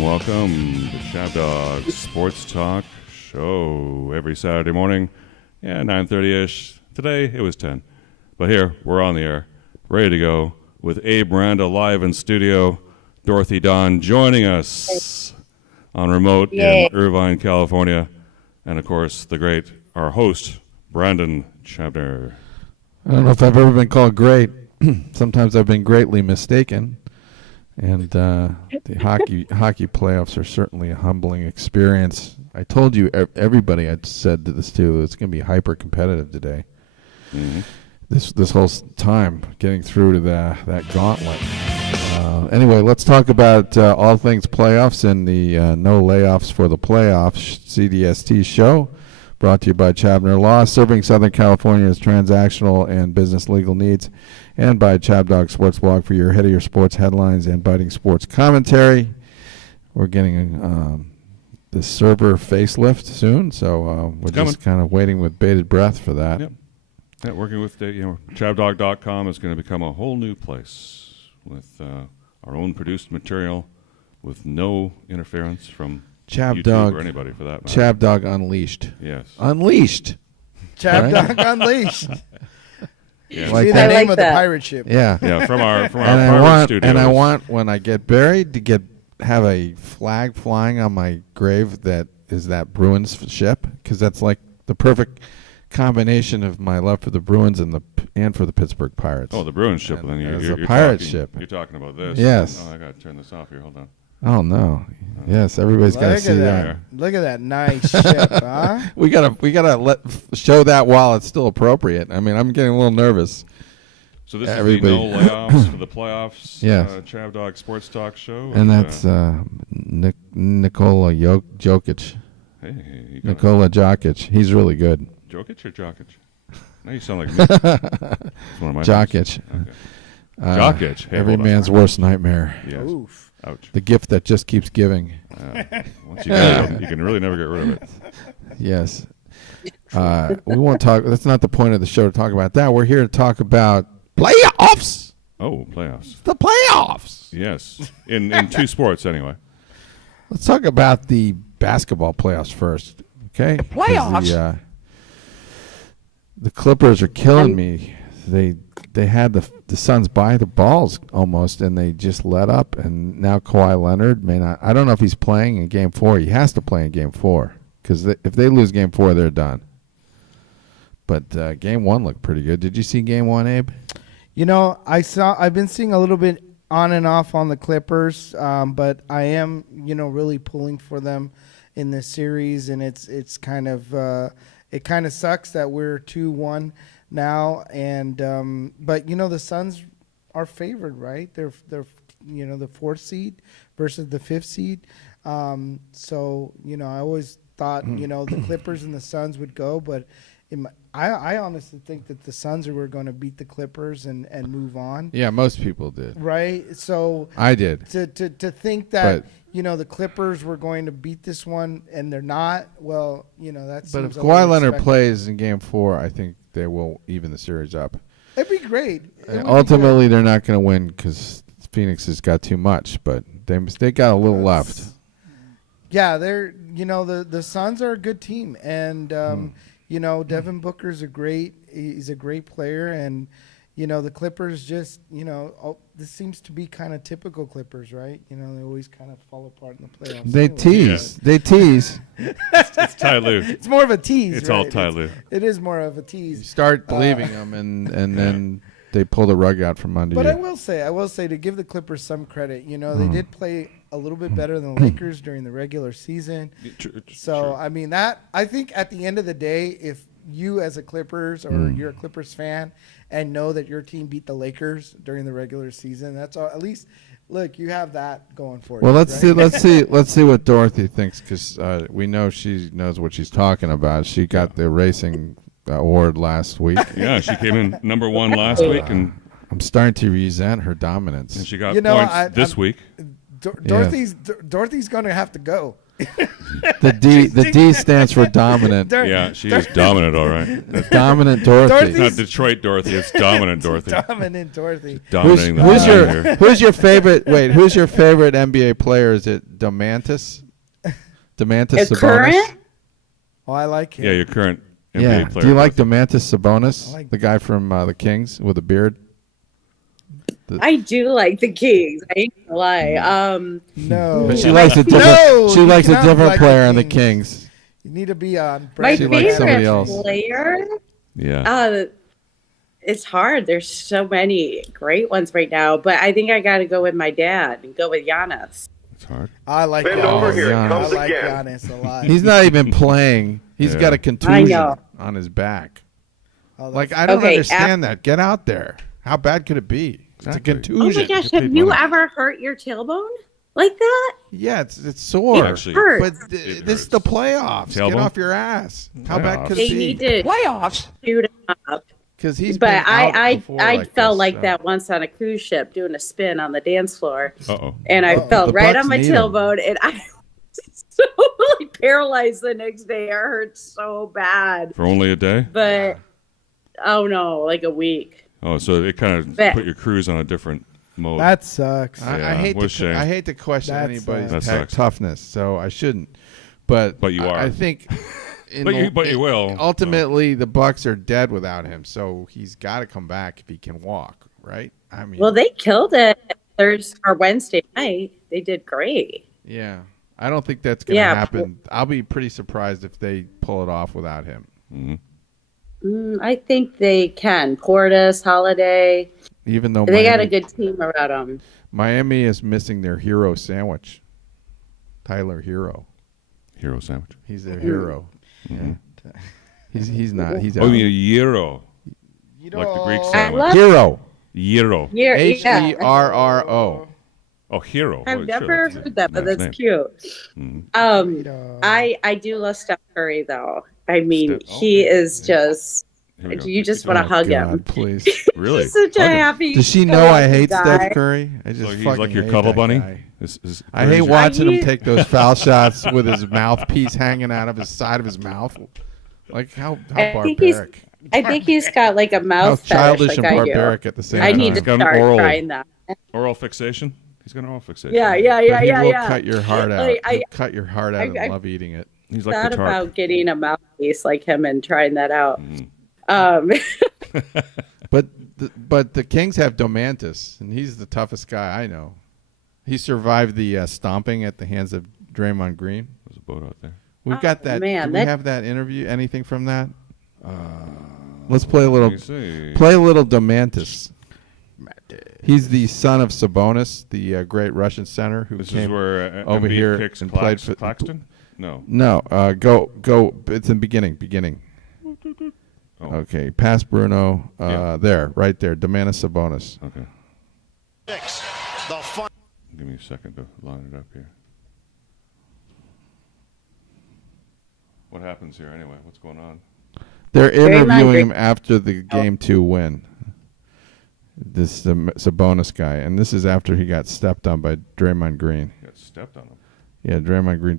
Welcome to Chab Dog Sports Talk Show every Saturday morning. Yeah, 9:30-ish. Today, it was 10. But here, we're on the air, ready to go, with Abe Miranda live in studio, Dorothy Don joining us on remote in Irvine, California, and, of course, our host, Brandon Chabner. I don't know if I've ever been called great. Sometimes I've been greatly mistaken. And the hockey playoffs are certainly a humbling experience. I told you, everybody I'd said this to, it's going to be hyper competitive today. Mm-hmm. This whole time getting through to that gauntlet. Anyway, let's talk about all things playoffs and the no layoffs for the playoffs CDST show, brought to you by Chabner Law, serving Southern California's transactional and business legal needs, and by Chab Dog Sports Blog for your head of your sports headlines and biting sports commentary. We're getting the server facelift soon, so we're just kind of waiting with bated breath for that. Yep. Yeah, working with chabdog.com is going to become a whole new place with our own produced material, with no interference from YouTube Dog or anybody for that matter. Chab Dog Unleashed. Yes. Unleashed. Chab Dog Unleashed. Yeah. Like the name of the pirate ship. Yeah. Yeah, from our private studios. And I want, when I get buried, to have a flag flying on my grave that is that Bruins ship, because that's like the perfect combination of my love for the Bruins and for the Pittsburgh Pirates. Oh, the Bruins ship. And then you're a pirate ship. You're talking about this. Yes. Oh, I got to turn this off here. Hold on. Oh no! Yes, everybody's got to see that. Look at that nice ship, huh? We gotta show that while it's still appropriate. I mean, I'm getting a little nervous. So this is the no layoffs for the playoffs. Yes. Chab Dog Sports Talk Show. And that's Nikola Jokic. Hey, Nikola Jokic. He's really good. Jokic or Jokic? Now you sound like me. It's one of my Jokic. Okay. Jokic. Hey, every man's worst nightmare. Yes. Oof. Ouch. The gift that just keeps giving. Once you get it, you can really never get rid of it. Yes. We won't talk. That's not the point of the show to talk about that. We're here to talk about playoffs. Oh, playoffs. The playoffs. Yes. In two sports, anyway. Let's talk about the basketball playoffs first. Okay? The playoffs? The Clippers are killing me. They had the Suns by the balls almost, and they just let up. And now Kawhi Leonard may not. I don't know if he's playing in Game 4. He has to play in Game 4 because if they lose Game 4, they're done. But Game 1 looked pretty good. Did you see Game 1, Abe? You know, I've been seeing a little bit on and off on the Clippers, but I am, really pulling for them in this series, and it's kind of it kind of sucks that we're 2-1 now, and but the Suns are favored, right? They're the 4th seed versus the 5th seed. So I always thought the Clippers and the Suns would go, but I honestly think that the Suns were going to beat the Clippers and move on. Yeah, most people did. Right? So I did. To think that the Clippers were going to beat this one and they're not, well, that seems. But if Kawhi Leonard plays in Game 4, I think they will even the series up. It'd be great. Ultimately, they're not going to win because Phoenix has got too much, but they got a little left. Yeah, they're the Suns are a good team, and Devin Booker's he's a great player, and the Clippers just this seems to be kind of typical Clippers, right? They always kind of fall apart in the playoffs. They tease. Yeah. They tease. It's Ty Lue. It's more of a tease. It's right? all Ty Lue. It is more of a tease. You start believing them, and then they pull the rug out from under you. But I will say to give the Clippers some credit, they did play a little bit better than the Lakers during the regular season. So I mean I think at the end of the day, if you as a Clippers or you're a Clippers fan and know that your team beat the Lakers during the regular season, that's all. At least, look, you have that going for you. Well, let's see what Dorothy thinks, because we know she knows what she's talking about. She got the racing award last week. Yeah, she came in number 1 last week, and I'm starting to resent her dominance. And she got points this week. Dorothy's going to have to go. The D stands for dominant. Yeah, she is dominant, all right. Dominant Dorothy. It's not Detroit Dorothy. It's dominant Dorothy. Dominant Dorothy. Dominating the here. Who's your favorite? Wait, who's your favorite NBA player? Is it Domantas? Domantas Sabonis. Current? Oh, I like him. Yeah, your current NBA player. Do you like Domantas Sabonis, like the guy from the Kings with a beard? I do like the Kings. I ain't gonna lie. No, But she likes a different. No, she you likes a cannot different like player on the the Kings. You need to be on. My She likes somebody favorite else. player. Yeah. It's hard. There's so many great ones right now, but I think I got to go with my dad and go with Giannis. It's hard. I like Bend Giannis. over here. Giannis. It I comes like again. Giannis a lot. He's not even playing. He's Yeah. got a I contusion know. on his back. Oh, Like I don't Okay, understand that. Get out there. How bad could it be? It's a Exactly. contusion. Oh my gosh, Get have paid you money. ever hurt your tailbone like that? Yeah, it's sore. Actually, Hurt. But It this is the playoffs. Get Tailbone? off your ass. How bad could They it be? need to shoot him up. Because he's But been out I before felt this, like so. that once on a cruise ship doing a spin on the dance floor. Uh-oh. And I felt The right Bucks on my need him. tailbone, and I was so like paralyzed the next day. It hurt so bad. For only a day? But oh no, like a week. Oh, so it kind of But- put your cruise on a different mode. That sucks. I Yeah, hate what a shame. I hate to question That anybody's sucks. That sucks. toughness, so I shouldn't. But You are. I think. But you will. Ultimately, the Bucks are dead without him, so he's got to come back if he can walk, right? I mean, Well, they killed it Thursday or Wednesday night. They did great. yeah. I don't think that's going to Yeah. happen. I'll be pretty surprised if they pull it off without him. I think they can. Portis, Holiday. Even though They got Miami, a good team around them. Miami is missing their hero sandwich, Tyler Hero. Hero sandwich. He's their hero. Yeah. He's not. He's Oh, out. you mean a gyro. You Like the Greek I sandwich. love Hero. Gyro. yeah. Herrro. Oh, hero. I've Oh, never sure, heard that, but nice that's name. cute. know. I do love Steph Curry though. I mean, Steph- he is just. Here we go. You just want to hug him. God, please. Really? He's such a Hug him. happy. Does she know I hate guy. Steph Curry? I just So he's fucking like your hate cuddle that bunny? guy. I Curry's hate your- watching him I- take those foul shots with his mouthpiece hanging out of his side of his mouth. Like how I think he's. barbaric. I think he's got like a How mouth childish fetish and like barbaric at the same I time. need He's to got an start oral- trying that. Oral fixation? He's got an oral fixation. Yeah. But he will yeah. cut your heart out. Like, He'll cut your heart out I- and love eating it. He's like Thought the tarp. about getting a mouthpiece like him and trying that out. But the Kings have Domantas, and he's the toughest guy I know. He survived the stomping at the hands of Draymond Green. There's a boat out there. We've got that. man, do we that- have that interview? Anything from that? Let's play a little. Let me see. Play a little Domantas. He's the son of Sabonis, the great Russian center who This is came where over Embiid here kicks and played for Claxton? No. No, go. It's in beginning. Oh. Okay, past Bruno. Yeah. There, right there. Domantas Sabonis. Okay. Give me a second to line it up here. What happens here anyway? What's going on? They're interviewing Green. him after the Game 2 win. This Sabonis guy, and this is after he got stepped on by Draymond Green. He got stepped on him. Yeah, Draymond Green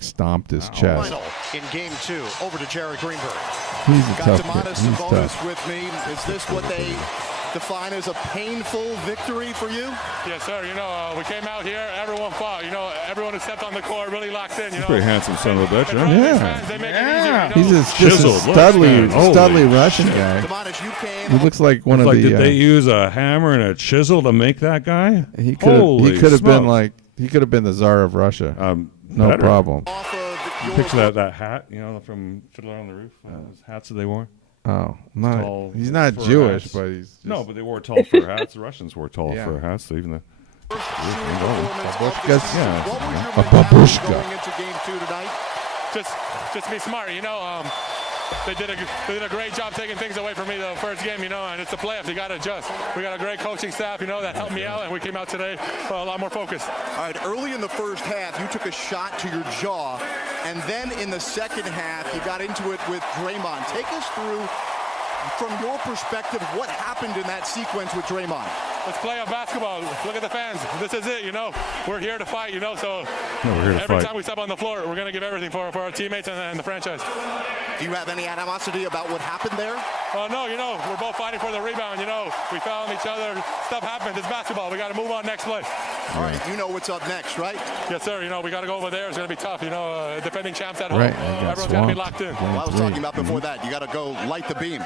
stomped his chest. Final in game 2, over to Jared Greenberg. He's a Got tough Domantas kid. He's Sabonis tough. with me. Is this what they define as a painful victory for you? Yes, sir. We came out here, everyone fought. Everyone who stepped on the court really locked in. Pretty handsome son of a bitch, huh? Yeah. They make Yeah. it easier. He's just a Chiseled looks, man. Holy studly Russian guy. Domantas, you came. He looks like one of Like, the. did they use a hammer and a chisel to make that guy? He could have. Holy He could have been smokes. like. He could have been the czar of Russia. No better. problem. off of your Picture that hat, from Fiddler on the Roof. Those hats that they wore. Oh, Tall he's not fur Jewish, hats. but he's just, No, but they wore tall fur hats. The Russians wore tall Yeah. fur hats. So even the Babushkas, yeah. What was your A mentality babushka. going into game 2 tonight? Just be smart. They did a great job taking things away from me the first game. And it's the playoffs. You got to adjust. We got a great coaching staff. That helped me out, and we came out today a lot more focused. All right, early in the first half, you took a shot to your jaw, and then in the second half, you got into it with Draymond. Take us through from your perspective, what happened in that sequence with Draymond? Let's play our basketball. Look at the fans. This is it, We're here to fight, So we're here to every fight. time we step on the floor, we're going to give everything for our teammates and the franchise. Do you have any animosity about what happened there? No, we're both fighting for the rebound, We foul on each other. Stuff happens. It's basketball. We got to move on next play. All right, you know what's up next, right? Yes, sir. We got to go over there. It's going to be tough. Defending champs at home. Right, they got Everyone's got to be swamped. locked in. Well, I was talking about before that. You got to go light the beam.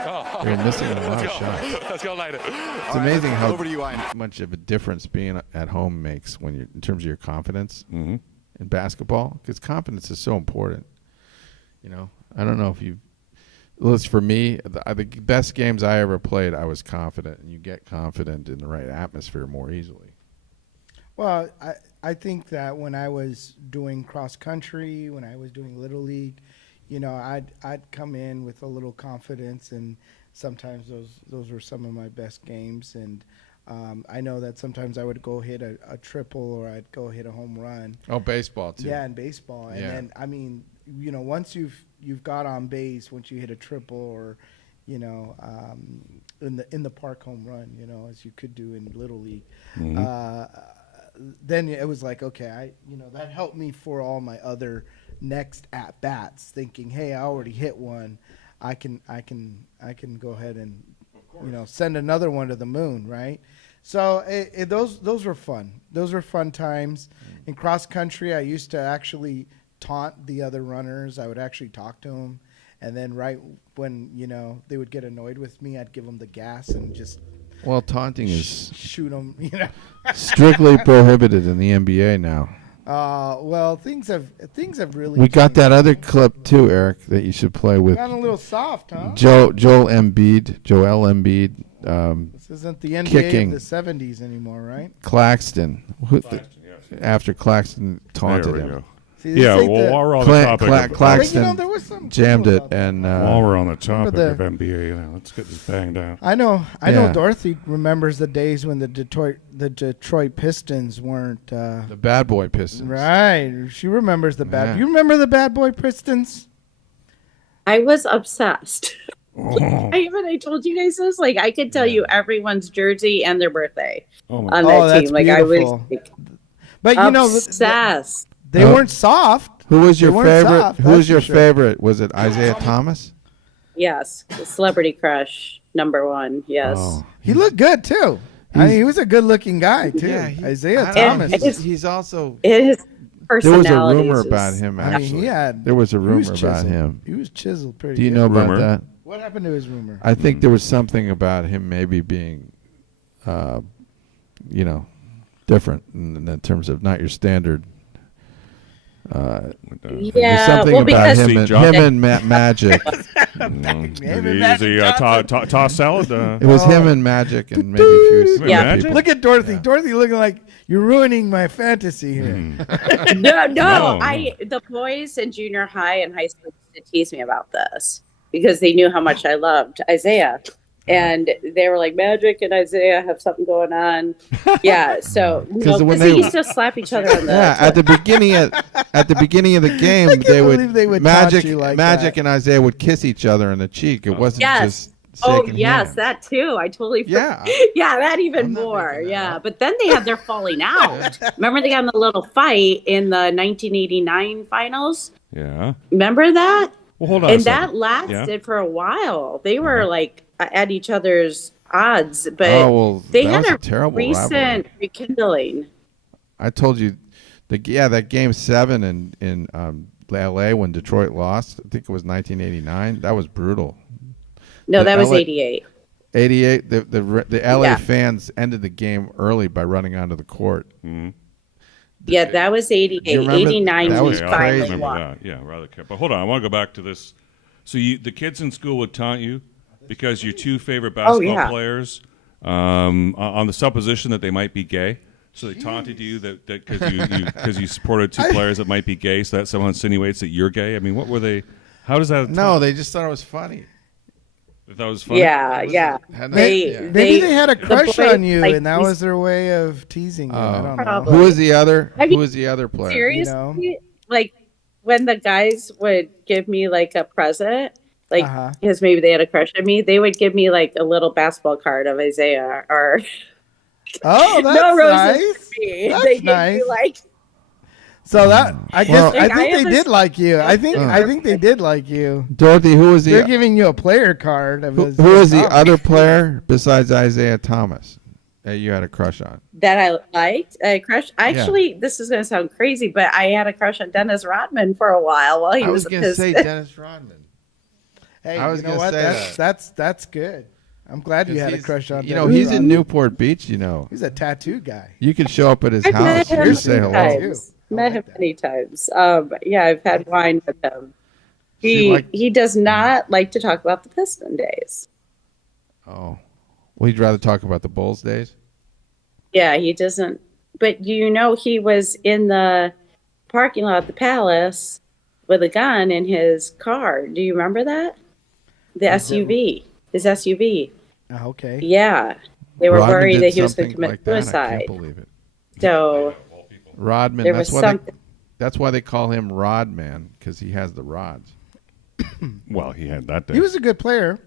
You're missing a lot Let's of go. shots. Let's go light it. It's amazing how Over to you, Ian. much of a difference being at home makes when you're in terms of your confidence Mm-hmm. in basketball, because confidence is so important. I don't know if you. Well, it's for me, the best games I ever played, I was confident, and you get confident in the right atmosphere more easily. Well, I think that when I was doing cross country, when I was doing Little League, I'd come in with a little confidence, and sometimes those were some of my best games. And I know that sometimes I would go hit a triple or I'd go hit a home run. Oh, baseball too. Yeah, in baseball. And then once you've got on base, once you hit a triple or in the park home run, as you could do in Little League. Then it was like, okay, that helped me for all my other next at bats, thinking, hey, I already hit one, I can go ahead and send another one to the moon, right? So those were fun. Those were fun times. In cross country, I used to actually taunt the other runners. I would actually talk to them, and then right when they would get annoyed with me, I'd give them the gas and just. Well, taunting is shoot them, strictly prohibited in the NBA now. Well, things have really. We got changed. that other clip too, Eric, that you should play with. Got a little soft, huh? Joel Embiid. This isn't the NBA kicking. of the '70s anymore, right? Claxton. Yes. After Claxton taunted There we him. go. See, this Yeah, ain't well, the- while we're on the topic of, Claxton there was something jammed cool it, about that. and while we're on the topic the- of NBA, let's get this banged out. I know Yeah. Dorothy remembers the days when the Detroit Pistons weren't the bad boy Pistons. right. She remembers the bad. Yeah. You remember the bad boy Pistons? I was obsessed. Oh, I told you guys this. Like, I could tell you everyone's jersey and their birthday oh my on Oh, that that's team. Like, I was beautiful. like, But obsessed. they weren't soft. Who was your They weren't favorite? soft, Who was that's your for sure. favorite? Was it Isaiah Thomas? Yes, the celebrity crush #1. Yes. Oh. He looked good too. He was a good-looking guy too. Isaiah I don't know, Thomas. He's also. His There was a personality. rumor is about just- him. I mean, Actually, he had. there was a he rumor was about chiseled. him. He was chiseled pretty. Do you good. know about Rumor? that? What happened to his rumor? I think there was something about him maybe being, different in terms of not your standard. There's Yeah, something well, about because him See, and Magic. Toss salad. It was him and Magic and maybe a few Yeah. other people. Look at Dorothy. Dorothy looking like you're ruining my fantasy here. No, No. the boys in junior high and high school used to tease me about this because they knew how much I loved Isaiah. And they were like, Magic and Isaiah have something going on. Yeah, so when because they- they used to slap each other on the Yeah, at the beginning of the game, believe they would taunt Magic you like Magic that. and Isaiah would kiss each other on the cheek. It wasn't Yes. just Oh shaking yes, hands. that too. I totally Yeah. yeah, that even I'm not more. making that Yeah, up. but then they had their falling out. Remember they got in a little fight in the 1989 finals. Yeah. Remember that? Well, hold on. And a second. that lasted Yeah. for a while. They were like at each other's odds, but Oh, well, they that had was a a terrible recent rivalry. rekindling. I told you, that game 7 in L.A. when Detroit lost. I think it was 1989. That was brutal. No, The that was LA 88. 88. The L.A. Yeah. fans ended the game early by running onto the court. Yeah, that was 88. you remember- 89 that we was Yeah, I finally remember won. that. Yeah, rather care. But hold on, I want to go back to this. So the kids in school would taunt you because your two favorite basketball yeah. players, on the supposition that they might be gay. So they taunted you that because you supported two players that might be gay. So that somehow insinuates that you're gay. I mean, what were they? How does that? No, they just thought it was funny. That was funny. Yeah, yeah. Hadn't They- yeah. Maybe they had a the crush boys, on you, like, and that these- was their way of teasing you. I don't know. Probably. Who was the other? I mean, Who was the other player? Seriously, know? like when the guys would give me like a present, like because maybe they had a crush on me, they would give me like a little basketball card of Isaiah or oh, that's no roses nice. for me. That's They gave nice. me like So that I guess Like, I think I they did like you. I think they did like you. Dorothy, who was They're the giving you a player card. Of who was the other player besides Isaiah Thomas that you had a crush on? that I liked. I crushed. Actually, this is going to sound crazy, but I had a crush on Dennis Rodman for a while he I was was going to say Dennis Rodman. Hey, I was you know gonna what? say That's good. I'm glad you had a crush on. You know, Dennis he's in Rodman. Newport Beach. You know, He's a tattoo guy. you could show up at his I've house met and him just say many hello. times. I Met like him that. many times. Yeah, I've had wine with him. See, He does not like to talk about the Piston days. Oh, well, he'd rather talk about the Bulls days. Yeah, he doesn't. But he was in the parking lot at the Palace with a gun in his car. Do you remember that? The SUV. His SUV. Oh, okay. Yeah. They were Rodman worried did that he was going to something commit like that. I suicide. can't believe it. So Rodman. there That's was why something. that's why they call him Rodman, because he has the rods. Well, he had that day. He was a good player.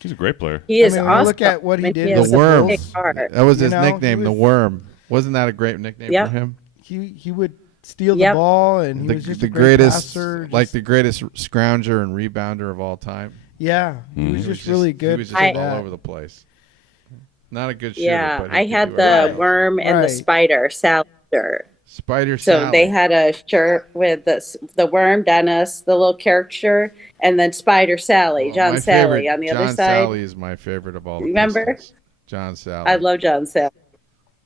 He's a great player. He is I mean, when you awesome. look at what he and did he with has The a Worm. big heart. That was his You know, nickname, he the was- Worm. Wasn't that a great nickname Yep. for him? He would steal the Yep. ball, and he was just the a great greatest, passer. like just- the greatest scrounger and rebounder of all time. yeah, he was just really good. He was just for all that. over the place. Not a good shooter. Yeah, but he I could had do the everything. Worm and the Right. Spider salad shirt. Spider So Sally. they had a shirt with the Worm, Dennis, the little caricature, and then Spider Sally, Well, John my Sally favorite- on the other John side. Sally is my favorite of all the Remember? Pistons. John Sally. I love John Sally.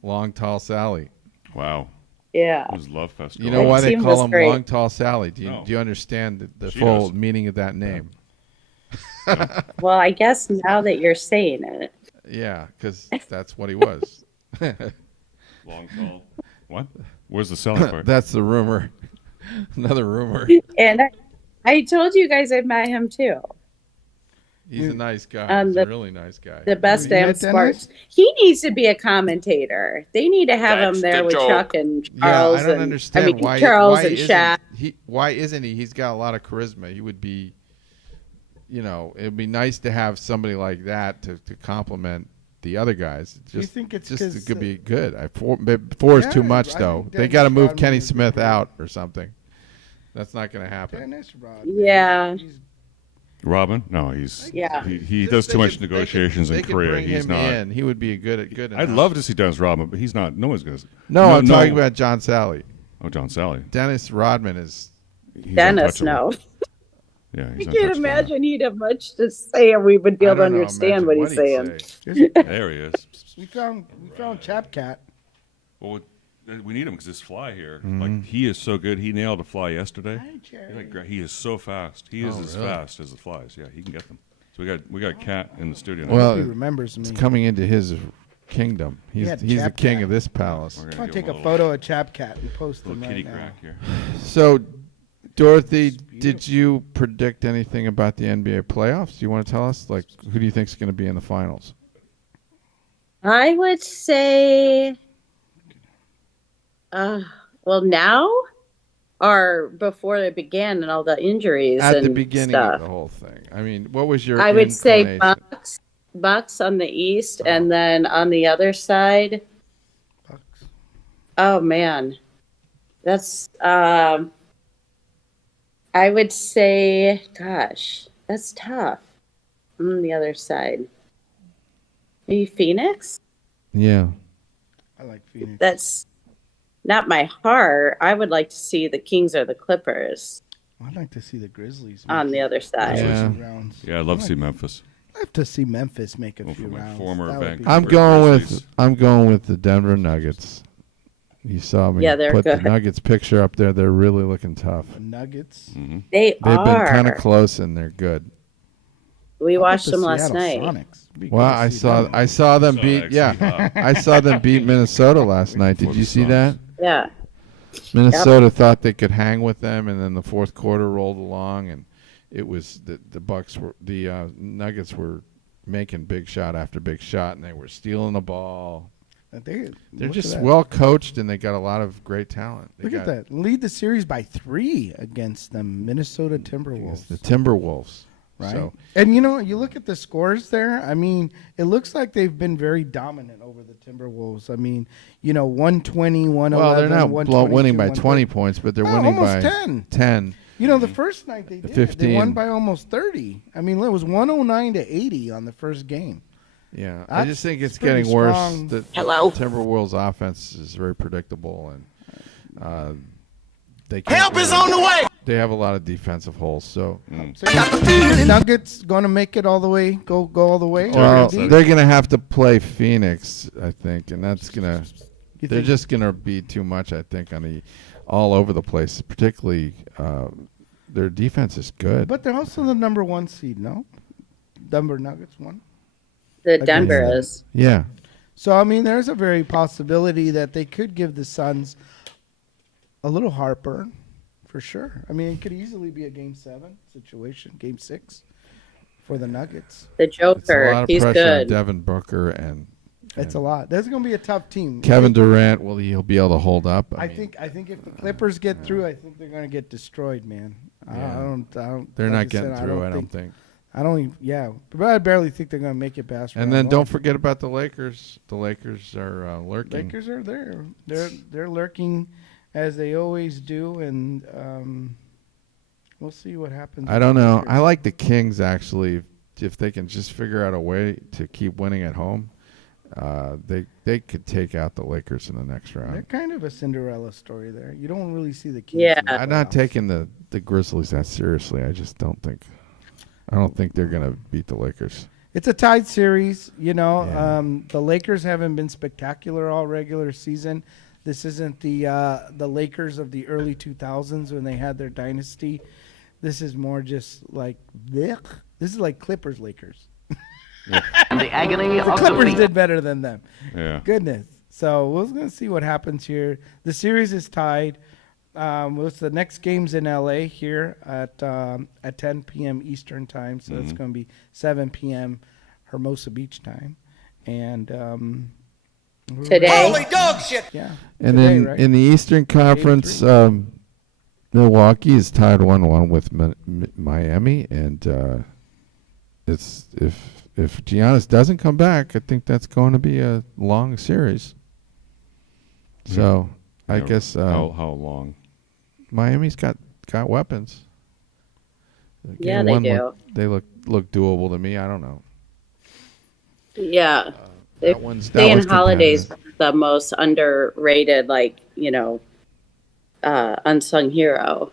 Long, tall Sally. Wow. Yeah. It was love fest. You know That why they team call was him great. Long, Tall Sally? Do you, No. do you understand the She full does. meaning of that name? Well, I guess now that you're saying it, Yeah, because that's what he was. Long, tall. What? Where's the selling part? That's the rumor. Another rumor. and I told you guys I met him too. He's a nice guy. He's a really nice guy. The best You damn met Dennis? Sparks. He needs to be a commentator. They need to have him there with Chuck and Yeah, Charles. I don't and, understand I mean, why Charles why and isn't Shaq. he? Why isn't he? He's got a lot of charisma. He would be, it'd be nice to have somebody like that to complement the other guys. Do you think it's just 'cause, it could be good? Four is too Yeah, much I though. think They Dennis got to move Rodman Kenny would be Smith great. out or something. That's not going to happen. Dennis Rodman. Yeah. Robin? No, he's Yeah. he does too much negotiations in Korea. Bring He's him not. in. He would be good. I'd enough. love to see Dennis Rodman, but he's not. No one's gonna. No, I'm talking about John Sally. Oh, John Sally. Dennis Rodman is. He's Dennis, untouchable. no. Yeah, I he's can't untouchable. imagine he'd have much to say and we would be I able to don't know, understand what imagine he's saying. he'd say. There he is. We found Chap Cat. Well, we need him because this fly here, Mm-hmm. like he is so good. He nailed a fly yesterday. Hi, Jerry. Like, he is so fast. He is as really? fast as the flies. Yeah, he can get them. So we got a cat in the studio now. Well, He remembers me. It's coming into his kingdom. He's had the Chap king Cat. of this palace. We're I gonna want give to him take a photo of Chap Cat and post little them kitty right now. crack here. So, Dorothy, did you predict anything about the NBA playoffs? Do you want to tell us? Like, who do you think is going to be in the finals? I would say, well, now or before it began and all the injuries At and the beginning stuff. of the whole thing. I mean, what was your I would say inclination? Bucks on the east, and then on the other side. Bucks. Oh man, that's. I would say, gosh, that's tough. On the other side, maybe Phoenix. Yeah. I like Phoenix. That's not my heart. I would like to see the Kings or the Clippers I'd like to see the Grizzlies on make the other side. Yeah. some rounds. Yeah, I'd love to see Memphis. I'd like to see Memphis make a Well, few for my rounds. former That would bank- be I'm For going Grizzlies. with the Denver Nuggets. You saw me Yeah, they're put good. the Nuggets picture up there. They're really looking tough. the Nuggets. Mm-hmm. They They've been kind are. of close and they're good. We watched The them last Seattle night. Sonics. It'd be Well, good to I see saw them. I saw them Saw beat that, I saw them beat Minnesota last night. Did For you the see that? Suns. Yeah. Minnesota thought they could hang with them, and then the fourth quarter rolled along, and it was the Nuggets were making big shot after big shot, and they were stealing the ball. They're They're just well coached, and they got a lot of great talent. They Look at got that. Lead the series by 3 against the Minnesota against Timberwolves. the Timberwolves. Right. So, and you look at the scores there. I mean, it looks like they've been very dominant over the Timberwolves. I mean, 120, 111. well, they're not 122, winning by 20 130. points, but they're No, winning almost by 10. 10. The first night they did, 15. they won by almost 30. I mean, it was 109 to 80 on the first game. Yeah, I just think it's pretty getting worse. strong. The Timberwolves offense is very predictable, and they help is on the way. They have a lot of defensive holes, so. So you got the Nuggets going to make it all the way, go all the way? Well, Or they're going to have to play Phoenix, I think, and that's going to. You They're think- just going to be too much, I think, all over the place. Particularly, their defense is good. But they're also the number 1 seed, no? Denver Nuggets won. The Denver is. Yeah. So, I mean, there's a very possibility that they could give the Suns a little heartburn, for sure. I mean, it could easily be a Game 7 situation, Game 6 for the Nuggets. The It's a Joker. lot of He's pressure on good. Devin Booker and It's a lot. There's going to be a tough team. Kevin Durant. Will he'll be able to hold up? I think if the Clippers get through, I think they're going to get destroyed, man. I don't. they're like not I getting said, through. I don't think. I don't even. Yeah, but I barely think they're going to make it past. And round then one. don't forget about the Lakers. The Lakers are lurking. Lakers are there. They're lurking, as they always do, and we'll see what happens. I don't know. I like the Kings actually. If they can just figure out a way to keep winning at home, they could take out the Lakers in the next They're round. kind of a Cinderella story there. You don't really see the Kings. Yeah. in the I'm not playoffs. taking the Grizzlies that seriously. I just don't think. I don't think they're gonna beat the Lakers. It's a tied series, Yeah. The Lakers haven't been spectacular all regular season. This isn't the Lakers of the early 2000s when they had their dynasty. This is more just like blech. This is like Clippers Lakers. The agony The of Clippers defeat. did better than them. Yeah. Goodness. So we're going to see what happens here. The series is tied. What's the next game's in LA here at 10 p.m. Eastern time. So it's going to be 7 p.m. Hermosa Beach time. And Today. yeah. And today, then right? in the Eastern Conference, Milwaukee is tied 1-1 with Miami, and it's if Giannis doesn't come back, I think that's going to be a long series. So I Yeah, guess how long? Miami's got weapons. Yeah, Game they one do. They look doable to me. I don't know. Yeah. They- That one's Saying competitive. Holiday's the most underrated, unsung hero.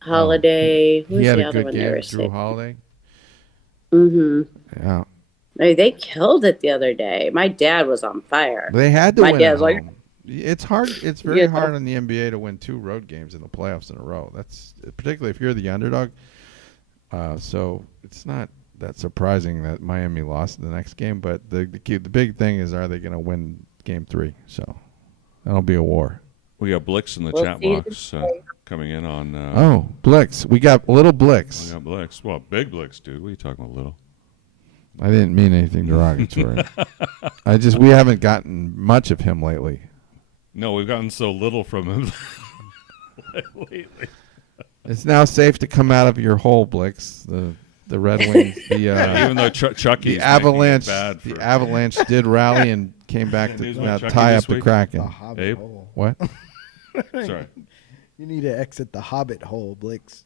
Holiday. Who's He had the a other good one they were game, Drew saying? Holiday. Mm-hmm. Yeah, I mean, they killed it the other day. My dad was on fire. they had to My win at dad's like- home. It's hard. It's very Yeah. hard in the NBA to win 2 road games in the playoffs in a row. That's particularly if you're the underdog. So it's not that surprising that Miami lost the next game. But the big thing is, are they going to win Game 3? So that'll be a war. We got Blix in the We'll chat see. box coming in on. Oh, Blix. We got little Blix. We got Blix. Well, big Blix, dude. What are you talking about, little? I didn't mean anything derogatory. We haven't gotten much of him lately. No, we've gotten so little from him lately. It's now safe to come out of your hole, Blix. The Red Wings, Even though Chucky's the Avalanche, making it bad for the Avalanche did rally and came back to News about now Chucky tie this up the week? Kraken. Hobbit Abe? hole. What? Sorry. You need to exit the Hobbit hole, Blix.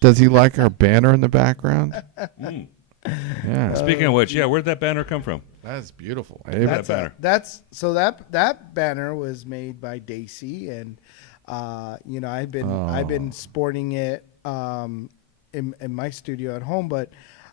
Does he like our banner in the background? Mm. Yeah, Speaking of which, where'd that banner come from? that's beautiful. That banner. That banner was made by Daisy, and I've been sporting it in my studio at home, but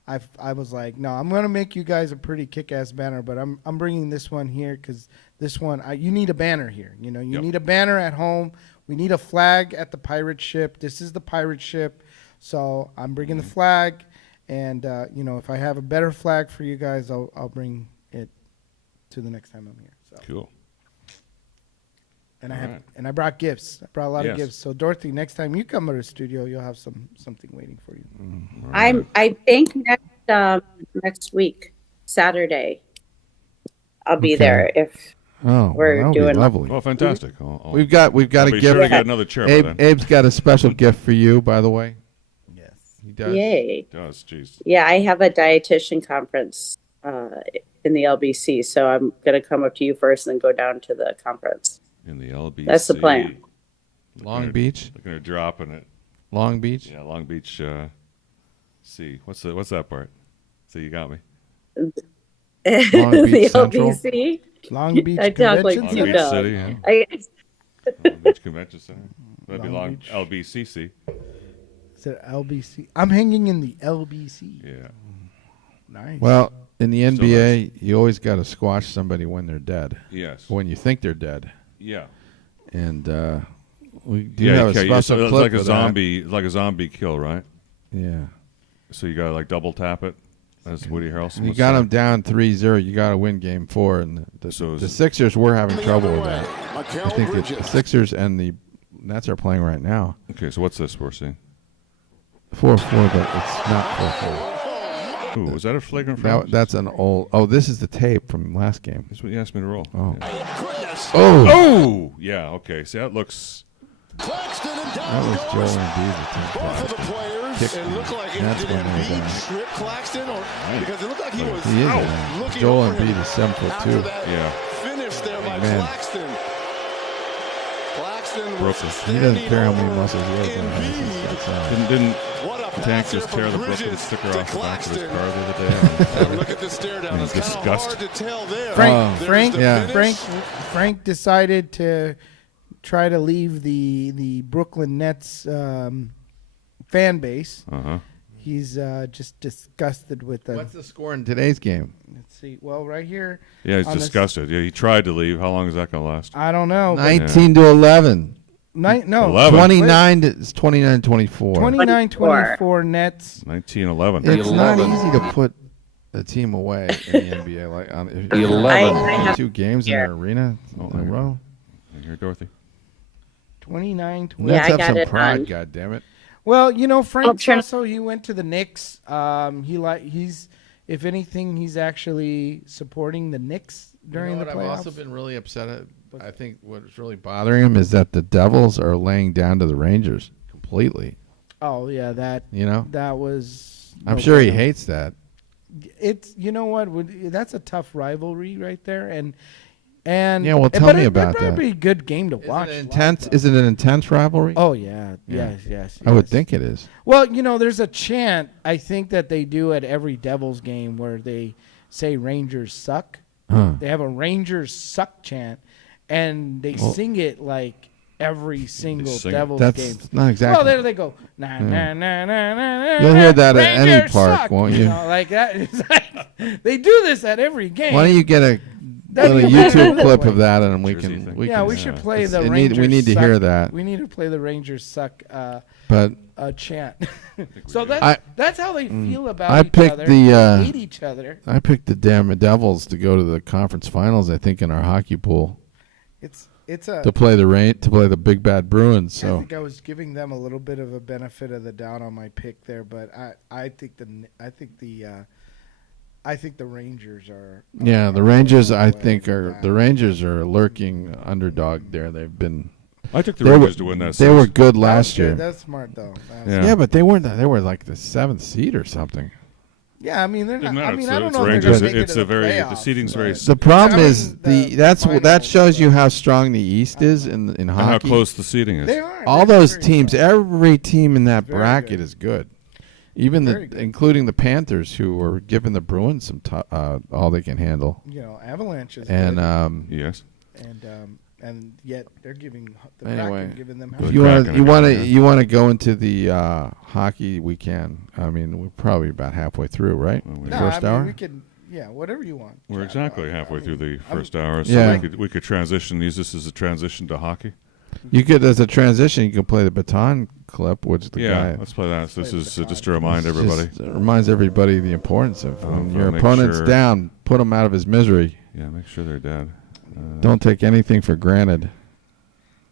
I was like, no, I'm gonna make you guys a pretty kick-ass banner, but I'm bringing this one here because this one you need a banner here. You Yep. need a banner at home. We need a flag at the pirate ship. This is the pirate ship, so I'm bringing the flag. And if I have a better flag for you guys, I'll bring it to the next time I'm here. So. Cool. And All I right. and I brought gifts. I brought a lot Yes. of gifts. So Dorothy, next time you come to the studio, you'll have something waiting for you. I think next week, Saturday, I'll be Okay. there if we're that would be doing- lovely. Well, fantastic. We've got I'll a be gift. sure to get another chair by then. Abe's got a special gift for you, by the way. Yeah. does. Yay. He does. Jeez. Yeah, I have a dietitian conference in the LBC, so I'm going to come up to you first and then go down to the conference. In the LBC. That's the plan. Long Beach. Looking at dropping it. Long Beach. Yeah, Long Beach. C. What's that part? See, you got me. Long The Beach Central. LBC. Long Beach I talk like Convention Long you Beach Center? City. Yeah. I, Long Beach Convention Center. That'd be Long long Beach. LBCC. Is it LBC? I'm hanging in the LBC. Yeah. Nice. Well, in the Still NBA, you always got to squash somebody when they're dead. Yes. When you think they're dead. Yeah. And we do Yeah. have a Okay. special So it's clip like a of zombie. It's like a zombie kill, right? that. Yeah. So you got to like double tap it, as Woody Harrelson. You would got say. them down 3-0. You got to win game 4. And So the is- Sixers were having trouble with that. Mikal I think the Bridges. Sixers and the Nets are playing right now. Okay. So what's this we're seeing? 4-4, but it's not 4-4. Ooh, was that a flagrant foul? That's an old. Oh, this is the tape from last game. That's what you asked me to roll. Oh. Yeah. Goodness. Oh, Oh, yeah. Okay. See, that looks. Claxton and that was Joel Dallas. Embiid. The team Both of the captain. players, Kicked it looked like That's did when they were Embiid down. strip Claxton, or because it looked like he was He is. out looking Joel over him Embiid is 7'2". after that Yeah. finish there by Man. Claxton. Claxton was Brooklyn. He doesn't care how many standing muscles he has. over on his Embiid. outside. Didn't What a Tank pass here just from tear the Brooklyn Bridges sticker to off the back of his Claxton. car the other day? And look at the stare down. In It's kind of disgust. hard to tell there. Frank, There's Frank, the yeah. finish. Frank decided to try to leave the Brooklyn Nets fan base. Uh-huh. He's just disgusted with them. What's the score in today's game? Let's see. Well, right here. Yeah, he's on this- disgusted. Yeah, he tried to leave. How long is that going to last? I don't know. 19 to 11. No. 11. 29 it's 29-24. 29-24 Nets. 19-11. It's not 11. easy to put a team away in the NBA. Like on, if 11. I have 2 games in here. an arena in a row. Here, Dorothy. 29-20. Yeah, Nets I have got some it pride. on. God damn it! Well, Frank try- also he went to the Knicks. He's if anything he's actually supporting the Knicks during the I've playoffs. also been really upset at. I think what's really bothering him is that the Devils are laying down to the Rangers completely. Oh yeah, that was. I'm no sure he bueno. hates that. It's that's a tough rivalry right there, and Yeah, well, tell but me it- about it'd that. probably be a good game to watch. Intense? Is it an intense rivalry? Oh yeah, Yeah. yes. I would think it is. Well, there's a chant I think that they do at every Devils game where they say Rangers suck. Huh. They have a Rangers suck chant, and they sing it like every single sing it. Devils That's game. not exactly. Well, there they go. Nah, nah, nah, nah, nah, You'll nah, hear that at any Rangers park, suck, won't you? Like that. It's like they do this at every game. Why don't you get a That'd little be better YouTube that clip way. of that, and we Jersey can. thing. We Yeah, can, we should play it's- the it Rangers. we need to suck. hear that. We need to play the Rangers suck But chant. So I- that's how they feel about I each picked other. the, They hate each other. I picked the damn Devils to go to the conference finals. I think in our hockey pool It's a. to play the Big Bad Bruins. I So think I was giving them a little bit of a benefit of the doubt on my pick there, but I think the Rangers are. yeah, the are Rangers going I away think with are that. the Rangers are a lurking underdog there. They've been I took the they were, Rangers to win that they were series. good That was last good. year. That's smart though. Yeah. Yeah, but they weren't. They were like the 7th seed or something. Yeah, I mean they're not. Doesn't matter. I mean It's I don't it's know if Rangers. they're going to make It's it a to the very the playoffs, seating's very but- The problem I is mean, that finals, shows you how strong the East is in and hockey. how close the seating is. They are. All They're those very teams, strong. every team in that Very bracket good. is good. Even Very good. including the Panthers, who were giving the Bruins some all they can handle. Avalanche is And good, Yes. and yet they're giving the Anyway, Kraken giving them. Good. help. if you want Kraken you are want to good, you want to go into the hockey, we can. I mean, we're probably about halfway through, right? Well, No, First I mean, hour. we could. Yeah, whatever you want. We're Yeah, exactly I halfway mean, through the I'm- first hour, so Yeah. we could transition. Use this as a transition to hockey. You could, as a transition, you could play the baton clip, which the Yeah, guy. let's play that. So this play is the just to remind everybody. Just reminds everybody the importance of when your make opponent's sure- down, put him out of his misery. Yeah, make sure they're dead. Don't take anything for granted.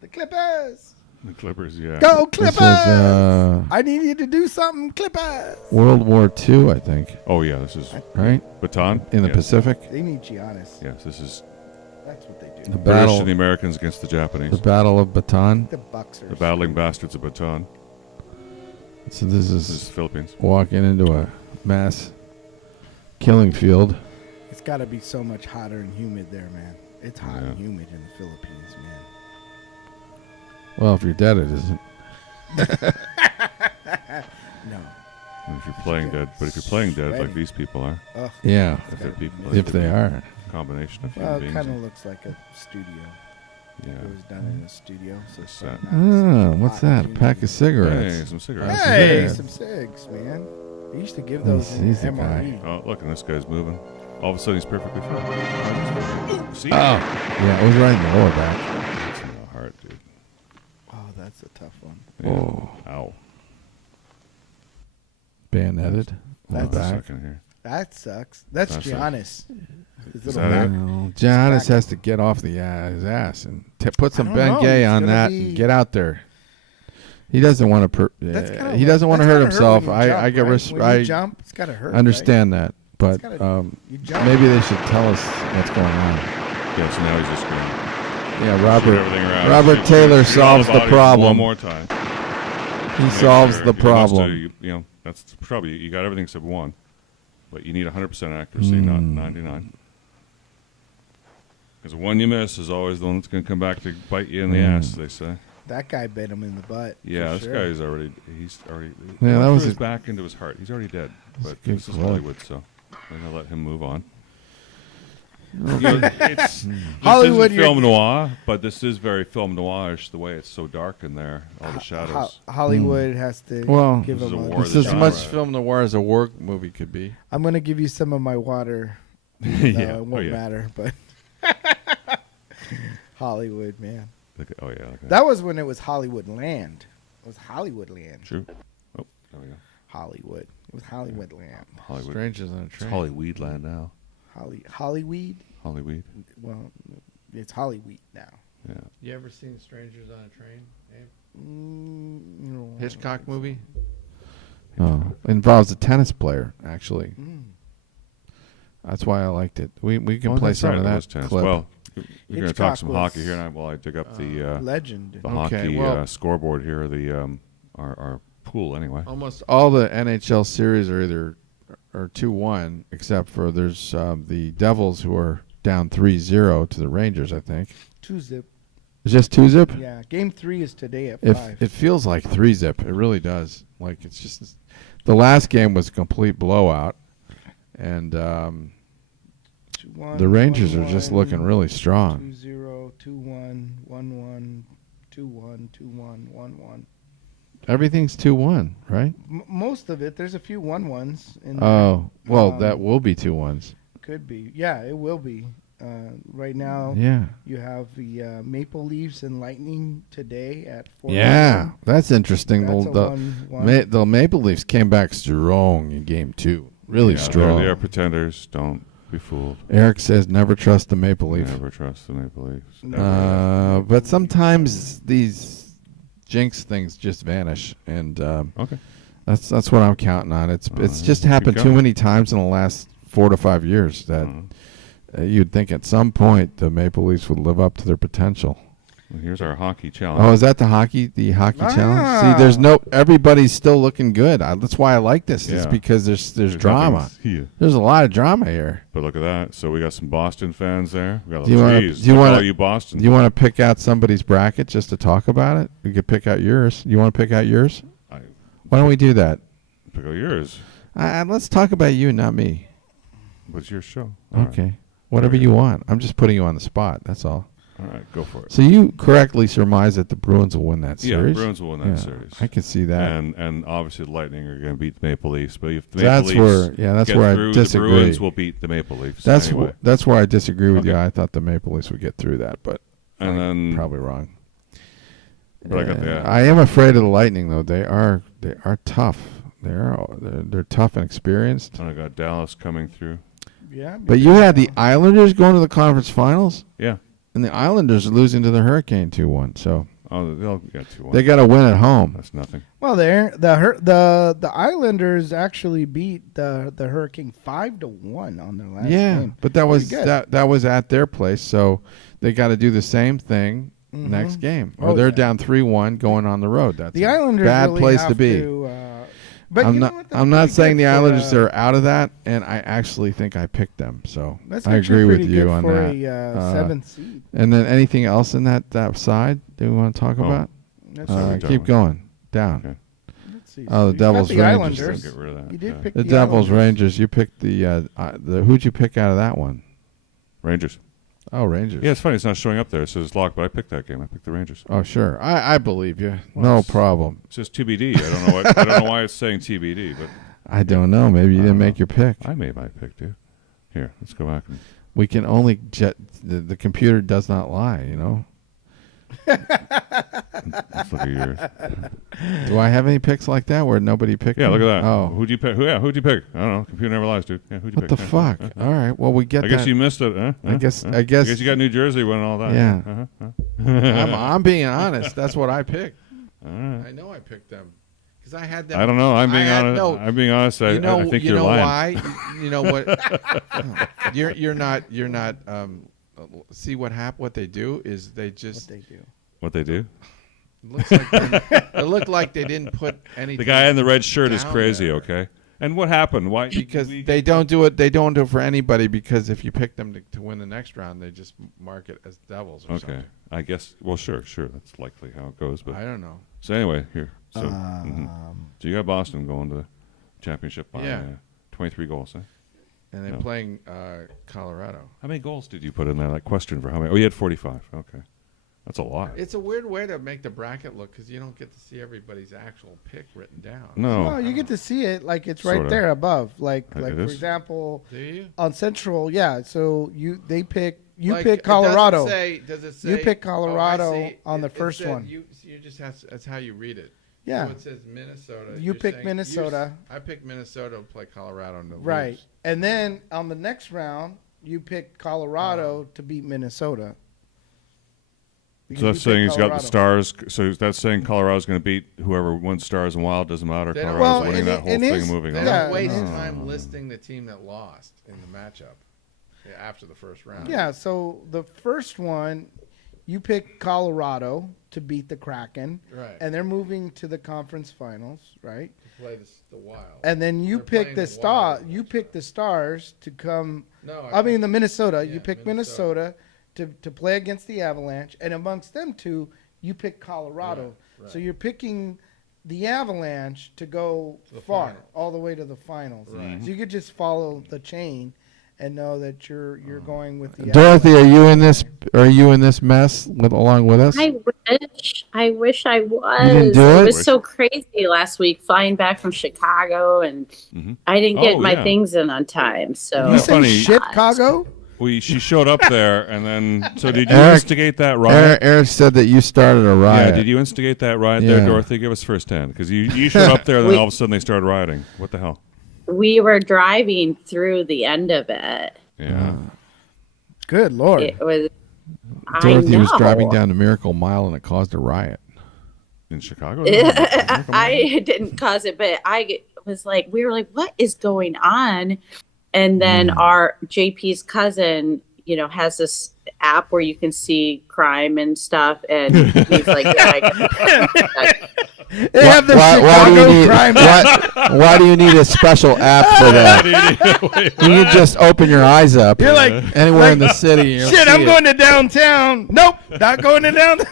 The Clippers. The Clippers, yeah. Go This Clippers! was I need you to do something, Clippers. World War II, I think, Oh yeah, this is right? baton In the Yes. Pacific. They need Giannis. Yes, this is That's what they do. The British battle, and the Americans against the Japanese. the Battle of Bataan. The Bucks are. The battling bastards of Baton. So this This is is the Philippines. walking into a mass killing field. It's got to be so much hotter and humid there, man. It's hot Yeah. and humid in the Philippines, man. Well, if you're dead, it isn't. No. If you're playing dead, but if you're playing dead like Sweating. these people are, Ugh. Yeah, if they're people, if they are. combination of Well, human it beings. kind of looks like a studio. Yeah. It was done in a studio, so it's Set. quite nice. Oh, what's Hot that? A and pack humid. of cigarettes. Hey, some cigarettes. Hey, Yeah. some cigs, man. They used to give Let me those in see the MRE. Oh, look, and this guy's moving. All of a sudden, he's perfectly fine. See? Oh, yeah, it was right in the lower back. It's in the heart, dude. Oh, that's a tough one. Yeah. Oh. Ow. Bayoneted. Hold on a That's- second here. That sucks. That's That's Giannis. His Is little that back. it? No, Giannis has to get off his ass and put some I don't know. Bengay He's on gonna that be- and get out there. He doesn't want to. That's kinda He like- doesn't want to that's hurt gotta himself. when you jump, I get right? When you jump, it's got to hurt. understand that, but It's gotta- you jump. maybe they should tell us what's going on. Yeah, so now he's just going to Yeah, shoot Robert. everything around. Robert Shoot- Taylor shoot all solves the bodies problem. One more time. He Make solves sure the he wants to- problem. you know, that's probably, you got everything except one. But you need 100% accuracy, not 99. Because the one you miss is always the one that's going to come back to bite you in the ass, they say. That guy bit him in the butt. Yeah, for this sure. guy's already, he's already, Yeah, that through was his a- back into his heart. He's already dead. But a good this is club. Hollywood, so we're going to let him move on. You know, it's, this Hollywood, isn't film noir, but this is very film noirish, the way it's so dark in there, all the shadows. Hollywood has to Well, give This is him a a. war This the is as much genre. film noir as a war movie could be. I'm going to give you some of my water. Yeah. It won't Oh, yeah. matter, but Hollywood, man. Look at- oh, yeah. Look at That was when it was Hollywood Land. It was Hollywood Land. True. Oh, there we go. Hollywood. It was Hollywood Land. Hollywood. Strangers on a It's train. Hollyweed land now. Hollyweed? Hollyweed. Well, it's Hollyweed now. Yeah. You ever seen Strangers on a Train? No. Hitchcock movie? Oh, involves a tennis player actually. That's why I liked it. We can play that's some right, of it that was tennis. clip. Well, you're going to Hitchcock talk some was, hockey here, and while I dig up the Legend. Okay, hockey well- scoreboard here, the our pool anyway. Almost all the NHL series are either 2-1, except for there's the Devils who are down 3-0 to the Rangers. I think 2-zip. it's just 2-zip. Yeah. Game 3 is today at If 5. it feels like 3-zip, it really does. Like it's just the last game was a complete blowout, and 2-1, the Rangers are 1-1, just looking really strong. 2-0, 2-1, 1-1, 2-1, 2-1, 1-1. Everything's 2-1, right? Most of it. There's a few 1-1s. In there. Oh, well, Um, that will be 2-1s. Could be. Yeah, it will be. Right now, Yeah. you have the Maple Leafs and Lightning today at 4. Yeah, that's interesting. That's The, a the, 1-1. the Maple Leafs came back strong in Game 2. Really Yeah, strong. They are pretenders. Don't be fooled. Eric says never trust the Maple Leaf. Never trust the Maple Leafs. But sometimes these jinx things just vanish, and Okay. that's what I'm counting on. It's just happened too going. many times in the last 4 to 5 years that you'd think at some point the Maple Leafs would live up to their potential. Well, here's our hockey challenge. Oh, is that the hockey challenge? See, there's everybody's still looking good. That's why I like this. It's Yeah. because there's drama. nothing's here. There's a lot of drama here. But look at that. So we got some Boston fans there. We got Do you wanna- geez, do you look at wanna- all you Boston. Do you want to pick out somebody's bracket just to talk about it? We could pick out yours. You want to pick out yours? Why don't we do that? Pick out yours. Let's talk about you, not me. What's your show? All Okay. right. Whatever you want. I'm just putting you on the spot. That's all. All right, go for it. So you correctly surmise that the Bruins will win that Yeah, series? Bruins will win that Yeah, series. I can see that. And obviously the Lightning are going to beat the Maple Leafs. But if the That's Maple Leafs that's get where I through, disagree. the Bruins will beat the Maple Leafs. That's anyway. that's where I disagree with you. Okay. I thought the Maple Leafs would get through that, but And I'm then- probably wrong. But I got the. I am afraid of the Lightning, though. They are tough. They're tough and experienced. And I got Dallas coming through. Yeah. But you had the Islanders going to the conference finals, Yeah. and the Islanders are losing to the Hurricane 2-1. So Oh, they'll get 2-1. they got to win at home. That's nothing. Well, the Islanders actually beat the Hurricane 5-1 on their last game. But that was Pretty good. that was at their place, so they got to do the same thing next game. Or Oh, they're yeah. down 3-1 going on the road. That's The a Islanders bad really place have to be. But I'm you know not. what? That's I'm not pretty saying good the for, Islanders are out of that, and I actually think I picked them. So That's I actually agree with pretty you good on for that. a 7th seed. And then anything else in that side that we want to talk Oh. about? That's Keep going down. Okay. Let's see. Oh, the You got Devils the Rangers. Islanders. Get rid of that. You did Yeah. pick The the Devils Islanders. Rangers. You picked the who'd you pick out of that one? Rangers. Oh, Rangers. Yeah, it's funny. It's not showing up there. It says locked, but I picked that game. I picked the Rangers. Oh, sure. I believe you. Well, No it's- problem. It says TBD. I don't know. I don't know why it's saying TBD, but I don't know. Maybe you I didn't don't make know. your pick. I made my pick, dude. Here, let's go back. We can only the computer does not lie. You know. Let's look at yours. Do I have any picks like that where nobody picked? Yeah, them? look at that. Oh, Who'd you pick? Who'd you pick? I don't know. Computer never lies, dude. Yeah, who'd you what pick? the fuck? All right. Well, we get I that. guess you missed it. Huh? I guess I guess you got New Jersey winning all that. Yeah. I'm being honest. That's what I picked. All right. I know I picked them because I had them. I don't know. I'm being I had- honest. no. I'm being honest. I think you you're know lying. why? You know what? You're not. See what they do is they just. What they do. What they do? It looked like they didn't put anything. The guy in the red shirt is down crazy. there. Okay. And what happened? Why? Because they don't do it. They don't do it for anybody. Because if you pick them to win the next round, they just mark it as Devils. Or Okay. something. I guess. Well, sure. That's likely how it goes. But I don't know. so anyway, here. So, so you got Boston going to the championship by 23 goals. Eh? And they're playing Colorado. How many goals did you put in there? That question for how many? Oh, you had 45. Okay. That's a lot. It's a weird way to make the bracket look because you don't get to see everybody's actual pick written down. No. No, you get to see it like it's right Sorta. there above. Like It for is? example, Do you? on Central, yeah. So you pick Like, pick Colorado. Does it say? You pick oh, I Colorado see. on the It first said one. You just have to, that's how you read it. Yeah. So it says Minnesota. You You're pick saying- Minnesota. I picked Minnesota to play Colorado. And to Right. lose. And then on the next round, you pick Colorado to beat Minnesota. So that's Because you saying picked he's got the Colorado. Stars. So that's saying Colorado's going to beat whoever wins Stars and Wild. Doesn't matter. They don't- Colorado's well, winning it- that whole it thing is- and moving They on. Yeah. don't waste no. time listing the team that lost in the matchup after the first round. Yeah, so the first one, you pick Colorado to beat the Kraken. Right. And they're moving to the conference finals, right? To play the Wild. And then you They're pick playing the the Wild in the you next pick the Stars to come. No, I mean the Minnesota. yeah, You pick Minnesota. Minnesota to play against the Avalanche, and amongst them two, you pick Colorado. Right. So you're picking the Avalanche to go To the far, finals. all the way to the finals. Right. So you could just follow the chain and know that you're going with the Dorothy, Avalanche. are you in this? Are you in this mess along with us? I wish I was. You didn't do It it? was so crazy last week flying back from Chicago, and I didn't get Oh, my yeah. things in on time. So You That's say funny. Chicago? She showed up there, and then so did you Eric- instigate that riot? Eric said that you started a riot. Yeah, did you instigate that riot Yeah. there, Dorothy? Give us firsthand, because you showed up there, and then all of a sudden they started rioting. What the hell? we were driving through the end of it. Yeah. Good Lord. It was. Dorothy I was know. driving down the Miracle Mile and it caused a riot. In Chicago? I didn't cause it, but we were like, what is going on? And then our JP's cousin, has this app where you can see crime and stuff. And he's like, They have the Chicago crime. Why do you need a special app for that? You can just open your eyes up. You're like anywhere in the city. and you'll Shit, see I'm it. going to downtown. Nope, not going to downtown.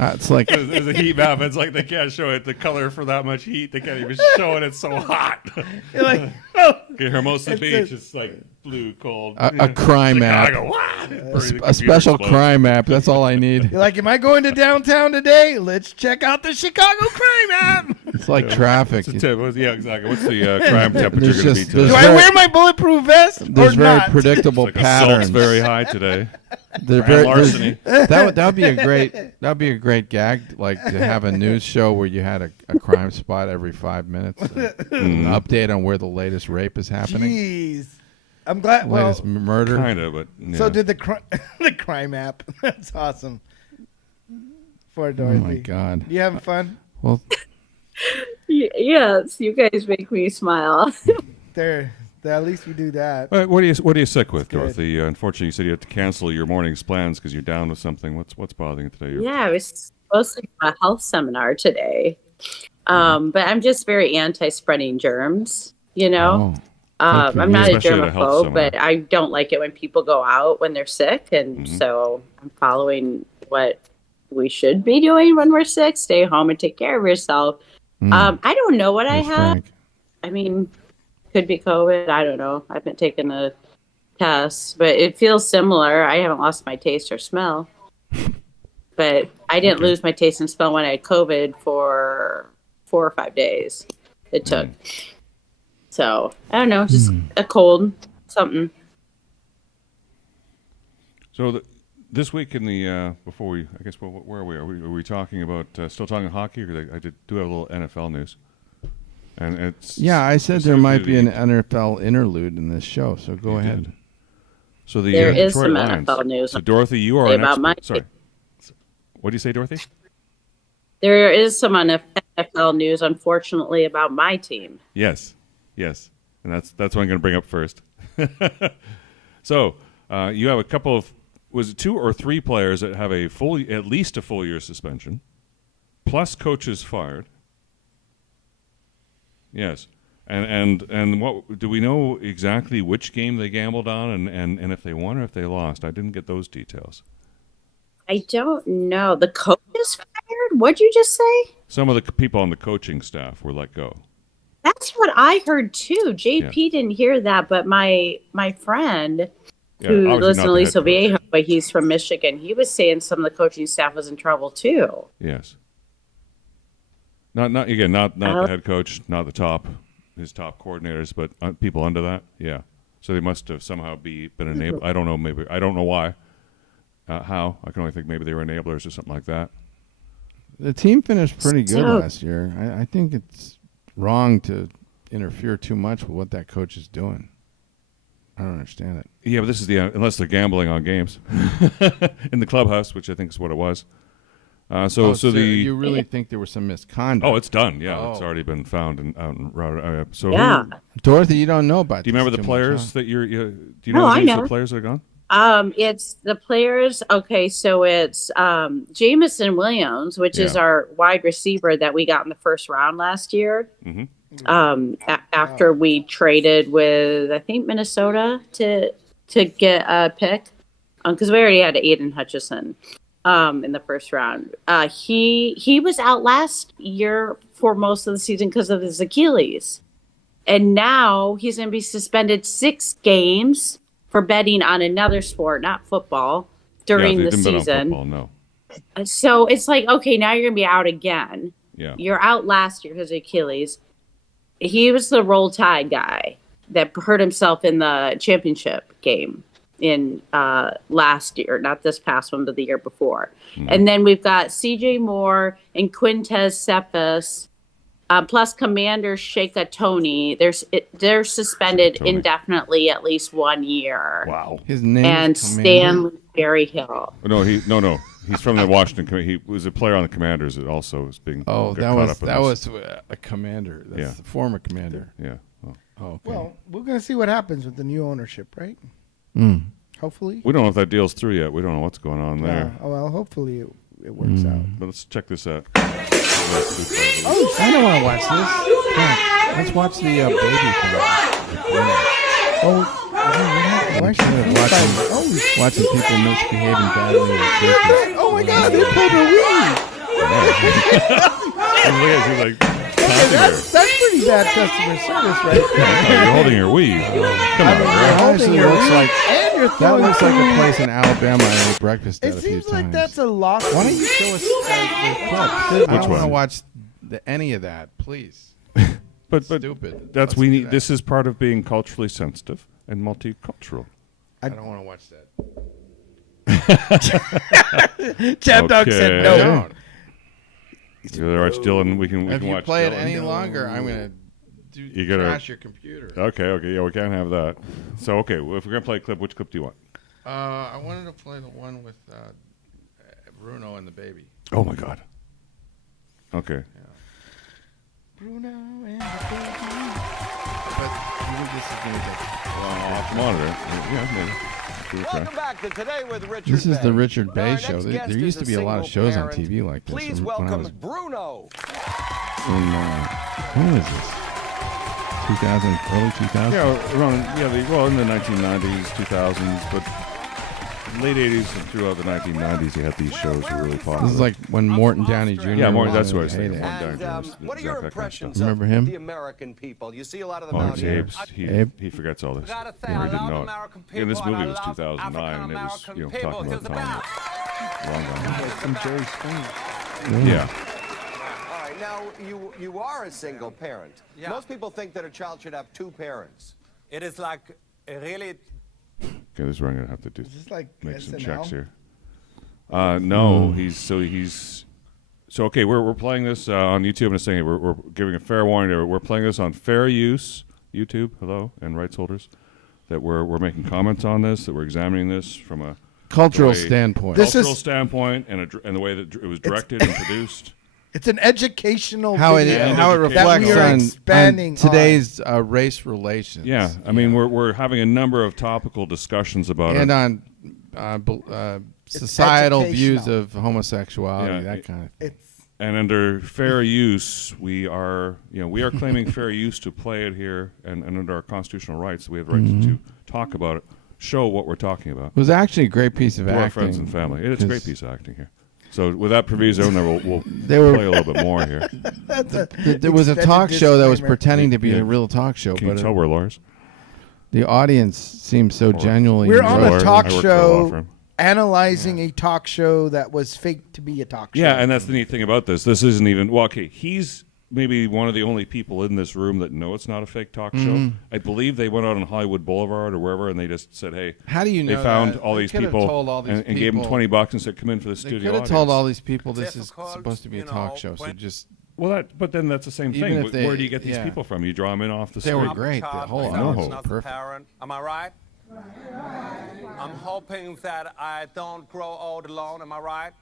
It's like There's a heat map. It's like they can't show it the color for that much heat. They can't even show it. It's so hot. You're like, oh. Okay, Hermosa It's Beach a- is like blue, cold. a crime Chicago, app. wow. A special crime app. That's all I need. You're like, am I going to downtown today? Let's check out the Chicago crime app. It's like traffic. Yeah, exactly. What's the crime temperature There's going to be just- today? Do there's I very- wear my bulletproof vest There's or very not? predictable Like patterns. assault's very high today. They're Grand larceny. that would be a great gag, like to have a news show where you had a crime spot every 5 minutes, an update on where the latest rape is happening, Jeez. I'm glad. Well, latest murder. Kind of, but yeah. so did the the crime app. That's awesome. For Oh Dorothy. my God! You having fun? Well, yes, you guys make me smile. There. At least we do that. What are you sick with, good. Dorothy? Unfortunately, you said you have to cancel your morning's plans because you're down with something. What's bothering you today? Yeah, I was supposed to have a health seminar today. But I'm just very anti-spreading germs, you know. Good for I'm you. not a Especially at a health germaphobe, seminar. but I don't like it when people go out when they're sick. And so I'm following what we should be doing when we're sick. Stay home and take care of yourself. I don't know what I There's have. Frank. I mean, could be COVID. I don't know. I haven't taken a test, but it feels similar. I haven't lost my taste or smell. But I didn't lose my taste and smell when I had COVID for 4 or 5 days. It took. So, I don't know. Just a cold, something. So this week in the before we, I guess, where are we? Are we talking about still talking hockey? Because I do have a little NFL news, and it's I said there might be an specifically NFL interlude in this show, so go You ahead. did. So the There is Detroit some Lions. NFL news. So Dorothy, you are an about my expert. Sorry, what do you say, Dorothy? There is some NFL news, unfortunately, about my team. Yes, and that's what I'm going to bring up first. So you have a couple of, was it 2 or 3 players that have at least a full year suspension, plus coaches fired. Yes, and what do we know exactly which game they gambled on and if they won or if they lost? I didn't get those details. I don't know. The coach is fired? What'd you just say? Some of the people on the coaching staff were let go. That's what I heard too. JP didn't hear that, but my friend who obviously listens not to the Lisa head coach. Viejo, but he's from Michigan, he was saying some of the coaching staff was in trouble too. Yes. Not the head coach, not his top coordinators, but people under that. Yeah. So they must have somehow been enabled. I don't know. Maybe I don't know why. How? I can only think maybe they were enablers or something like that. The team finished pretty good So- last year. I think it's wrong to interfere too much with what that coach is doing. I don't understand it. Yeah, but this is unless they're gambling on games in the clubhouse, which I think is what it was. So you really think there was some misconduct? Oh, it's done. Yeah, it's Oh. already been found and out and routed. So Yeah. Dorothy, you don't know about. do you remember this the too players much, that do you know No, the I names of know. the players that are gone? It's the players. Okay, so it's Jamison Williams, which is Yeah. our wide receiver that we got in the first round last year. Mhm. After we traded with, I think, Minnesota to get a pick, because we already had Aiden Hutchison in the first round. He was out last year for most of the season because of his Achilles, and now he's going to be suspended 6 games for betting on another sport, not football, during they the didn't bet on season. football, no. So it's like, okay, now you're going to be out again. Yeah. You're out last year because of Achilles. He was the roll tide guy that hurt himself in the championship game in last year, not this past one, but the year before. And then we've got CJ Moore and Quintez Cephas, plus Commander Shaka Tony. They're suspended Tony. indefinitely at least 1 year. Wow. His name And is Commander? Stanley Berryhill. No. He's from the Washington. He was a player on the Commanders that also was being. Oh, got that caught was up in that this. was a commander. That's Yeah. the former commander. Yeah. Well, Oh, okay. Well, we're gonna see what happens with the new ownership, right? Hopefully. we don't know if that deal's through yet. We don't know what's going on there. Oh, well, hopefully it works out. But let's check this out. Oh, I don't want to watch this. Yeah, let's watch the baby film. Why should Instead of we fight? watching people misbehaving badly in churches. Oh my God! They pulled a weed. He's like, taunting her. That's pretty bad customer service, right there. You're holding your weed. Come on, You're girl. holding Honestly, your looks weed like and you're that throwing looks like a food. place in Alabama I ate breakfast at It a few seems like times. that's a lock. Why don't you show us the clips? I Which don't want to one? watch any of that, please. But Stupid. that's Let's we do need. that. This is part of being culturally sensitive and multicultural. I don't want to watch that. Chap Dog Okay. said I no. don't. All right, Dylan, we can If you watch. play it Dylan. any longer, I'm gonna You gotta- trash your computer. Okay, yeah, we can't have that. So, okay, well, if we're gonna play a clip, which clip do you want? I wanted to play the one with Bruno and the baby. Oh my God. Okay. Bruno and the But you think this is gonna take Off monitor. Yeah, maybe. Give it a try. Welcome back to Today with Richard This is Bay. the Richard Bay Our show. next There guest used is to be a lot of single shows on parent. TV like this. Please when I welcome was- Bruno. when was this? 2000, early 2000s? Yeah, around, in the 1990s, 2000s, but late 80s and throughout the 1990s, you had these shows that were really popular. This is like when Morton Downey Jr. Yeah, Morton, was that's what I was in thinking. his heyday. Morton Downey Jr. What are your impressions Remember of him? the American people? You see a lot of them Oh, out it's here. Abe. He forgets all this. Or he didn't know it. And this movie was 2009, and it was, talking about time. Long gone. From Jerry Springer. Yeah. All right, now you are a single parent. Yeah. Most people think that a child should have two parents. It is like a really. Okay, this is where I'm gonna have to do. Is this like make some SNL? checks here. No, he's. So okay, we're playing this on YouTube. I'm just saying we're giving a fair warning there. We're playing this on fair use YouTube. Hello, and rights holders. That we're making comments on this. That we're examining this from a Cultural standpoint. Cultural standpoint, and the way that it was directed and produced. It's an educational how it video how it that reflects we are on expanding today's race relations. Yeah, I mean we're having a number of topical discussions about and it. on societal views educational. of homosexuality, Yeah, that kind of thing. It's And under fair use, we are claiming fair use to play it here, and under our constitutional rights, we have the right to talk about it, show what we're talking about. It was actually a great piece of To acting. our friends and family. It's a great piece of acting here. So with that proviso, and then we'll They were- play a little bit more here. There was a extended talk show that was disclaimer. pretending to be Yeah. a real talk show, Can you but tell we're lawyers? the audience seemed so genuinely. We're on lawyer. a talk I work for a law show firm. analyzing a talk show that was fake to be a talk show. Yeah, and that's the neat thing about this. This isn't even okay. He's maybe one of the only people in this room that know it's not a fake talk show. I believe they went out on Hollywood Boulevard or wherever, and they just said, "Hey, How do you know they found that? all They these could have people told all these and gave them people- $20 and said, come in for the They studio could have audience." told all these people this is Difficult, supposed to be a you talk know, show. So when- just But then that's the same Even thing. if they- Where do you get these yeah. people from? You draw them in off the They street. were great. The Child whole myself, audience not was a perfect. parent. Am I right? I'm hoping that I don't grow old alone. Am I right?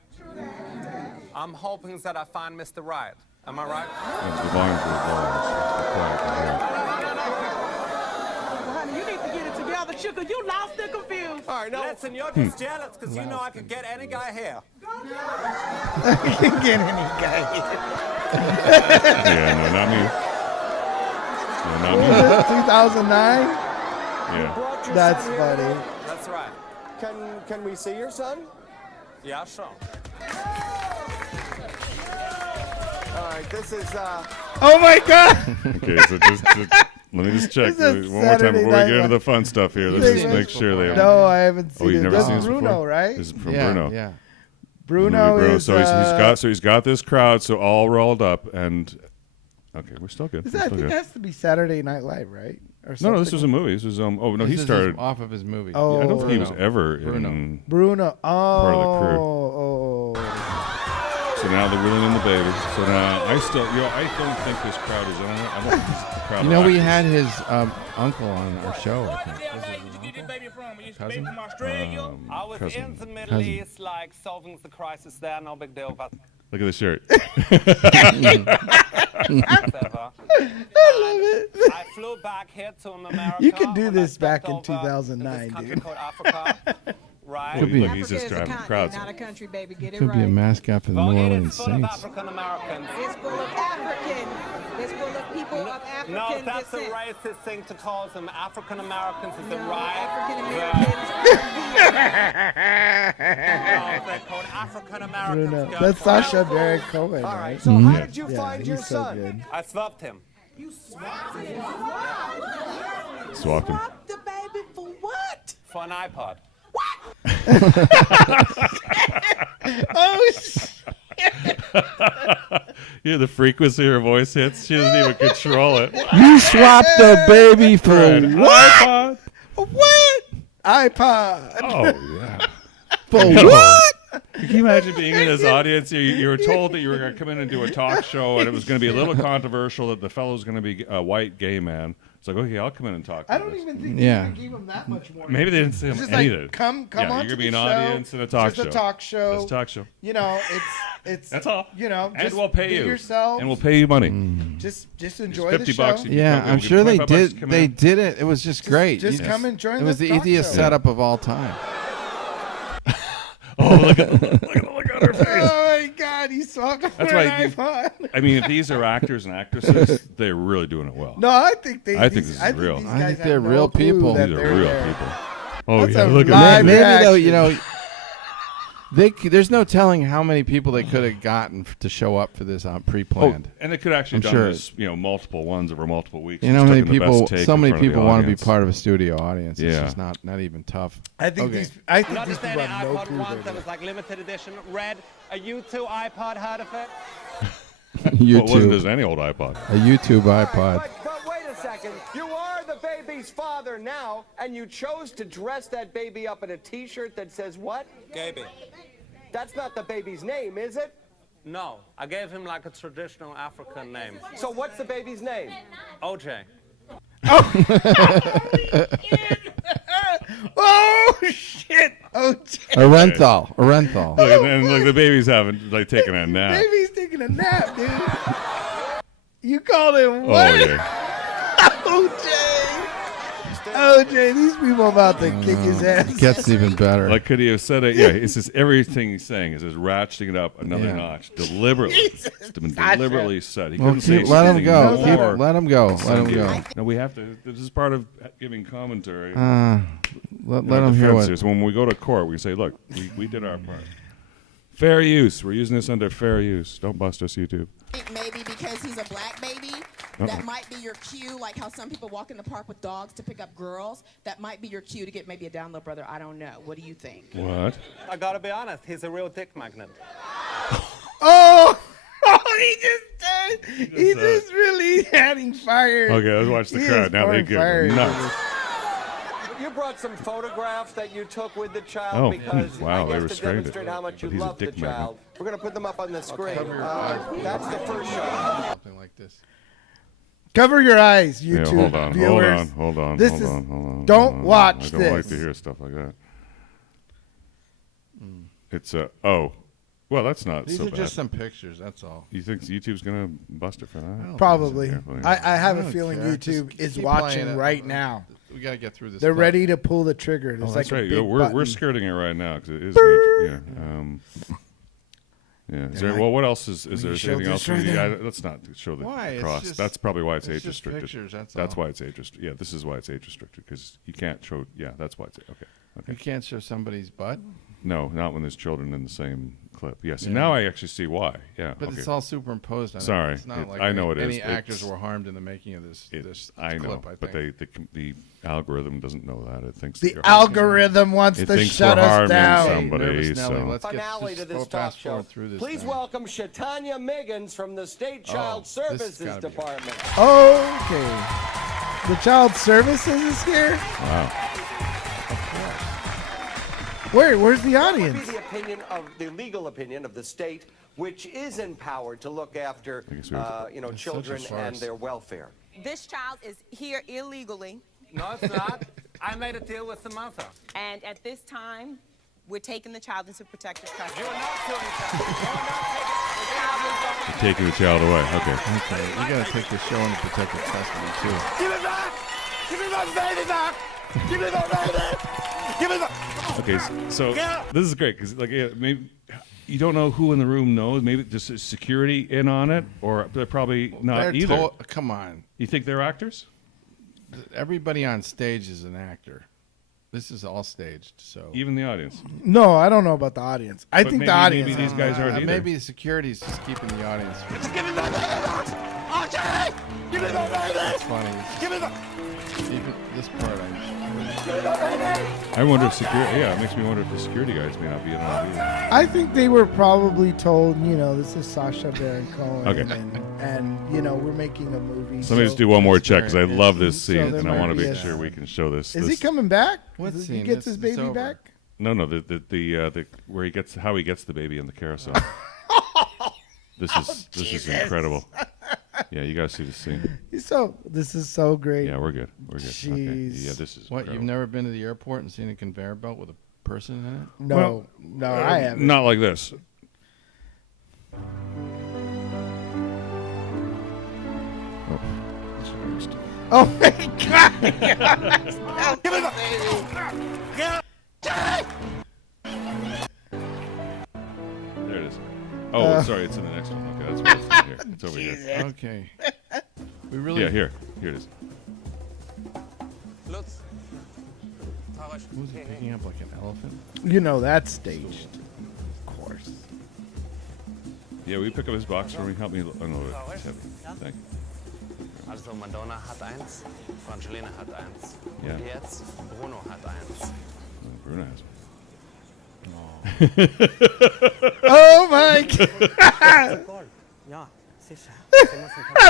I'm hoping that I find Mr. Right. Am I right? The volumes Honey, you need to get it together, sugar. You lost and confused. All right, now listen, you're just jealous because you know I could get any guy here. You can get any guy. Yeah, no, not me. No, not me. 2009. Yeah. That's funny. That's right. Can we see your son? Yeah, sure. All right, this is Oh my God! Okay, so just let me just check This is one more time Saturday before we Night get into Live. the fun stuff here. Let's You've just seen make this sure they. No, I haven't seen Oh, you've it. never This seen is this Bruno, before? right? This is from Yeah, Bruno. yeah. Bruno Bruno. is. So he's got this crowd so all rolled up and. Okay, we're still good. Is We're that, I still think good. it has to be Saturday Night Live, right? Or No, this something. was a movie. This was Oh no, This he is started. off of his movie. Oh. I don't think he was Bruno. ever Bruno. in. Bruno. Oh. Part of the crew. Oh. So now they're wheeling in the baby. So now I don't think this crowd is on it. I don't think this is the crowd. You know, of we actors. had his uncle on our show, I think. Cousin? I was Cousin. in the Middle Cousin. East, like solving the crisis there, no big deal, but Look at the shirt. whatever. I flew back here to America. You could do when I this back stepped in over 2009, this country dude. called Africa, right? Could be. Look, he's just driving crowds. Not a country, baby. Get it Could right. be a mascot for the Well, New it Orleans is full of Saints. African Americans. It's full of African. It's full of people of African No, that's descent. a racist thing to call them. African Americans is No, it right? African Yeah. Americans. No, they're called African Americans. Bruno. girl. That's Sasha Baron Cohen, all right? right. So how did you Yeah, find your he's so son? good. I swapped him. Swapped him. The baby for what? For an iPod. Oh, shit. Yeah, the frequency her voice hits, she doesn't even control it. You swapped the baby for An iPod? What? iPod. Oh yeah. For No. what? Can you imagine being in his audience? You were told that you were going to come in and do a talk show, and it was going to be a little controversial that the fellow was going to be a white gay man. It's like, okay, I'll come in and talk. I about don't this. even think Yeah. they gave him that much more. Maybe they didn't say It's him just anything. like, come yeah, on you're to gonna be the an show. audience and a talk Just show. a talk show. Just a talk show. You know, it's That's all. You know, And just we'll pay be you. yourself. And we'll pay you money. Just enjoy the $50 show. if you Yeah, come. I'm We'll sure give they 25 bucks to did. come They in. did it. It was just great. Just You- come and join It was the talk easiest show. setup of all time. Oh, look at her face. Oh my God, God, you swapped it for That's an why. iPod. I mean, if these are actors and actresses, they're really doing it well. No, I think I think this is real. These I guys think they're have no real clue people. that These are they're real there. people. Oh That's yeah, a look at live Maybe reaction. though, you know, there's no telling how many people they could have gotten to show up for this pre-planned. and they could actually I'm done sure. this, multiple ones over multiple weeks. You know how Just many taking the best people? take So in many front of the people want to be audience. part of a studio audience. It's Yeah. just not even tough. I think Okay. these Not people just any have no iPod clue. once that was like limited edition red. A U2 iPod, heard of it? Well, it wasn't YouTube, just any old iPod. a YouTube iPod. But wait a second. You are the baby's father now, and you chose to dress that baby up in a T-shirt that says what? Gaby. That's not the baby's name, is it? No, I gave him like a traditional African name. So what's the baby's name? OJ. Oh shit! Oh, Orenthal. Orenthal. Look, and look, the baby's taking a nap. baby's taking a nap, dude. You called him Oh what? yeah. OJ, these people about to kick his ass. Gets even better. Like, could he have said it? Yeah, it's just everything he's saying is just ratcheting it up another Yeah. notch deliberately. It's been deliberately said. He Well, couldn't say let him anything go. more. Let him go. Let him go. No, we have to. This is part of giving commentary. Let him hear what. So when we go to court, we say, "Look, we did our part. Fair use. We're using this under fair use. Don't bust us, YouTube." Maybe because he's a black baby, that might be your cue, like how some people walk in the park with dogs to pick up girls. That might be your cue to get maybe a down low brother. I don't know. What do you think? What? I gotta be honest, he's a real dick magnet. Oh, he's just really adding fire. Okay, let's watch the He crowd. is Now they pouring get fire. nuts. You brought some photographs that you took with the child Oh, because wow, they I guess to restrained it. demonstrate how much But you he's a love the dick magnet. child. We're going to put them up on the screen. cover your eyes. That's the first shot. Something like this. Cover your eyes, Yeah, YouTube hold on, viewers. hold on. This hold is- on, hold on. don't hold on. watch I don't like this. to hear stuff like that. It's well, that's not These so are bad. just some pictures. That's all. You think YouTube's gonna bust it for that? Probably. Yeah, I have I a don't feeling care. YouTube Just is keep watching playing it. right now. We got to get through this. They're stuff. ready to pull the trigger. There's that's like right. a big We're button. skirting it right now because it is. Yeah. Yeah. Is there, like- well, what else is there? show Anything this else? right there? Let's not show the Why? It's cross. just- That's probably why it's it's age just restricted. pictures, that's why all. it's age restricted. Yeah, this is why it's age restricted because you can't show. Yeah, that's why it's okay. You can't show somebody's butt, No, not when there's children in the same clip. Yes, Yeah. now I actually see why. Yeah, but okay. it's all superimposed. On it. Sorry. It's not It- like I know it is. any It's- actors were harmed in the making of this. This I know, clip, I but think. the algorithm doesn't know that. It thinks The that you're algorithm wants It to thinks shut we're us harming down. somebody. Nervous Nelly, so- let's get Finale to this talk fast show. forward through this. Please thing. welcome Shatanya Miggins from the State Child this has Services gotta be good. Department. Okay. The child services is here. Wow. Where's the What would audience? be the opinion of the legal opinion of the state, which is empowered to look after, guess we have to- children such a and farce. their welfare? This child is here illegally, No, it's not. I made a deal with the mother. and at this time, we're taking the child into protective You custody. are not doing that. You are not taking Taking the child away. Okay. Okay, you got to take the show into protective custody too. Give it back! Give me my baby back! Give me my baby! Give me my... Okay. So this is great because maybe you don't know who in the room knows. Maybe just is security in on it, or they're probably not They're either. Come on, You think they're actors? everybody on stage is an actor. This is all staged, so Even the audience. No, I don't know about the audience. I But think maybe- the audience. maybe these guys aren't either. maybe the security's just keeping the audience. Give me my baby! Okay! Give me my baby! It's funny. Give me the... Even this part, I wonder if security. Yeah, it makes me wonder if the security guys may not be in on it either. I think they were probably told, this is Sacha Baron Cohen, Okay. and we're making a movie. Let me so- just do one more check because I experience. love this So scene there and I might want to be make a- sure we can show this. Is he this- coming back? What He scene? gets This- his it's baby over. back? No, the where how he gets the baby in the carousel. This is incredible. Yeah, you guys see the scene. This is so great. Yeah, we're good. We're good. Okay. Jeez. Yeah, this is What? You've incredible. never been to the airport and seen a conveyor belt with a person in it? No, I haven't. Not like this. Oh my God! There it is. Oh, sorry, it's in the next one. Okay, that's what it's here. It's over here. Okay. We really. Yeah, here it is. Who's it picking up like an elephant? You know that's staged. Of course. Yeah, we pick up his box for me. Help me unload it. It's heavy. Thank you. Also Madonna hat eins, Brangelina hat eins. Ja. Und jetzt Bruno hat eins. Bruno has Oh my God. Ja, sicher.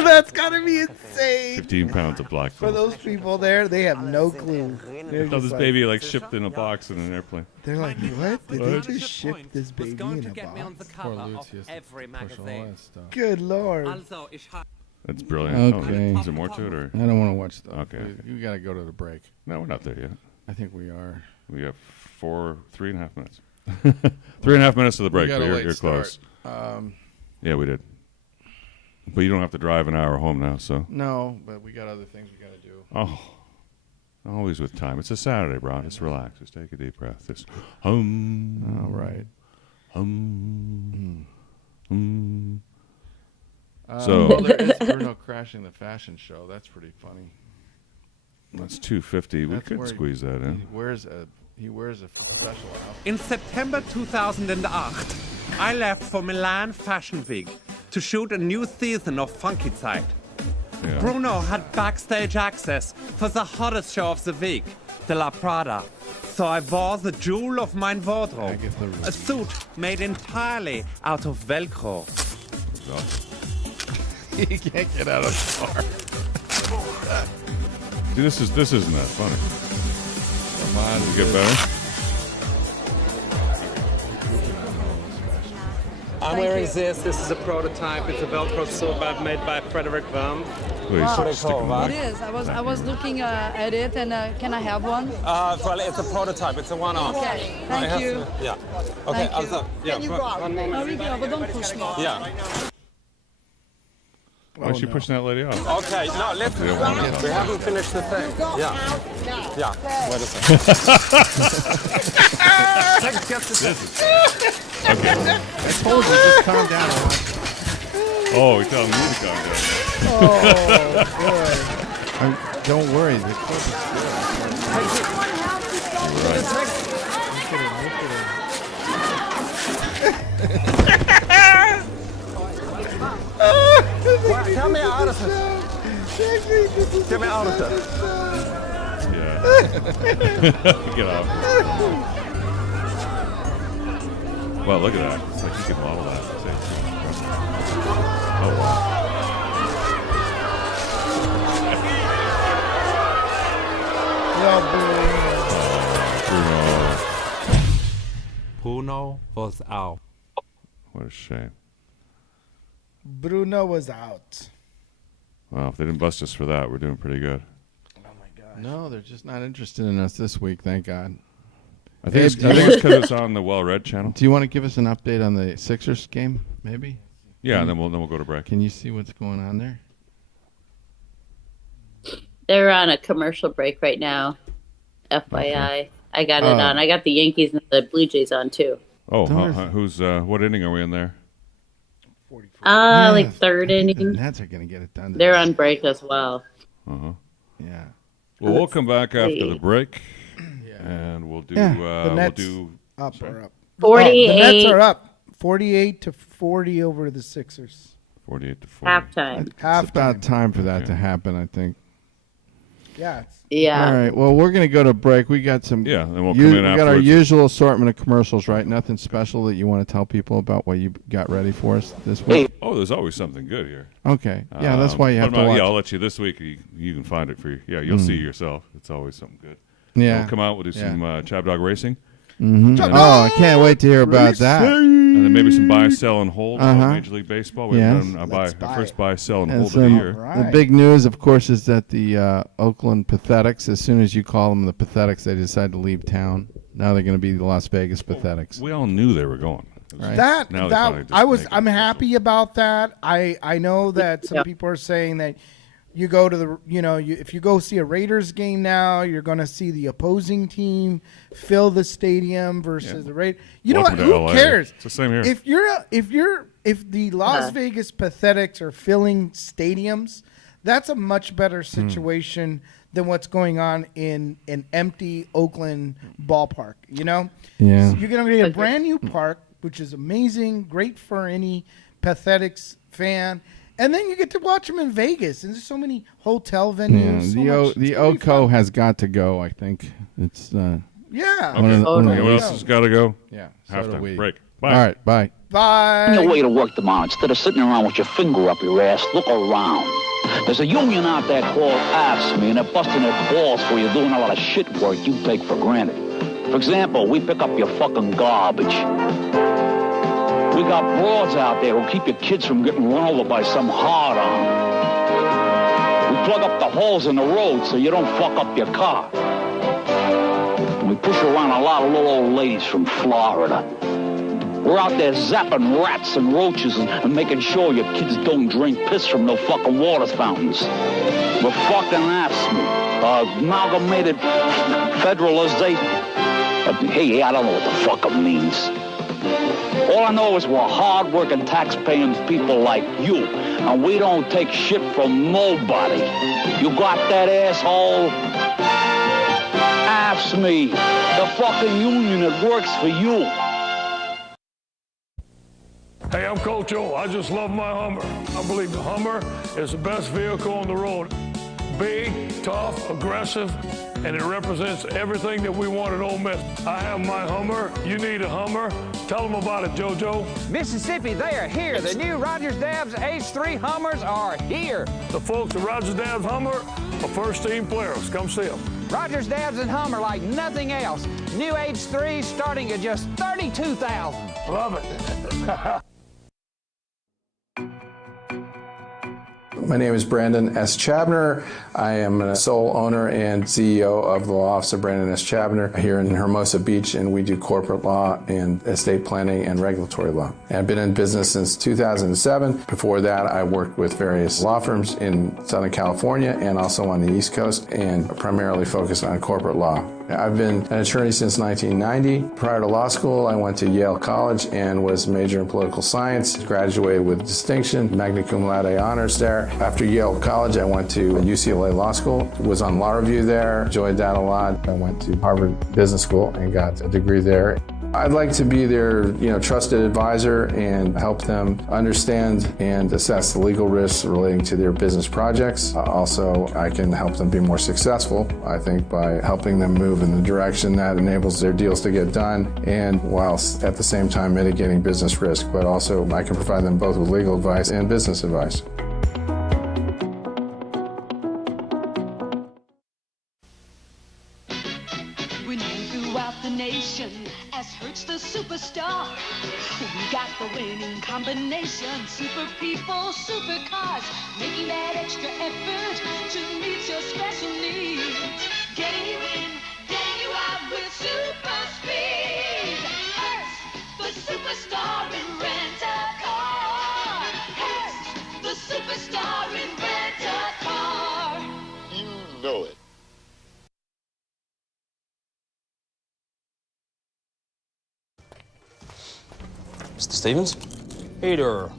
That's gotta be insane. 15 pounds of black For gold. those people there, they have no clue. They're Thought just this like- baby like shipped in a box in an airplane. They're like, what? Did they just ship this baby in a box? Poor Lucius. Push all that stuff. Good Lord. That's brilliant. Okay. Oh, is there more to it, or? I don't want to watch stuff. Okay. You got to go to the break. No, we're not there yet. I think we are. We have 3.5 minutes. 3.5 minutes to the break, We got but a late you're close. start. Yeah, we did. But you don't have to drive an hour home now, so. No, but we got other things we got to do. Oh, always with time. It's a Saturday, bro. Just relax. Just take a deep breath. Just hum. All right. Hum. Hum. So well, there is Bruno crashing the fashion show. That's pretty funny. That's $250. We could squeeze that in. He wears a special outfit. In September 2008, I left for Milan Fashion Week to shoot a new season of Funky Zeit. Yeah. Bruno had backstage access for the hottest show of the week, De La Prada. So I wore the jewel of my wardrobe, a suit made entirely out of Velcro. He can't get out of the car. See, this isn't that funny. Come on, does it get better? I'm wearing this. This is a prototype. It's a Velcro suit made by Frederick Worm. Please stick in the It is. I was looking at it, and can I have one? Well, it's a prototype. It's a one-off. Okay. Thank you. Yeah. Okay. Thank you. Yeah. One moment. There we go, but don't push me. Yeah. Why is she pushing that lady off? Okay. No, let's. Yeah, We haven't finished the thing. Yeah. Yeah. Wait a second. I told you, just calm down. Oh, you're telling me to calm down. Oh, Don't worry, the clip is Tell me out of it. Get me out of it. Yeah. Get off. Well, look at that. It's like you can model that. Oh, wow. Bruno was out. What a shame. Bruno was out. Well, if they didn't bust us for that, we're doing pretty good. No, they're just not interested in us this week, thank God. I think it's because it's on the Well-Read channel. Do you want to give us an update on the Sixers game, maybe? Yeah, and then we'll go to break. Can you see what's going on there? They're on a commercial break right now. FYI. I got it on. I got the Yankees and the Blue Jays on too. Oh, who's what inning are we in there? Like third inning. The Nets are going to get it done. They're on break as well. Uh-huh. Yeah. Well, we'll come back after the break, and we'll do. The Nets we'll do up or up. 48. The Nets are up 48-40 over the Sixers. 48-40. Halftime. It's about time for that to happen, I think. Yeah. Yeah. All right. Well, we're going to go to break. We got some. Yeah, and we'll come in We got our afterwards. usual assortment of commercials, right? Nothing special that you want to tell people about what you got ready for us this week. Oh, there's always something good here. Okay. Yeah, that's why you have to watch. Yeah, I'll let you this week. You can find it for you. Yeah, you'll see yourself. It's always something good. Yeah. We'll come out. We'll do some Chab Dog racing. Mm-hmm. Oh, I can't wait to hear about that. And then maybe some buy, sell, and hold Uh-huh. on Major League Baseball. We've done our first buy, sell, and And hold of the year. The big news, of course, is that the Oakland Pathetics, as soon as you call them the Pathetics, they decide to leave town. Now they're going to be the Las Vegas Pathetics. We all knew they were going. Right. I'm happy about that. I know that some people are saying that you go to the if you go see a Raiders game now, you're going to see the opposing team fill the stadium versus the Raiders. You know what? Welcome to Who LA. cares? It's the same here. If you're if the Las Vegas Pathetics are filling stadiums, that's a much better situation than what's going on in an empty Oakland ballpark. You know, Yeah. So you're going to get a brand new park, which is amazing, great for any Pathetics fan. And then you get to watch them in Vegas, and there's so many hotel venues. The OCO has got to go. I think it's. Yeah. Okay. What else has got to go? Yeah. Halftime break. Bye. All right. Bye. Bye. Your way to work them out. Instead of sitting around with your finger up your ass, look around. There's a union out there called AFSCME, and they're busting their balls for you doing a lot of shit work you take for granted. For example, we pick up your fucking garbage. We got broads out there who keep your kids from getting run over by some hard-on. We plug up the holes in the road so you don't fuck up your car. And we push around a lot of little old ladies from Florida. We're out there zapping rats and roaches and making sure your kids don't drink piss from no fucking water fountains. We're fucking AFSCME, Amalgamated Federalization. Hey, I don't know what the fuck it means. All I know is we're hard-working, tax-paying people like you, and we don't take shit from nobody. You got that, asshole? AFSCME, the fucking union that works for you. Hey, I'm Coach O. I just love my Hummer. I believe the Hummer is the best vehicle on the road. Big, tough, aggressive, and it represents everything that we want at Ole Miss. I have my Hummer. You need a Hummer. Tell them about it, JoJo. Mississippi, they are here. The new Rogers Dabbs H3 Hummers are here. The folks at Rogers Dabbs Hummer are first-team players. Come see them. Rogers Dabbs and Hummer like nothing else. New H3 starting at just $32,000. Love it. My name is Brandon S. Chabner. I am a sole owner and CEO of the law office of Brandon S. Chabner here in Hermosa Beach, and we do corporate law and estate planning and regulatory law. And I've been in business since 2007. Before that, I worked with various law firms in Southern California and also on the East Coast, and primarily focused on corporate law. I've been an attorney since 1990. Prior to law school, I went to Yale College and was majored in political science, graduated with distinction, magna cum laude honors there. After Yale College, I went to UCLA Law School, was on law review there, enjoyed that a lot. I went to Harvard Business School and got a degree there. I'd like to be their, trusted advisor and help them understand and assess the legal risks relating to their business projects. Also, I can help them be more successful, I think, by helping them move in the direction that enables their deals to get done, and whilst at the same time mitigating business risk. But also, I can provide them both with legal advice and business advice. Superstar. We got the winning combination. Super people, super cars. Making that extra effort to meet your special needs. Getting you in, getting you out with super speed. Hertz, the superstar in rent-a-car. Hertz, the superstar in rent-a-car. You know it. Mr. Stevens? Hey there.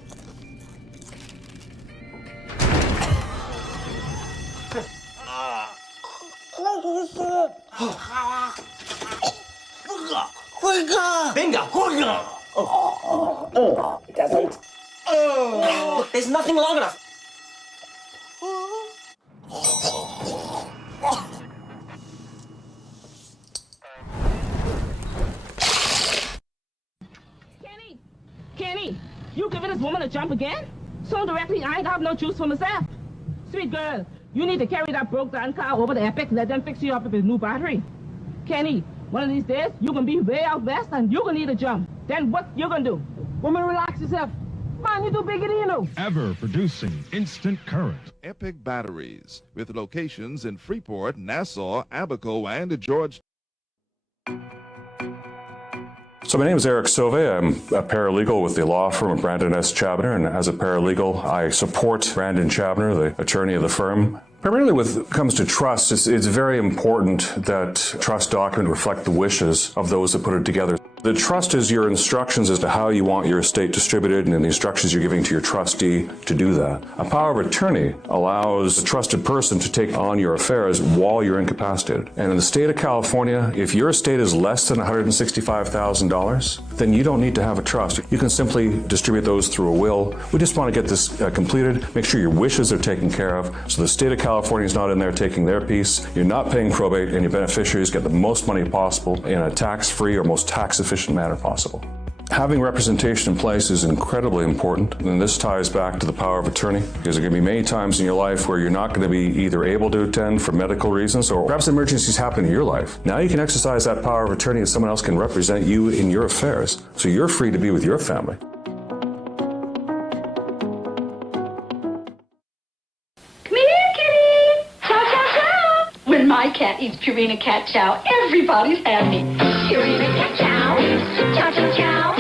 Bingo! Oh, it doesn't. Oh, there's nothing long enough. Kenny, you giving this woman a jump again? So directly, I ain't got no juice for myself. Sweet girl, you need to carry that broke down car over to Epic, let them fix you up with a new battery. Kenny, one of these days, you're gonna be way out west and you're gonna need a jump. Then what you gonna do? Woman, relax yourself. Man, you too big, you know. Ever producing instant current. Epic Batteries, with locations in Freeport, Nassau, Abaco, and George. So my name is Eric Sauve. I'm a paralegal with the law firm of Brandon S. Chabner, and as a paralegal, I support Brandon Chabner, the attorney of the firm. Primarily when it comes to trust, it's very important that trust document reflect the wishes of those that put it together. The trust is your instructions as to how you want your estate distributed and the instructions you're giving to your trustee to do that. A power of attorney allows a trusted person to take on your affairs while you're incapacitated. And in the state of California, if your estate is less than $165,000, then you don't need to have a trust. You can simply distribute those through a will. We just want to get this completed, make sure your wishes are taken care of, so the state of California is not in there taking their piece. You're not paying probate, and your beneficiaries get the most money possible in a tax-free or most tax-efficient manner possible. Having representation in place is incredibly important, and this ties back to the power of attorney, because there are going to be many times in your life where you're not going to be either able to attend for medical reasons, or perhaps emergencies happen in your life. Now you can exercise that power of attorney and someone else can represent you in your affairs, so you're free to be with your family. Come here, kitty. Chow, chow, chow. When my cat eats Purina cat chow, everybody's happy. Purina cat chow. Chow, chow, chow.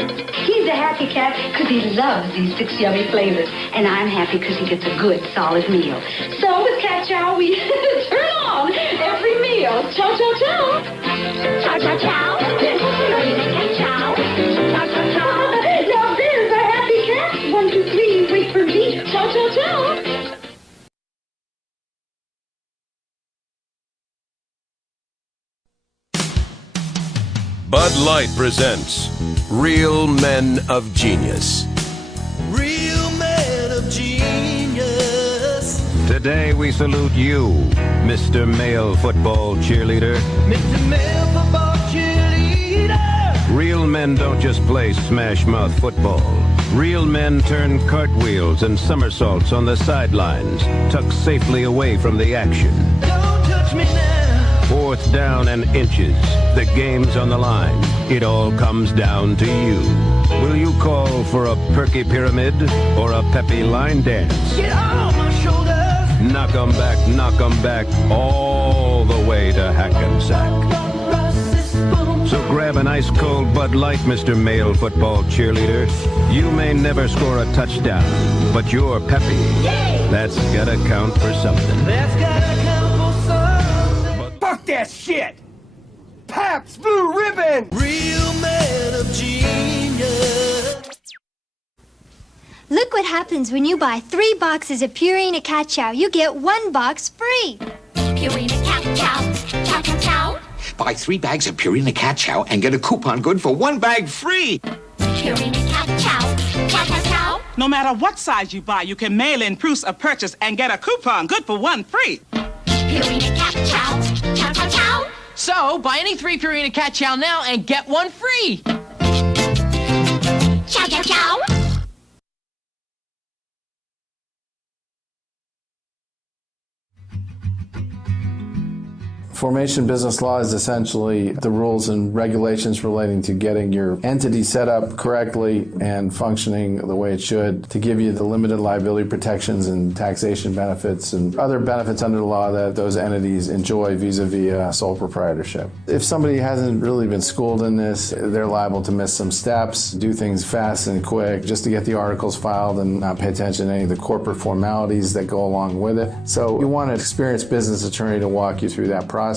He's a happy cat because he loves these 6 yummy flavors. And I'm happy because he gets a good, solid meal. So with cat chow, we turn on every meal. Chow, chow, chow. Chow, chow, chow. Purina cat chow. Chow, chow, chow. Now there's a happy cat. 1, 2, 3, wait for me. Chow, chow, chow. Bud Light presents Real Men of Genius. Real men of genius. Today we salute you, Mr. Male Football Cheerleader. Mr. Male Football Cheerleader. Real men don't just play smash mouth football. Real men turn cartwheels and somersaults on the sidelines, tucked safely away from the action. Don't touch me now. 4th down and inches. The game's on the line. It all comes down to you. Will you call for a perky pyramid or a peppy line dance? Get on my shoulders. Knock 'em back, all the way to Hackensack. So grab an ice-cold Bud Light, Mr. Male Football Cheerleader. You may never score a touchdown, but you're peppy. Yay! That's gotta count for something. That's gotta count for something. Fuck that shit! Pabst Blue Ribbon! Real man of genius. Look what happens when you buy 3 boxes of Purina Cat Chow. You get 1 box free. Purina Cat Chow. Chow, chow, chow. Buy 3 bags of Purina Cat Chow and get a coupon good for 1 bag free. Purina Cat Chow. Chow, chow, chow. No matter what size you buy, you can mail in proofs of purchase and get a coupon good for 1 free. Purina Cat Chow. Chow, chow, chow. So, buy any 3 Purina Cat Chow now and get 1 free. Chow, chow, chow. Formation business law is essentially the rules and regulations relating to getting your entity set up correctly and functioning the way it should to give you the limited liability protections and taxation benefits and other benefits under the law that those entities enjoy vis-a-vis sole proprietorship. If somebody hasn't really been schooled in this, they're liable to miss some steps, do things fast and quick just to get the articles filed and not pay attention to any of the corporate formalities that go along with it. So you want an experienced business attorney to walk you through that process.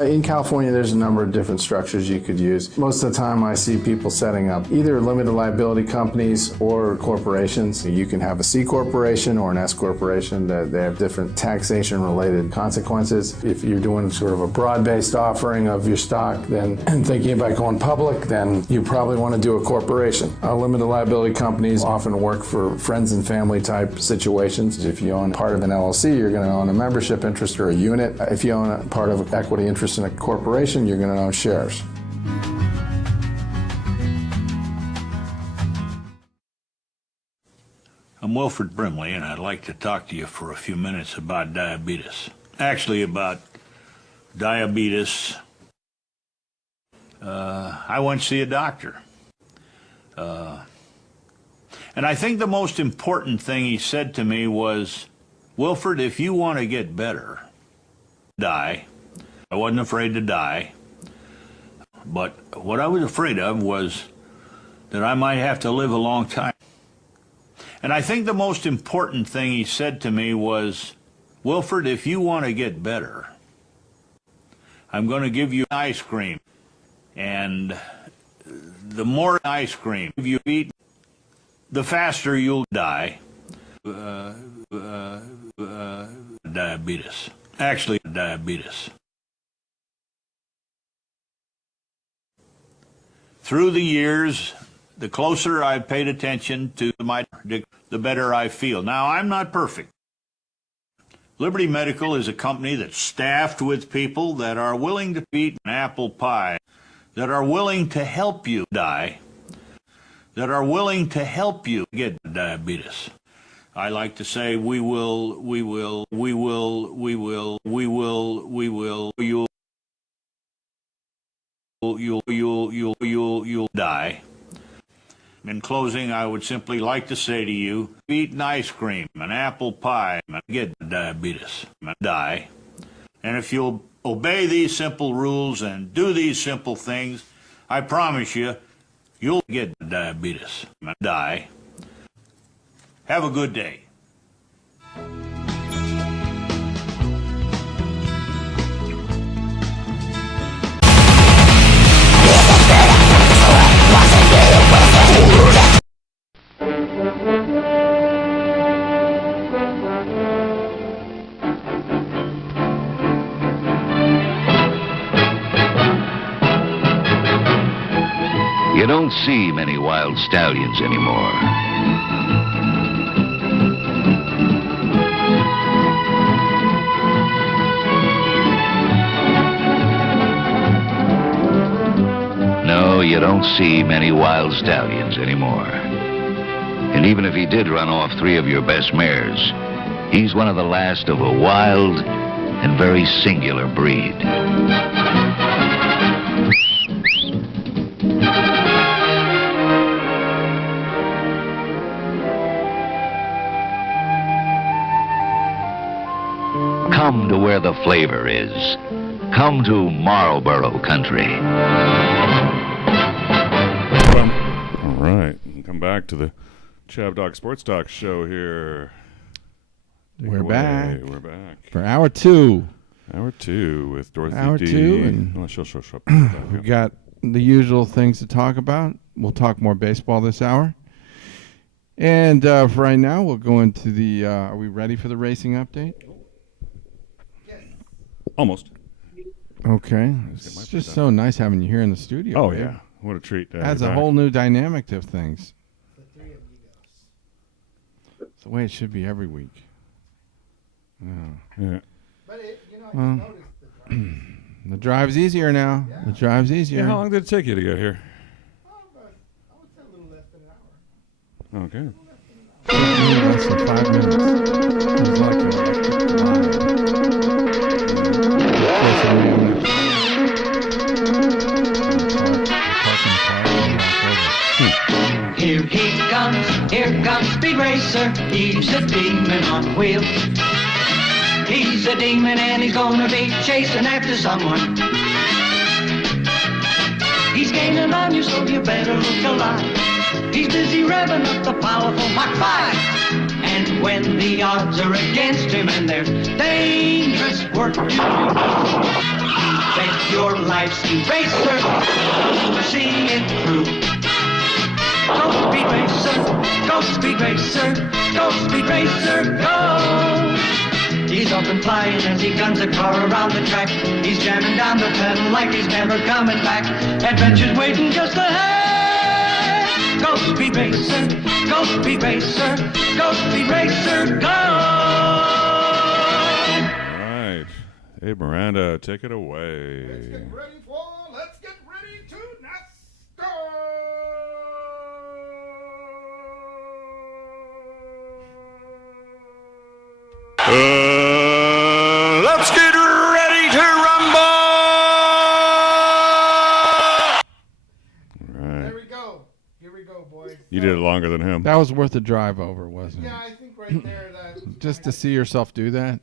In California, there's a number of different structures you could use. Most of the time, I see people setting up either limited liability companies or corporations. You can have a C corporation or an S corporation. They have different taxation-related consequences. If you're doing sort of a broad-based offering of your stock, then and thinking about going public, then you probably want to do a corporation. Limited liability companies often work for friends and family type situations. If you own part of an LLC, you're going to own a membership interest or a unit. If you own a part of equity interest in a corporation, you're going to own shares. I'm Wilford Brimley, and I'd like to talk to you for a few minutes about diabetes. Actually, about diabetes. I went to see a doctor. And I think the most important thing he said to me was, Wilford, if you want to get better, die. I wasn't afraid to die, but what I was afraid of was that I might have to live a long time. And I think the most important thing he said to me was, Wilford, if you want to get better, I'm going to give you ice cream. And the more ice cream you eat, the faster you'll die. Diabetes. Actually, diabetes. Through the years, the closer I've paid attention to the better I feel. Now, I'm not perfect. Liberty Medical is a company that's staffed with people that are willing to eat an apple pie, that are willing to help you die, that are willing to help you get diabetes. I like to say you'll die. In closing, I would simply like to say to you, eat an ice cream, an apple pie, and get diabetes, and die. And if you'll obey these simple rules and do these simple things, I promise you, you'll get diabetes, and die. Have a good day. You don't see many wild stallions anymore. No, you don't see many wild stallions anymore. And even if he did run off 3 of your best mares, he's one of the last of a wild and very singular breed. Come to where the flavor is. Come to Marlboro country. All right. Come back to the Chab Dog Sports Talk show here. We're back. We're back. For hour 2. Hour 2 with Dorothy Hour D. 2. And we got the usual things to talk about. We'll talk more baseball this hour. And for right now, we'll go into the... are we ready for the racing update? Almost. Okay. It's just so nice having you here in the studio. Oh, babe. yeah. What a treat. Adds a whole new dynamic to things. It's the way it should be every week. Yeah. But Well, the drive's easier now. The drive's easier. Yeah, how long did it take you to get here? I would say a little less than an hour. Okay. Less than 5 minutes. It was like an electric line. Here comes Speed Racer. He's a demon on wheels. He's a demon and he's gonna be chasing after someone. He's gaining on you, so you better look alive. He's busy revving up the powerful Mach 5. And when the odds are against him and there's dangerous work to do, bet your life's Speed Racer to see it through. Go Speed Racer, go Speed Racer, go Speed Racer, go! He's up and flying as he guns a car around the track. He's jamming down the pedal like he's never coming back. Adventure's waiting just ahead. Go Speed Racer, go Speed Racer, go Speed Racer, go! All right. Abe Miranda, take it away. Let's get ready to NASCAR! Let's get ready to rumble! All right. There we go. Here we go, boys. You did it longer than him. That was worth the drive over, wasn't it? Yeah, I think right there that... Just to see yourself do that?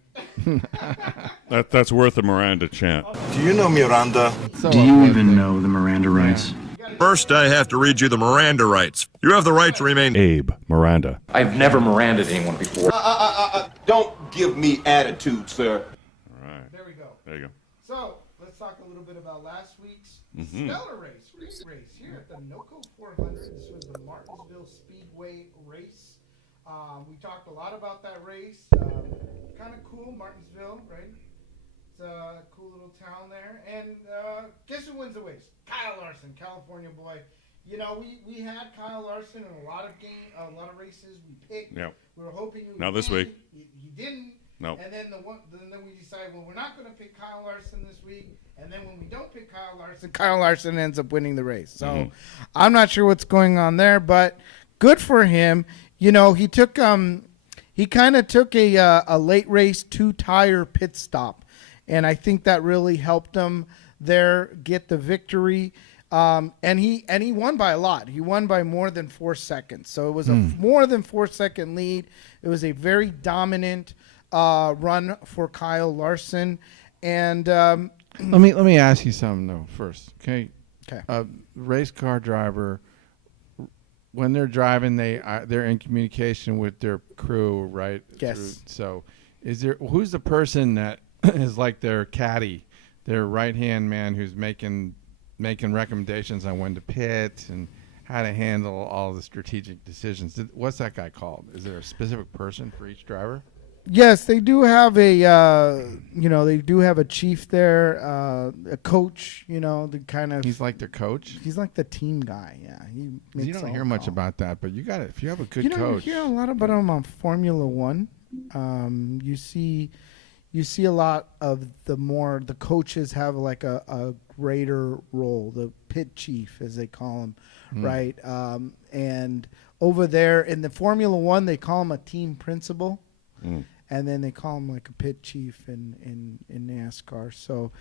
That's worth the Miranda chant. Do you know Miranda? So Do you even know the Miranda rights? First, I have to read you the Miranda rights. You have the right to remain... Abe Miranda. I've never Miranda'd anyone before. Don't give me attitude, sir. All right. There we go. There you go. So, let's talk a little bit about last week's stellar race here at the NOCO 400. This was the Martinsville Speedway race. We talked a lot about that race. Kind of cool, Martinsville, right? It's a cool little town there. And guess who wins the race? Kyle Larson, California boy. You know, we had Kyle Larson in a lot of races. We picked. Yep. We were hoping he would. Not this week. He didn't. No. And then then we decided, well, we're not going to pick Kyle Larson this week. And then when we don't pick Kyle Larson ends up winning the race. So I'm not sure what's going on there, but good for him. You know, he took he kind of took a late race 2-tire pit stop, and I think that really helped him there get the victory. And he won by a lot. He won by more than 4 seconds. So it was a more than 4 second lead. It was a very dominant run for Kyle Larson. And let me ask you something though first. Okay. Race car driver, when they're driving, they're in communication with their crew, right? Yes. So who's the person that is like their caddy, their right-hand man who's making recommendations on when to pit and how to handle all the strategic decisions? What's that guy called? Is there a specific person for each driver? Yes, they do have a chief there, a coach. You know, the kind of he's like their coach. He's like the team guy. Yeah, you don't hear much about that, but you got it. If you have a good coach, you hear a lot about him on Formula One. You see a lot of the coaches have like a greater role, the pit chief as they call him, right? And over there in the Formula One, they call him a team principal. And then they call him like a pit chief in NASCAR. So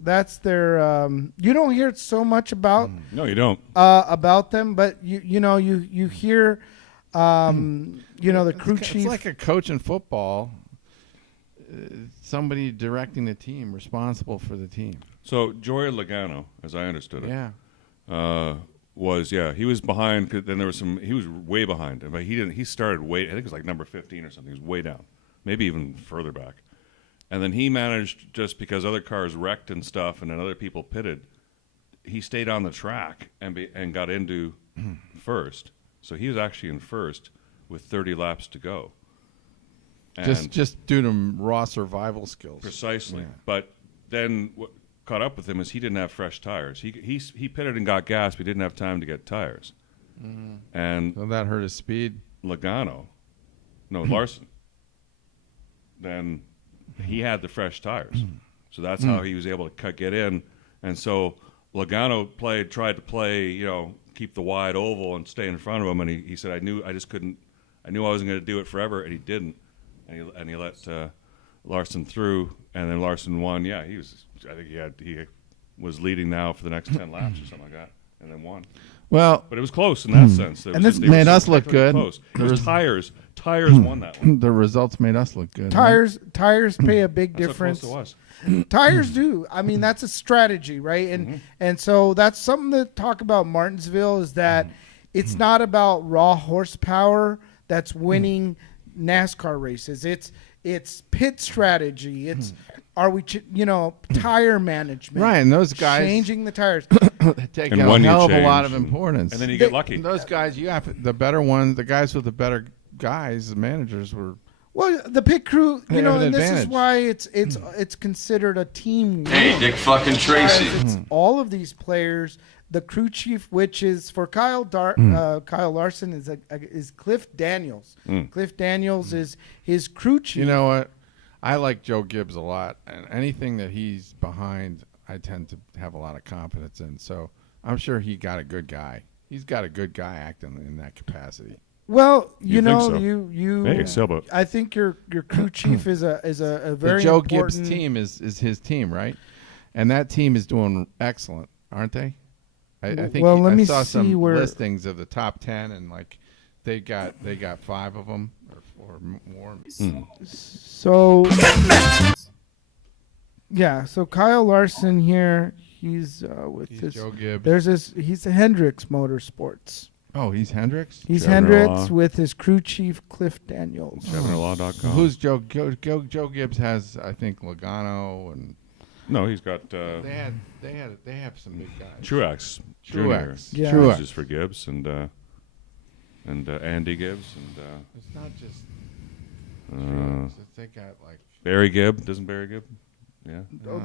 that's their you don't hear so much about no, you don't about them, but you hear the crew chief. It's like a coach in football, somebody directing the team, responsible for the team. So Joey Logano, as I understood it, he was behind. Then there was he was way behind, but he started way. I think it was like number 15 or something. He was way down, maybe even further back. And then he managed, just because other cars wrecked and stuff, and then other people pitted, he stayed on the track and got into first. So he was actually in first with 30 laps to go. And just due to raw survival skills. Precisely. Yeah. But then what caught up with him is he didn't have fresh tires. He pitted and got gas, but he didn't have time to get tires. And so that hurt his speed. Larson. Then he had the fresh tires. So that's how he was able to get in. And so Logano tried to play, keep the wide oval and stay in front of him. And he said, I knew I wasn't going to do it forever, and he didn't. And he let Larson through, and then Larson won. Yeah, he was leading now for the next 10 laps or something like that, and then won. Well, but it was close in that sense. This made us look good. Close. It was tires won that one. The results made us look good. Tires pay a big difference. That's how close it was. Tires do. I mean, that's a strategy, right? And so that's something to talk about Martinsville, is that it's not about raw horsepower that's winning NASCAR races. It's pit strategy. It's tire management. Right, and those guys changing the tires take a hell of a lot of importance. And then you get lucky. Those guys, you have the better ones. The guys with the better guys, the managers were. Well, the pit crew, and this is why it's considered a team. Hey, Dick fucking Tracy. All of these players. The crew chief, which is for Kyle Larson, is Cliff Daniels. Cliff Daniels is his crew chief. You know what? I like Joe Gibbs a lot, and anything that he's behind, I tend to have a lot of confidence in. So I'm sure he got a good guy. He's got a good guy acting in that capacity. Well, so? I think your crew chief is a very the Joe important... Gibbs team is his team, right? And that team is doing excellent, aren't they? I think I saw some listings of the top 10, and like they got 5 of them or more. So so Kyle Larson here, he's with Joe Gibbs. He's a Hendricks Motorsports. Oh, he's Hendricks? He's Chabner Hendricks Law. with his crew chief, Cliff Daniels. ChabnerLaw.com. Who's Joe? Joe Gibbs has, I think, Logano and. No, he's got. They have some big guys. Truex. Truex. Jr. Yeah. Truex. Just for Gibbs and Andy Gibbs and. It's not just. They got like. Barry Gibb. Doesn't Barry Gibb? Yeah.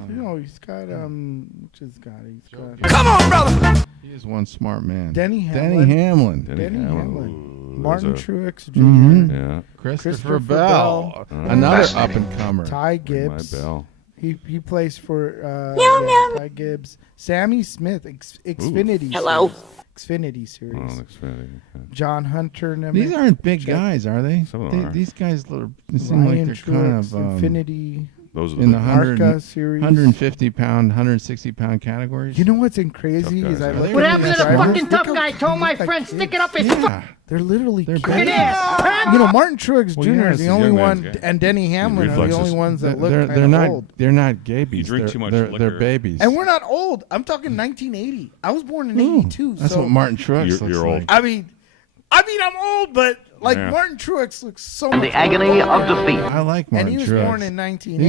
No, he's got which is got he's got. Come on, brother. He is one smart man. Denny Hamlin. Denny Hamlin. Ooh, Martin there's Truex Jr. Yeah. Christopher Bell. Another up and comer. Ty Gibbs. My Bell. He plays for Ty Gibbs. Sammy Smith, Xfinity. Hello. Xfinity series. Oh, Xfinity. Okay. John Hunter. These aren't big guys, are they? Some of them are. These guys seem like they're kind of Infinity. Those are in the Arca series. 150 pound, 160 pound categories. You know what's crazy is I look What at happened these to the drivers, fucking tough look guy? how Told my they look friend, like stick kids. it up his They're literally kids. It is. You know, Martin Truex Well, Jr. yeah, is the it's a only young one, man's game. and Denny Hamlin are the reflexes. only ones that look they're kind of not old. they're not gabies. You drink too much they're liquor. babies. And we're not old. I'm talking 1980. I was born in '82. That's so what Martin Truex looks you're old. like. I mean, I'm old, but like Yeah. Martin Truex looks so much. The agony of defeat. I like Martin And he was Truex. born in 1980.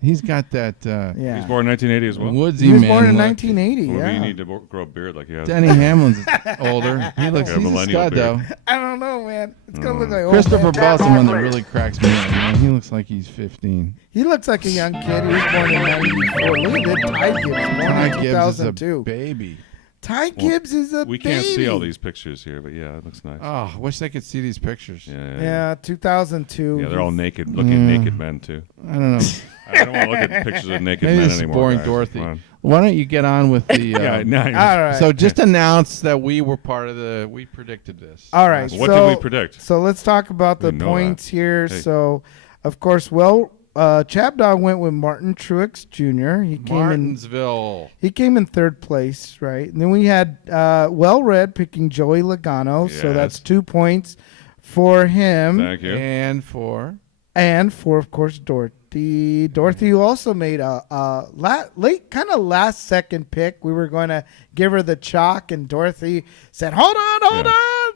He's got that. Yeah. He's born in 1980 as well. Woodsy He was man born in look. 1980. Or do Yeah. you need to grow a beard like he has? Denny Hamlin's older. He looks. Yeah, He's a millennial stud beard. though. I don't know, man. It's gonna look like old Christopher man. Bell's the one that really cracks me up. Man. He looks like he's 15. He looks like a young kid. He was born in '94. Look at Ty Gibbs, born Ty in Gibbs is a 2002. baby. Ty Gibbs is a We baby. can't see all these pictures here, but yeah, it looks nice. Oh, I wish they could see these pictures. Yeah, 2002. Yeah, they're all naked, looking naked men too. I don't know. I don't want to look at pictures of naked Maybe men this is anymore. boring, guys. Dorothy. Come on. Why don't you get on with the? Yeah, nice. All right. So just announce that we were part of the. We predicted this. All right. What did we predict? So let's talk about the We know points that. here. Hey. So, of course, Chabdog went with Martin Truex Jr. Martinsville. He came in third place, right? And then we had Well-Read picking Joey Logano. So Yes. that's 2 points for him. Thank you. And for Of course, Dorothy. Dorothy also made a late, kind of last second pick. We were going to give her the chalk, and Dorothy said, "Hold on,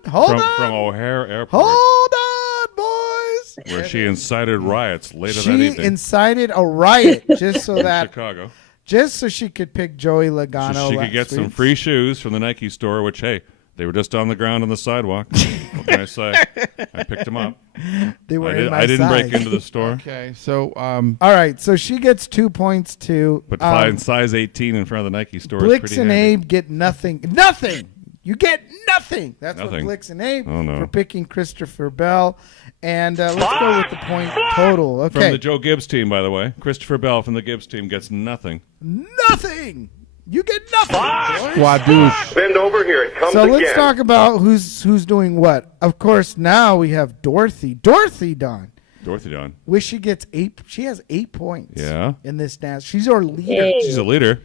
From O'Hare Airport, hold on, boys." where she incited riots later that She evening. incited a riot just so that, Chicago. just so she could pick Joey Logano. So she could get some free shoes from the Nike store, which, hey, they were just on the ground on the sidewalk. What can I say? I picked them up. They were I didn't break into the store. Okay, so All right, so she gets 2 points too. But flying size 18 in front of the Nike store is Blix pretty and handy. Abe get nothing. Nothing. You get nothing. That's what Nothing. Blix and Abe Oh, no. for picking Christopher Bell. And let's go with the point total. From Okay. the Joe Gibbs team, by the way. Christopher Bell from the Gibbs team gets nothing. Nothing. You get nothing. boys. Squadouche. Bend over here. It comes So again. let's talk about who's doing what. Of course, now we have Dorothy. Dorothy Don. Dorothy Don. Which she gets 8. She has 8 points. Yeah. In this dance, she's our leader. She's a leader.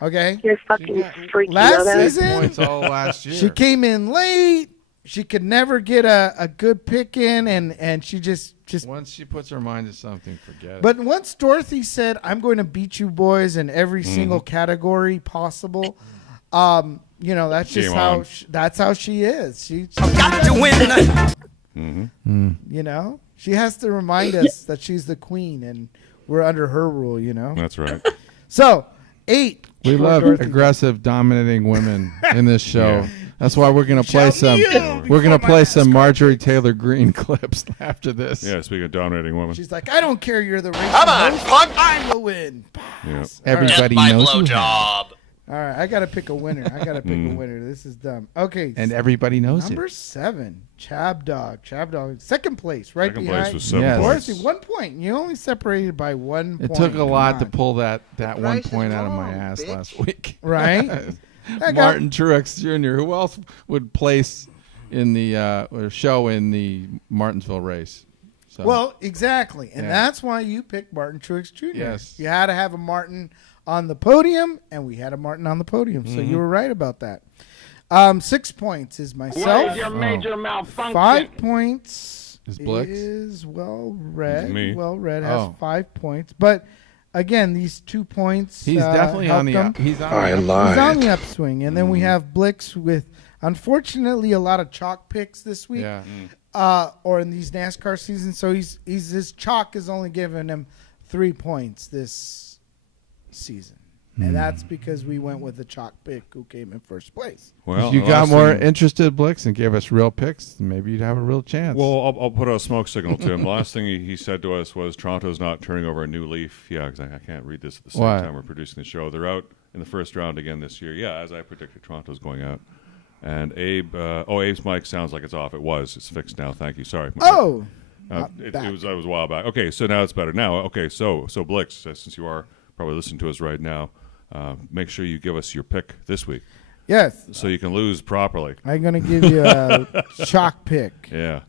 Okay. You're fucking freaky. Last you know that? season, Points all last year. she came in late. She could never get a good pick in, and she just. Once she puts her mind to something, forget it. But once Dorothy said, "I'm going to beat you boys in every single category possible," that's just Game how on. that's how she is. She Got to win. she has to remind us that she's the queen and we're under her rule. That's right. So 8. We for love Dorothy. aggressive, dominating women in this show. Yeah. That's why we're gonna play some. We're gonna play some Marjorie Taylor Greene clips after this. Yeah, speaking of dominating women. She's like, "I don't care. You're the racist. Come on, host. punk. I will win." Yeah. Everybody knows you have. All right, I gotta pick a winner. This is dumb. Okay, And everybody knows number it. 7, Chabdog. Chabdog, second place, right Second behind. place was 7 Yes. points. Dorothy, 1 point. You only separated by 1 point. It took a lot Come to on. pull that 1 price is point out of my wrong, ass bitch. last week. Right? I got- Martin Truex Jr. Who else would place in the or show in the Martinsville race? So, Well, exactly, and Yeah. that's why you picked Martin Truex Jr. Yes. You had to have a Martin on the podium, and we had a Martin on the podium, so you were right about that. 6 points is myself. your major malfunction? 5 points Is Blix? is Well-Read. Is me. Well-Read has Oh. 5 points, but again, these 2 points. he's definitely on the helped him. he's on I the lied. He's on the upswing, and then we have Blix with Unfortunately, a lot of chalk picks this week. Yeah. Or in these NASCAR seasons. So his chalk is only giving him 3 points this season. And that's because we went with the chalk pick who came in first place. Well, if you got more interested, Blix, and gave us real picks, maybe you'd have a real chance. Well, I'll put a smoke signal to him. The last thing he said to us was Toronto's not turning over a new leaf. Yeah, because I can't read this at the same time we're producing the show. They're out in the first round again this year. Yeah, as I predicted, Toronto's going out. And Abe's mic sounds like it's off. It's fixed now. Thank you. Sorry. It was a while back. Okay, so now it's better. Now, okay, so Blix, since you are probably listening to us right now, make sure you give us your pick this week. Yes. So you can lose properly. I'm going to give you a chalk pick. Yeah.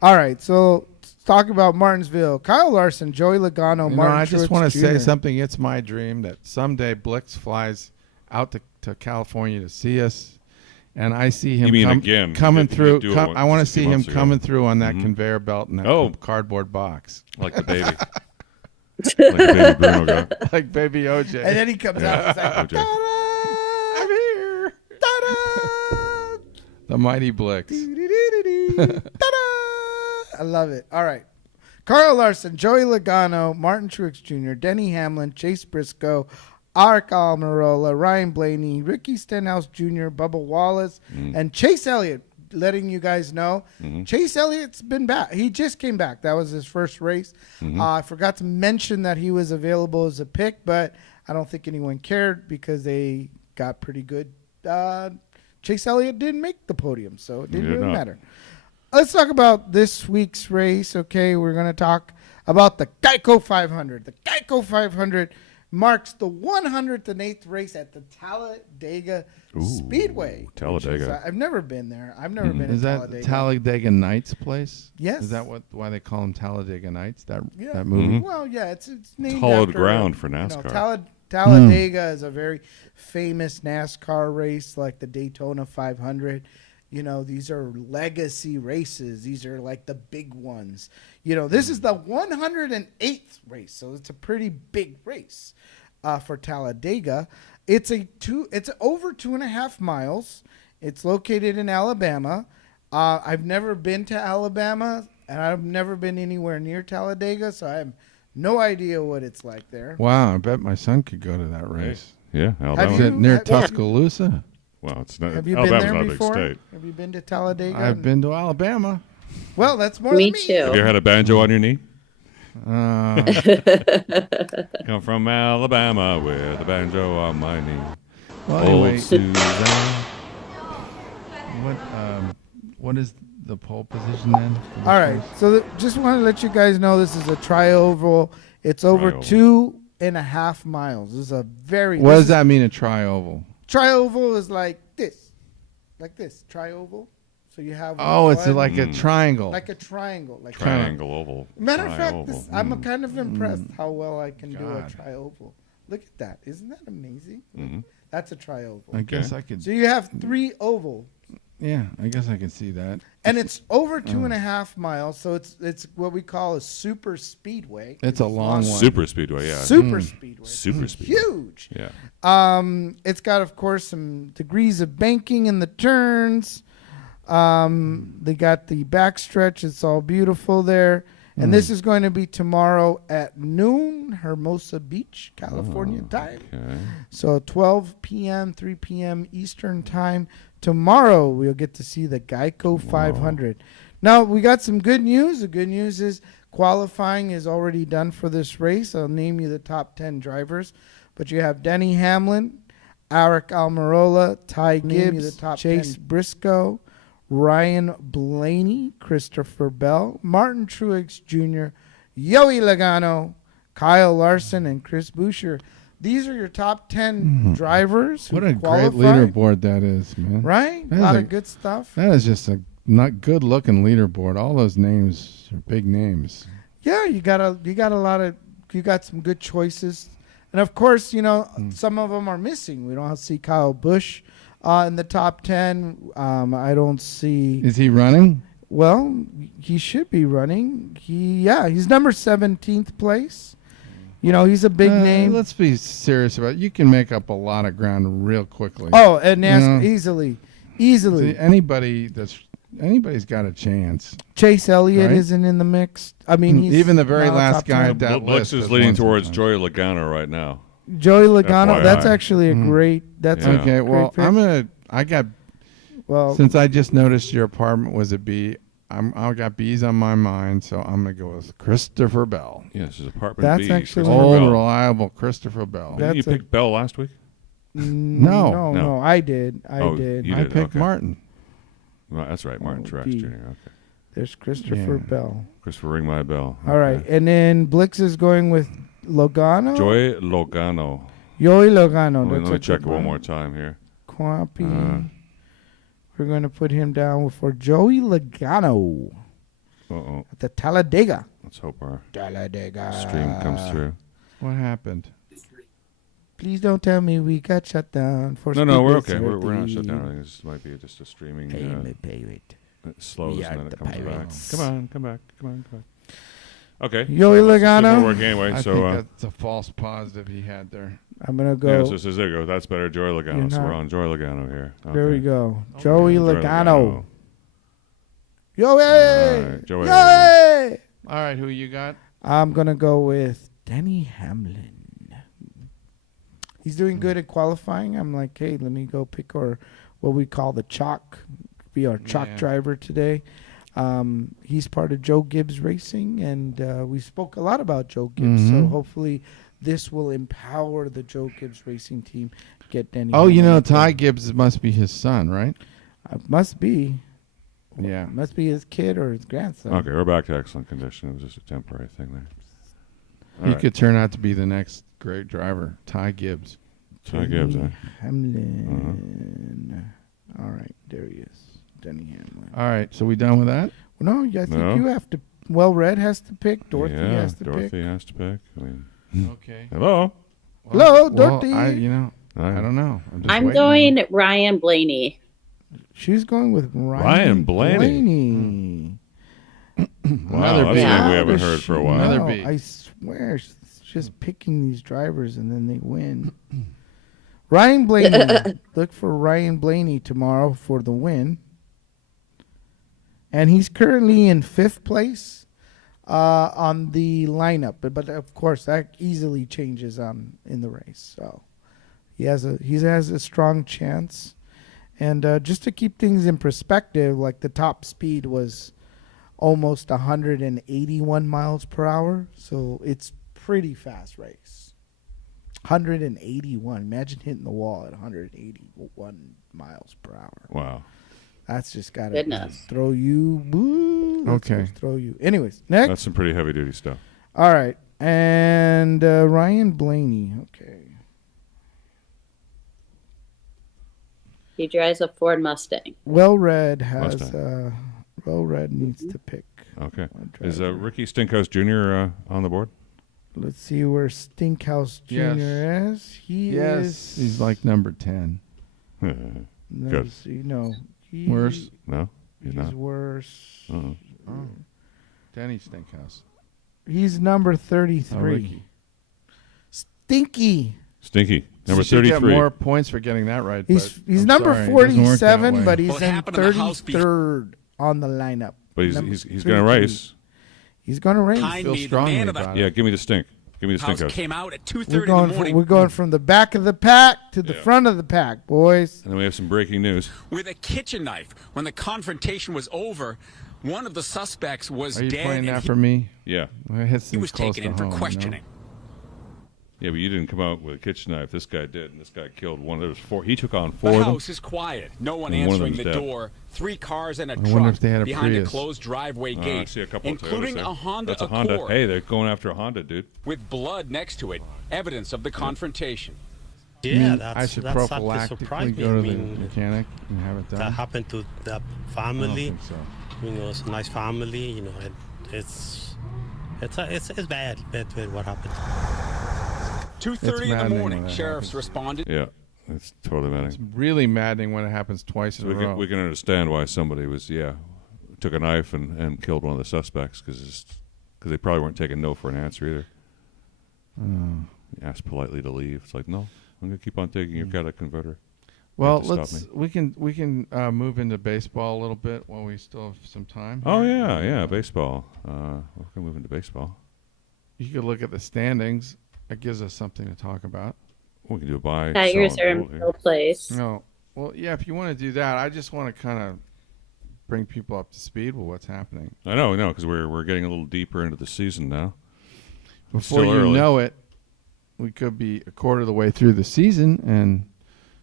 All right, so let's talk about Martinsville. Kyle Larson, Joey Logano, Martin I just want to Truex say Jr. something. It's my dream that someday Blix flies out to California to see us. And I see him coming through. I want to see him coming through on that conveyor belt in that cardboard box. Like the baby. Like baby Bruno guy. Like baby OJ. And then he comes out and is like, I'm here. Ta-da! The mighty Blix. I love it. All right. Kyle Larson, Joey Logano, Martin Truex Jr., Denny Hamlin, Chase Briscoe, Aric Almirola, Ryan Blaney, Ricky Stenhouse Jr., Bubba Wallace, and Chase Elliott. Letting you guys know, Chase Elliott's been back. He just came back. That was his first race. I forgot to mention that he was available as a pick, but I don't think anyone cared because they got pretty good. Chase Elliott didn't make the podium, so it didn't really matter. Let's talk about this week's race. Okay, we're going to talk about the Geico 500. The Geico 500 marks the 108th race at the Talladega Speedway. Talladega. I've never been there. I've never been to Talladega. Is that Talladega Nights place? Yes. Is that why they call them Talladega Nights? That movie? Well, yeah, it's named Hallowed after, ground for NASCAR. Talladega is a very famous NASCAR race, like the Daytona 500. You know, these are legacy races. These are like the big ones. You know, this is the 108th race, so it's a pretty big race for Talladega. It's over 2.5 miles. It's located in Alabama. I've never been to Alabama, and I've never been anywhere near Talladega, so I have no idea what it's like there. Wow, I bet my son could go to that race. Yeah, Alabama. Is it near Tuscaloosa? Well, it's not. Have you Alabama's been there not before? a big state. Have you been to Talladega? I've been to Alabama. Well, that's more than me. too. Have you ever had a banjo on your knee? Come from Alabama with a banjo on my knee. Well, anyway, what is the pole position then? All right, so just want to let you guys know this is a tri-oval. It's over 2.5 miles. This is a very. What does that mean, a tri-oval? Tri-oval is like this, tri-oval. So you have. It's like a triangle. Like a triangle. Like triangle oval. Matter of fact, I'm kind of impressed how well I can do a tri-oval. Look at that! Isn't that amazing? That's a tri-oval. I guess I could. So you have 3 oval. Yeah, I guess I can see that. And it's over 2.5 miles, so it's what we call a super speedway. It's a long one. Super speedway, yeah. Super speedway. Super speedway. Huge. Yeah. It's got, of course, some degrees of banking in the turns. They got the backstretch. It's all beautiful there. And this is going to be tomorrow at noon, Hermosa Beach, California time. Okay. So 12 p.m., 3 p.m. Eastern time. Tomorrow we'll get to see the Geico 500. Now, we got some good news. The good news is qualifying is already done for this race. I'll name you the top 10 drivers. But you have Denny Hamlin, Aric Almirola, Ty Gibbs, Chase Briscoe, Ryan Blaney, Christopher Bell, Martin Truex Jr., Joey Logano, Kyle Larson, and Chris Buescher. These are your top 10 drivers who What a qualified. great leaderboard that is, man. Right? A lot of good stuff. That is just a not good-looking leaderboard. All those names are big names. Yeah, you got some good choices. And, of course, you know, some of them are missing. We don't see Kyle Busch in the top 10. I don't see. Is he running? Well, he should be running. He's number 17th place. You know, he's a big name. Let's be serious about it. You can make up a lot of ground real quickly. Oh, and NASCAR easily. Easily. See, anybody's got a chance. Chase Elliott right? isn't in the mix. I mean, he's even the very not a last top guy 10. at that Blix list is leaning towards sometimes. Joey Logano right now. Joey Logano. FYI. That's actually a great. That's a Okay, well, great pick. I got. Well, Since I just noticed your apartment was a B, I got B's on my mind, so I'm gonna go with Christopher Bell. Yes, his apartment That's B. actually Old reliable Christopher Bell. Didn't you pick Bell last week? No, I did. I did. You I did, picked okay. Martin. Well, that's right, Martin Truex B. Jr. Okay. There's Christopher Bell. Christopher, ring my bell. All right, and then Blix is going with Logano. Joey Logano. Joey Logano. Let me That's a check good it one one. more time here. Quappy. We're going to put him down for Joey Logano Uh-oh. at the Talladega. Let's hope our Talladega stream comes through. What happened? Please don't tell me we got shut down for No, we're Speedway okay. We're not 30. shut down. I think this might be just a streaming. Pirate. It slows We and are then it the comes pirates. back. Come on. Okay. Joey Well, the system Logano. will work anyway. I so think that's a false positive he had there. I'm going to yeah, go. so there you go. That's better, Joey You're Logano. So not- we're on Joey Logano here. There we Okay. go. Joey Joey Logano. Joey! All right, Joey. Joey! All right, who you got? I'm going to go with Denny Hamlin. He's doing good at qualifying. I'm like, hey, let me go pick our what we call the chalk, be our chalk driver today. He's part of Joe Gibbs Racing, and we spoke a lot about Joe Gibbs. So hopefully this will empower the Joe Gibbs Racing team. Get Denny. Oh, you Hamlin know, up there. Ty Gibbs must be his son, right? Must be. Yeah. Must be his kid or his grandson. Okay, we're back to excellent condition. It was just a temporary thing there. He could turn out to be the next great driver, Ty Gibbs. Ty Gibbs, huh? Hamlin. All right, there he is. Denny Hamlin. All right, so we done with that? No, I think No. you have to. Well, Red has to pick. Dorothy has to Dorothy pick. has to pick. I mean, Okay. hello. Hello, Well, Dorothy. I don't know. just I'm waiting. going Ryan Blaney. She's going with Ryan Blaney. Blaney. Wow, Another that's B. a name we How haven't does heard for a she while. Another know? B. I swear, she's just picking these drivers and then they win. Ryan Blaney. Look for Ryan Blaney tomorrow for the win. And he's currently in 5th place on the lineup. But of course, that easily changes in the race. So he has a strong chance. And just to keep things in perspective, like the top speed was almost 181 miles per hour. So it's pretty fast race. 181. Imagine hitting the wall at 181 miles per hour. Wow. That's just got to Goodness. throw you. Woo, that's Okay. just throw you. Anyways, next. That's some pretty heavy duty stuff. All right. And Ryan Blaney. Okay. He drives a Ford Mustang. Well Red has Mustang. Well Red needs to pick. Okay. Is Ricky Stinkhouse Jr. On the board? Let's see where Stinkhouse Jr. Yes. is. He Yes. is. He's like number 10. Good. No. Worse? No, he's not. worse. Uh-oh. Oh. Denny Stinkhouse. He's number 33. Ricky. Stinky. Stinky. Number You should get 33. more points for getting that right. He's but he's I'm number sorry, it doesn't work that 47, way. but he's What in happened in the house 33rd on the lineup. But he's Number going to 33. race. He's going to race. Behind Feel me, the strongly man of the about Yeah, give me the stink. Give me the house Stinkhouse. came out at 2:30 We're in the going, morning we're going from the back of the pack to the front of the pack, boys. And then we have some breaking news. with a kitchen knife. When the confrontation was over, one of the suspects was Are you dead. playing and that he- for me? Yeah. Well, it hits He was close taken to in for home, you know? questioning. Yeah, but you didn't come out with a kitchen knife. This guy did, and this guy killed one. There was 4. He took on 4 The of them. house is quiet. No one And one of answering them's the dead. door. 3 cars and a wonder truck if they had a behind a Prius. closed driveway I gate, see a couple of including Toyotas there. a Honda That's a Accord Honda. Hey, they're going after a Honda, dude. with blood next to it, evidence of the confrontation. I should prophylactically go to the mechanic and have it done. That happened to the I don't family. think so. You know, it's a nice family. You know, it's bad what happened. 2:30 in the maddening morning, when that sheriffs happens. responded. Yeah, it's totally It's maddening. really maddening when it happens twice in So a row. we can understand why somebody was, took a knife and killed one of the suspects because they probably weren't taking no for an answer either. He asked politely to leave. It's like, no, I'm going to keep on taking your catalytic converter. Well, we can move into baseball a little bit while we still have some time. Oh yeah, baseball. We're gonna move into baseball. You could look at the standings. That gives us something to talk about. We can do a buy. Tigers are in middle place. No, well, yeah. If you want to do that, I just want to kind of bring people up to speed with what's happening. I know, because we're getting a little deeper into the season now. Before you know it, we could be a quarter of the way through the season, and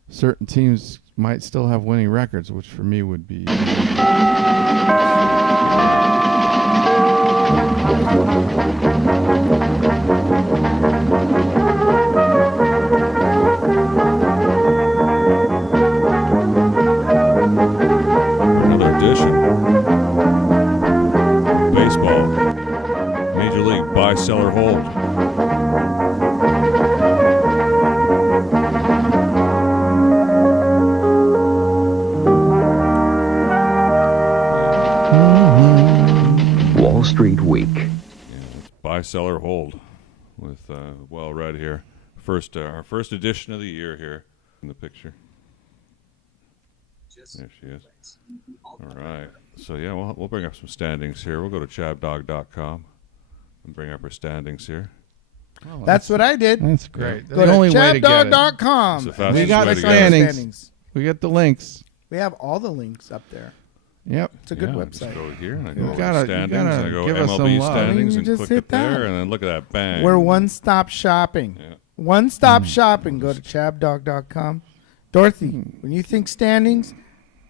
certain teams might still have winning records, which for me would be. Another edition. Baseball. Major League buy, sell, or hold. Wall Street Week. Yeah, let's buy, sell, or hold with well read here. Our first edition of the year here in the picture. There she is. All right. So yeah, we'll bring up some standings here. We'll go to chabdog.com and bring up our standings here. Oh, that's what I did. That's great. Yeah. Go to chabdog.com. We got the standings. We get the links. We have all the links up there. Yep. It's a good website. Just go here and I go standings and I go MLB standings and click it there and then look at that, bang. We're one-stop shopping. Yeah. One-stop shopping. Go to chabdog.com. Dorothy, when you think standings,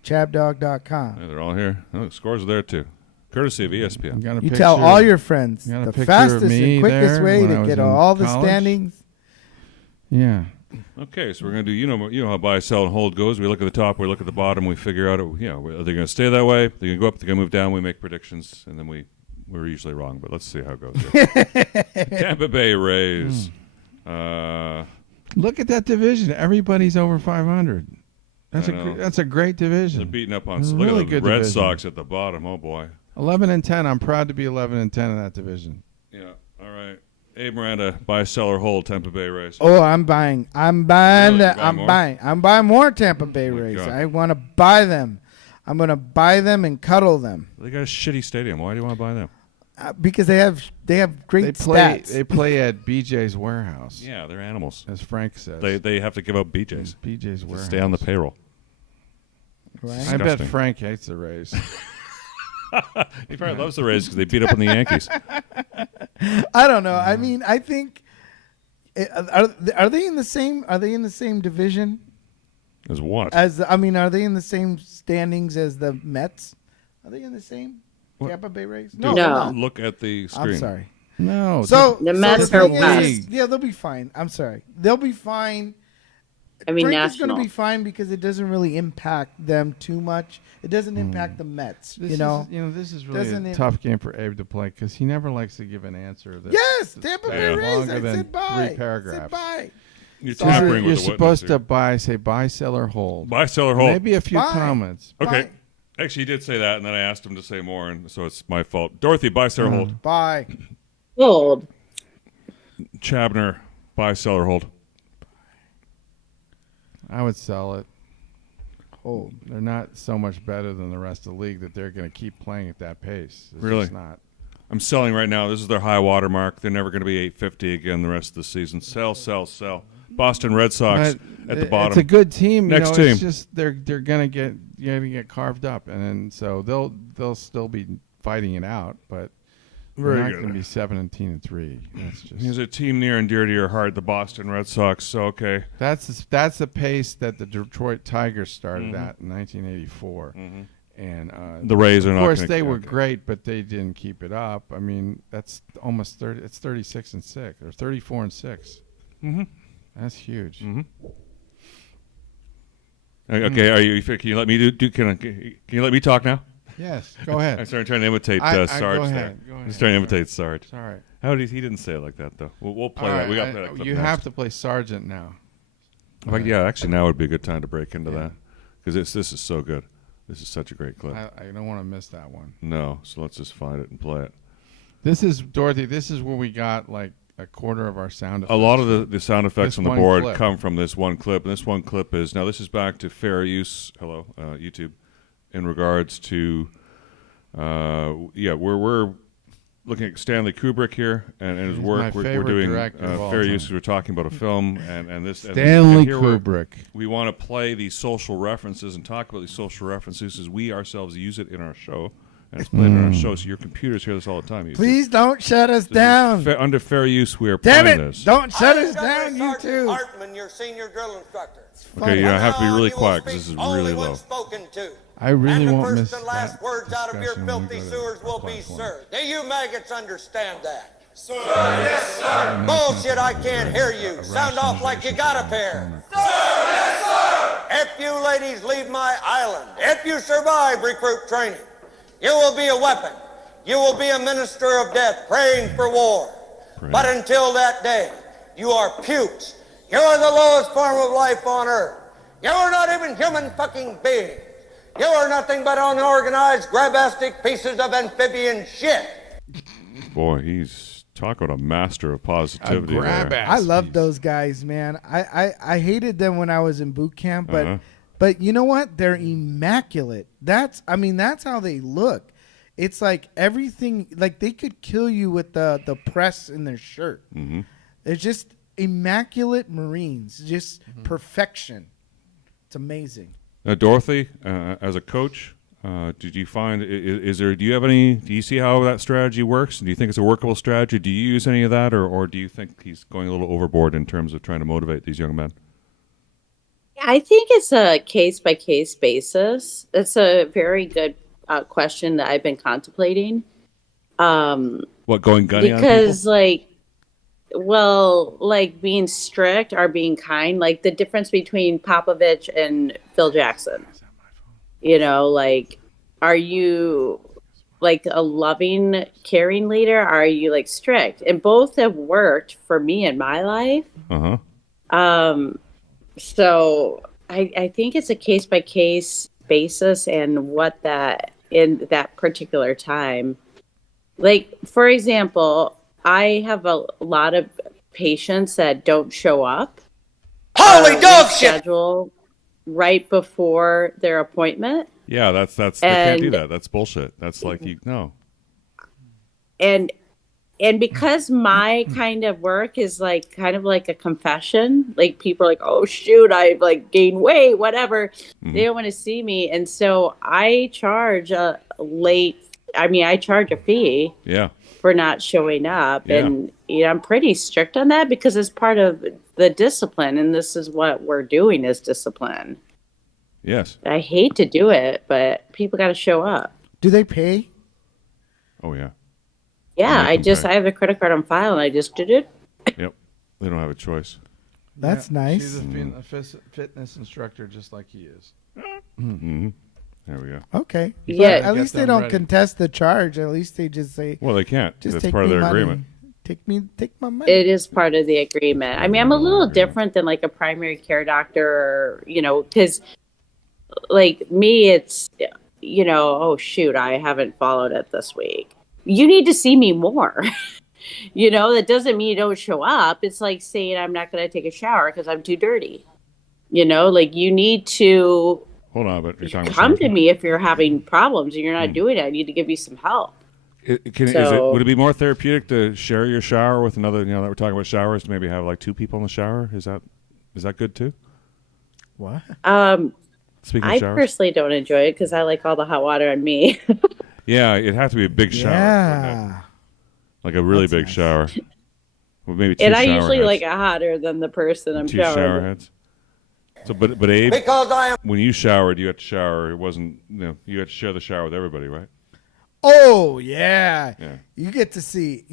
chabdog.com. Yeah, they're all here. Oh, the scores are there too. Courtesy of ESPN. You tell all your friends the fastest and quickest way to get all the standings. Yeah. Okay, so we're going to do, you know how buy, sell, and hold goes. We look at the top, we look at the bottom, we figure out, are they going to stay that way? They're going to go up, they're going to move down, we make predictions, and then we're usually wrong, but let's see how it goes. Tampa Bay Rays. Look at that division. Everybody's over 500. That's a great division. They're beating up on look at the Red Sox at the bottom. Oh, boy. 11-10. I'm proud to be 11-10 in that division. Yeah, all right. Abe Miranda, buy, sell, or hold Tampa Bay Rays. Oh, I'm buying. I'm buying more Tampa Bay Rays. God. I want to buy them. I'm going to buy them and cuddle them. They got a shitty stadium. Why do you want to buy them? Because they have great stats. They play at BJ's Warehouse. Yeah, they're animals. As Frank says. They have to give up BJ's. BJ's Warehouse. Stay on the payroll. Right. I bet Frank hates the Rays. He probably loves the Rays because they beat up on the Yankees. I don't know. I mean, I think are they in the same? Are they in the same division? As what? Are they in the same standings as the Mets? Are they in the same Tampa Bay Rays? No. Look at the screen. I'm sorry. No. So the Mets are west. Yeah, they'll be fine. I'm sorry. They'll be fine. I mean, Frank is going to be fine because it doesn't really impact them too much. It doesn't impact the Mets. This is really a tough game for Abe to play because he never likes to give an answer. Yes, Tampa Bay Rays. I said buy. 3 paragraphs. I said buy. You're tampering with You're the supposed to say buy, sell, or hold. Buy, sell, or hold. Maybe a few comments. Okay. Buy. Actually, he did say that, and then I asked him to say more, and so it's my fault. Dorothy, buy, sell, or hold. Buy. Hold. Chabner, buy, sell, or hold. I would sell it. Hold. They're not so much better than the rest of the league that they're going to keep playing at that pace. It's really? just not. I'm selling right now. This is their high water mark. They're never going to be 850 again the rest of the season. Sell, sell, sell. Boston Red Sox at the bottom. It's a good team. Next team. It's just they're going to get carved up, and then so they'll still be fighting it out, but they're not going to be 17-3. That's just. Here's a team near and dear to your heart, the Boston Red Sox. So okay. That's the pace that the Detroit Tigers started at in 1984. Mm-hmm. And the Rays are not. Of course, they were great, but they didn't keep it up. I mean, that's almost 30. It's 36-6 or 34-6. Mm-hmm. That's huge. Mm-hmm. Okay, are you? Can you let me do? Can you let me talk now? Yes, go ahead. I'm starting trying to imitate Sarge there. I'm starting to imitate Sarge. Sorry. He didn't say it like that though. We'll play that. We got that clip You next. have to play Sergeant now. Yeah, actually, now would be a good time to break into that because this is so good. This is such a great clip. I don't want to miss that one. No, so let's just find it and play it. This is Dorothy. This is where we got like a quarter of our sound effects. A lot of the sound effects This on the one board clip. come from this one clip, and this one clip is now. This is back to fair use. Hello, YouTube, in regards to, we're looking at Stanley Kubrick here and his He's work. my We're favorite doing director of all fair time. use. We're talking about a film, and this Stanley and here Kubrick. We want to play these social references and talk about these social references as we ourselves use it in our show, and it's played in our show. So your computers hear this all the time. YouTube. Please don't shut us down. Under fair use, we are Damn playing it! this. Don't shut us down, you two. Hartman, your senior drill instructor. Okay, I have to be really quiet because this is really low. Spoken to. I really and the won't first miss and last that words out of your discussion when we filthy go to sewers will be, Class 1. sir. Do you maggots understand that? Sir, yes, sir. Bullshit, I can't hear you. Sound off like you got a pair. Sir, yes, sir. If you ladies leave my island, if you survive recruit training, you will be a weapon. You will be a minister of death praying for war. But until that day, you are pukes. You are the lowest form of life on earth. You are not even human fucking beings. You are nothing but unorganized, grabastic pieces of amphibian shit. Boy, he's talking about a master of positivity. I love those guys, man. I hated them when I was in boot camp, but you know what? They're immaculate. That's how they look. It's like everything, like they could kill you with the press in their shirt. Mm-hmm. They're just immaculate Marines, just perfection. It's amazing. Dorothy, as a coach, did you find do you see how that strategy works? Do you think it's a workable strategy? Do you use any of that, or do you think he's going a little overboard in terms of trying to motivate these young men? I think it's a case-by-case basis. It's a very good question that I've been contemplating. What, going gunny on people? Because, being strict or being kind, like the difference between Popovich and Phil Jackson. You know, are you a loving, caring leader? Or are you strict? And both have worked for me in my life. So I think it's a case-by-case basis and what that in that particular time. For example, I have a lot of patients that don't show up. Holy dog shit! Schedule right before their appointment. Yeah, that's they can't do that. That's bullshit. That's no. And because my kind of work is kind of like a confession, people are like, oh shoot, I've gained weight, whatever. Mm-hmm. They don't want to see me. And so I charge a fee for not showing up. Yeah. And I'm pretty strict on that because it's part of the discipline. And this is what we're doing is discipline. Yes. I hate to do it, but people got to show up. Do they pay? Oh, yeah. Yeah, I have a credit card on file, and I just did it. Yep, they don't have a choice. That's nice. She's a fitness instructor just like he is. Mm-hmm. There we go. Okay. Yeah. But at least they don't contest the charge. At least they just say. Well, they can't. Just That's take part of their money. agreement. Take my money. It is part of the agreement. I mean, I'm a little different than a primary care doctor, because me, it's, oh shoot, I haven't followed it this week. You need to see me more. That doesn't mean you don't show up. It's like saying I'm not going to take a shower because I'm too dirty. You need to hold on, but you're talking come to me if you're having problems and you're not doing it. I need to give you some help. Would it be more therapeutic to share your shower with another? That we're talking about showers. To maybe have 2 people in the shower. Is that good too? What? Speaking I of showers, personally don't enjoy it because I like all the hot water on me. Yeah, it'd have to be a big shower. Yeah. Like a really big shower. Well, maybe 2 shower I usually heads. like it hotter than the person I'm 2 showering. shower heads. So, but Abe, Because I am. when you showered, you had to shower. It wasn't, you had to share the shower with everybody, right? Oh yeah. Yeah. You get to see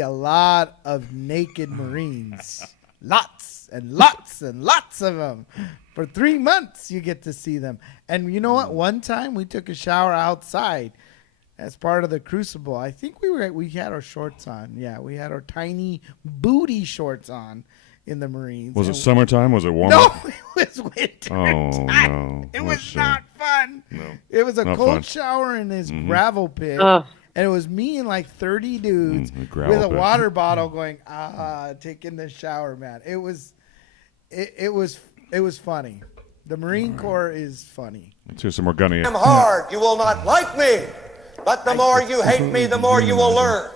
a lot of naked Marines. Lots and lots and lots of them. For 3 months, you get to see them. And you know what? One time we took a shower outside as part of the Crucible. I think we had our shorts on. Yeah, we had our tiny booty shorts on in the Marines. Was it summertime? Was it warm? No, it was winter. Oh time. no! It was not fun. No, it was a not cold fun. shower in this gravel pit. Oh. And it was me and like 30 dudes with a water bottle going, taking the shower, man. It was funny. The Marine Corps is funny. Let's hear some more Gunny. I'm hard. You will not like me. But the more you hate me, the more you will learn.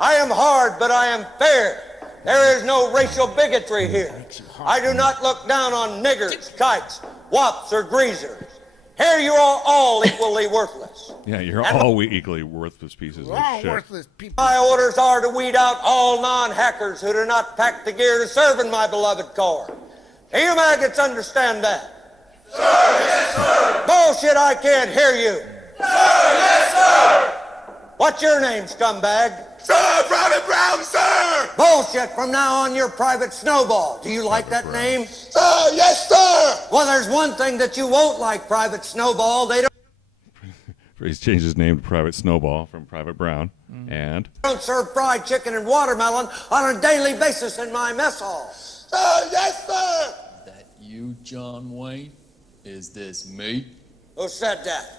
I am hard, but I am fair. There is no racial bigotry here. I do not look down on niggers, kikes, wops, or greasers. Here you are all equally worthless. Yeah, you're all equally worthless pieces of shit. Worthless people. My orders are to weed out all non-hackers who do not pack the gear to serve in my beloved Corps. Do you maggots understand that? Sir, yes, sir. Bullshit, I can't hear you. Sir, yes, sir. What's your name, scumbag? Sir, Private Brown, sir. Bullshit, from now on you're Private Snowball. Do you like that name? Sir, yes, sir. Well, there's one thing that you won't like, Private Snowball. They He's changed his name to Private Snowball from Private Brown. And don't serve fried chicken and watermelon on a daily basis in my mess hall. Sir, yes, sir. That you, John Wayne? Is this me? Who said that?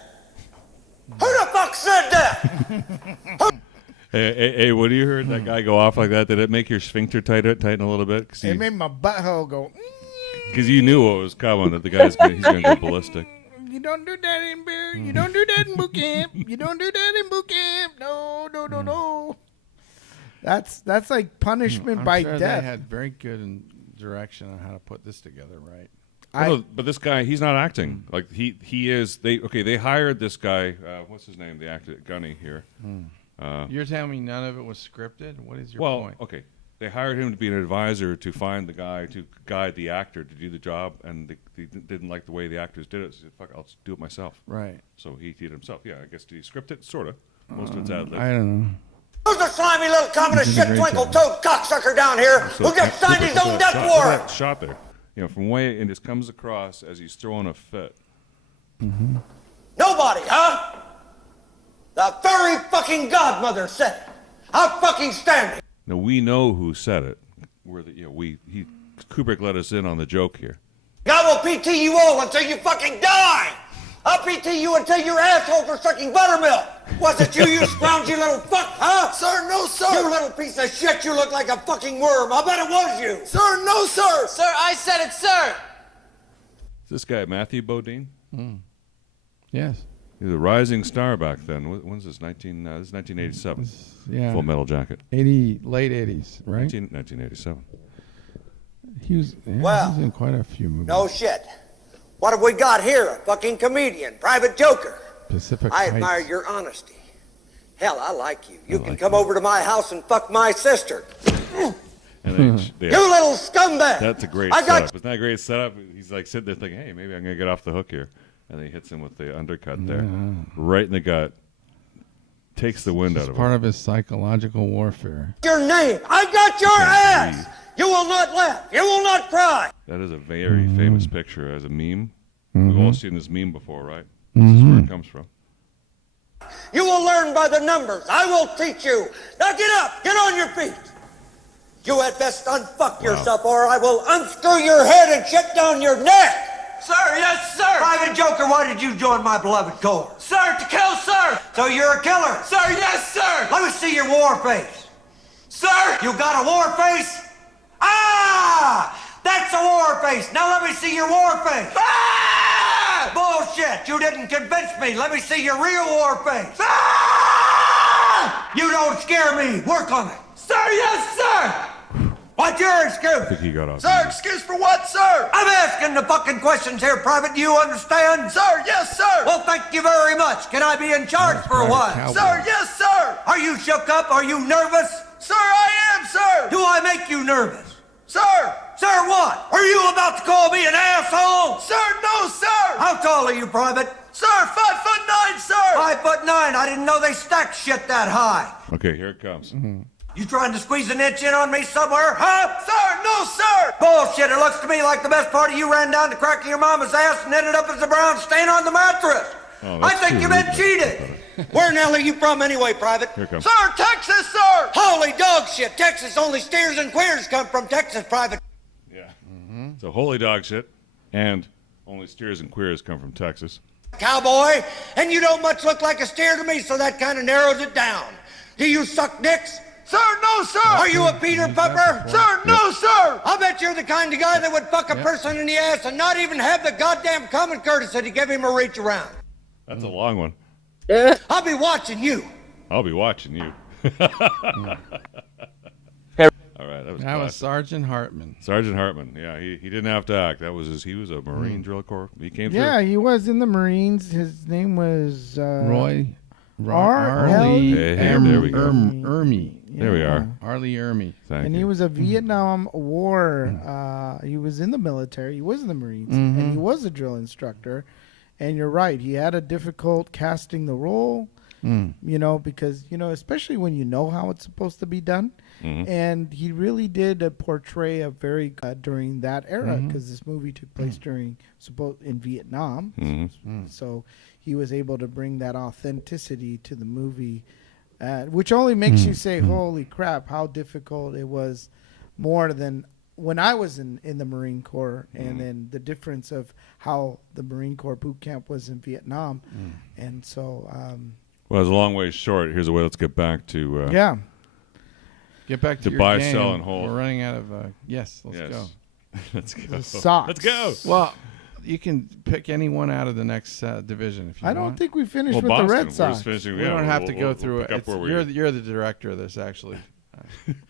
Who the fuck said that? Hey, what do you heard that guy go off like that? Did it make your sphincter tighten a little bit? It made my butthole go. Because you knew what was coming, that the guy's he's going to go ballistic. You don't do that in beer. You don't do that in boot camp. You don't do that in boot camp. No. That's like punishment by sure death. They had very good direction on how to put this together, right? But this guy, he's not acting like he is. They hired this guy. What's his name? The actor Gunny here. You're telling me none of it was scripted? What is your point? Okay. They hired him to be an advisor to find the guy to guide the actor to do the job, and they didn't like the way the actors did it. So he said, "Fuck, I'll do it myself." Right. So he did it himself. Yeah, I guess did he script it? Sort of. Most of it's ad lib. I don't know. Who's the slimy little communist shit twinkle-toed cocksucker down here who just signed his own death warrant? That shot there, from way, and it comes across as he's throwing a fit. Nobody, huh? The very fucking godmother said it. Outstanding. Now we know who said it. Kubrick let us in on the joke here. I will PT you all until you fucking die. I'll PT you until your assholes are sucking buttermilk. Was it you scroungy little fuck, huh? Sir, no, sir. You little piece of shit, you look like a fucking worm. I bet it was you. Sir, no, sir. Sir, I said it, sir. Is this guy Matthew Bodine? Yes. He was a rising star back then. When's this? This is 1987. Yeah. Full Metal Jacket. Late 80s, right? 1987. He was in quite a few movies. No shit. What have we got here? A fucking comedian, Private Joker. Pacific I Heights. admire your honesty. Hell, I like you. You can come over to my house and fuck my sister. And you little scumbag. That's a great setup. It's not a great setup. He's like sitting there thinking, hey, maybe I'm going to get off the hook here. And then he hits him with the undercut there. Right in the gut. Takes the wind out of him. It's part of his psychological warfare. Your name. I got your ass. You will not laugh. You will not cry. That is a very famous picture as a meme. We've all seen this meme before, right? This is where it comes from. You will learn by the numbers. I will teach you. Now get up. Get on your feet. You had best unfuck yourself or I will unscrew your head and shut down your neck. Sir, yes, sir. Private Joker, why did you join my beloved Corps? Sir, to kill, sir. So you're a killer? Sir, yes, sir. Let me see your war face. Sir. You got a war face? Ah! That's a war face. Now let me see your war face. Ah! Bullshit. You didn't convince me. Let me see your real war face. Ah! You don't scare me. Work on it. Sir, yes, sir. What's your excuse? I think he got off. Sir, excuse for what, sir? I'm asking the fucking questions here, Private. Do you understand? Sir, yes, sir. Well, thank you very much. Can I be in charge for a while? Sir, yes, sir. Are you shook up? Are you nervous? Sir, I am, sir. Do I make you nervous? Sir. Sir, what? Are you about to call me an asshole? Sir, no, sir. How tall are you, Private? Sir, 5'9", sir. 5'9". I didn't know they stacked shit that high. Okay, here it comes. You trying to squeeze an inch in on me somewhere, huh? Sir, no, sir. Bullshit. It looks to me like the best part of you ran down the crack of your mama's ass and ended up as a brown stain on the mattress. I think you've been cheated. Where in the hell are you from anyway, Private? Here it comes. Sir, Texas, sir. Holy dog shit. Texas, only steers and queers come from Texas, Private. Yeah. So holy dog shit, and only steers and queers come from Texas. cowboy, and you don't much look like a steer to me, so that kind of narrows it down. Do you suck dicks? Sir, no, sir. Are you a Peter Pepper? Sir, no, sir. I bet you're the kind of guy that would fuck a person in the ass and not even have the goddamn common courtesy to give him a reach around. That's a long one. I'll be watching you. I'll be watching you. All right, that was Sergeant Hartman. Sergeant Hartman. Yeah, he didn't have to act. That was he was a Marine drill corps. He came through. Yeah, he was in the Marines. His name was Arlie Ermy. There we are. Arlie Ermy. And he was a Vietnam War. He was in the military. He was in the Marines, and he was a drill instructor. And you're right. He had a difficult casting the role. You know, because, you know, especially when you know how it's supposed to be done. And he really did portray a very during that era, because this movie took place during in Vietnam. So he was able to bring that authenticity to the movie, which only makes you say, holy crap, how difficult it was, more than when I was in the Marine Corps, and then the difference of how the Marine Corps boot camp was in Vietnam. And so well, it's a long way short. Here's a way. Let's get back to get back to your buy, game. sell, and hold. We're running out of yes. Let's go. Let's go. Socks. Let's go. Well, you can pick any one out of the next division if you want. I don't think we finished with Boston. the Red Sox. We don't have to go through it. You're the director of this, actually.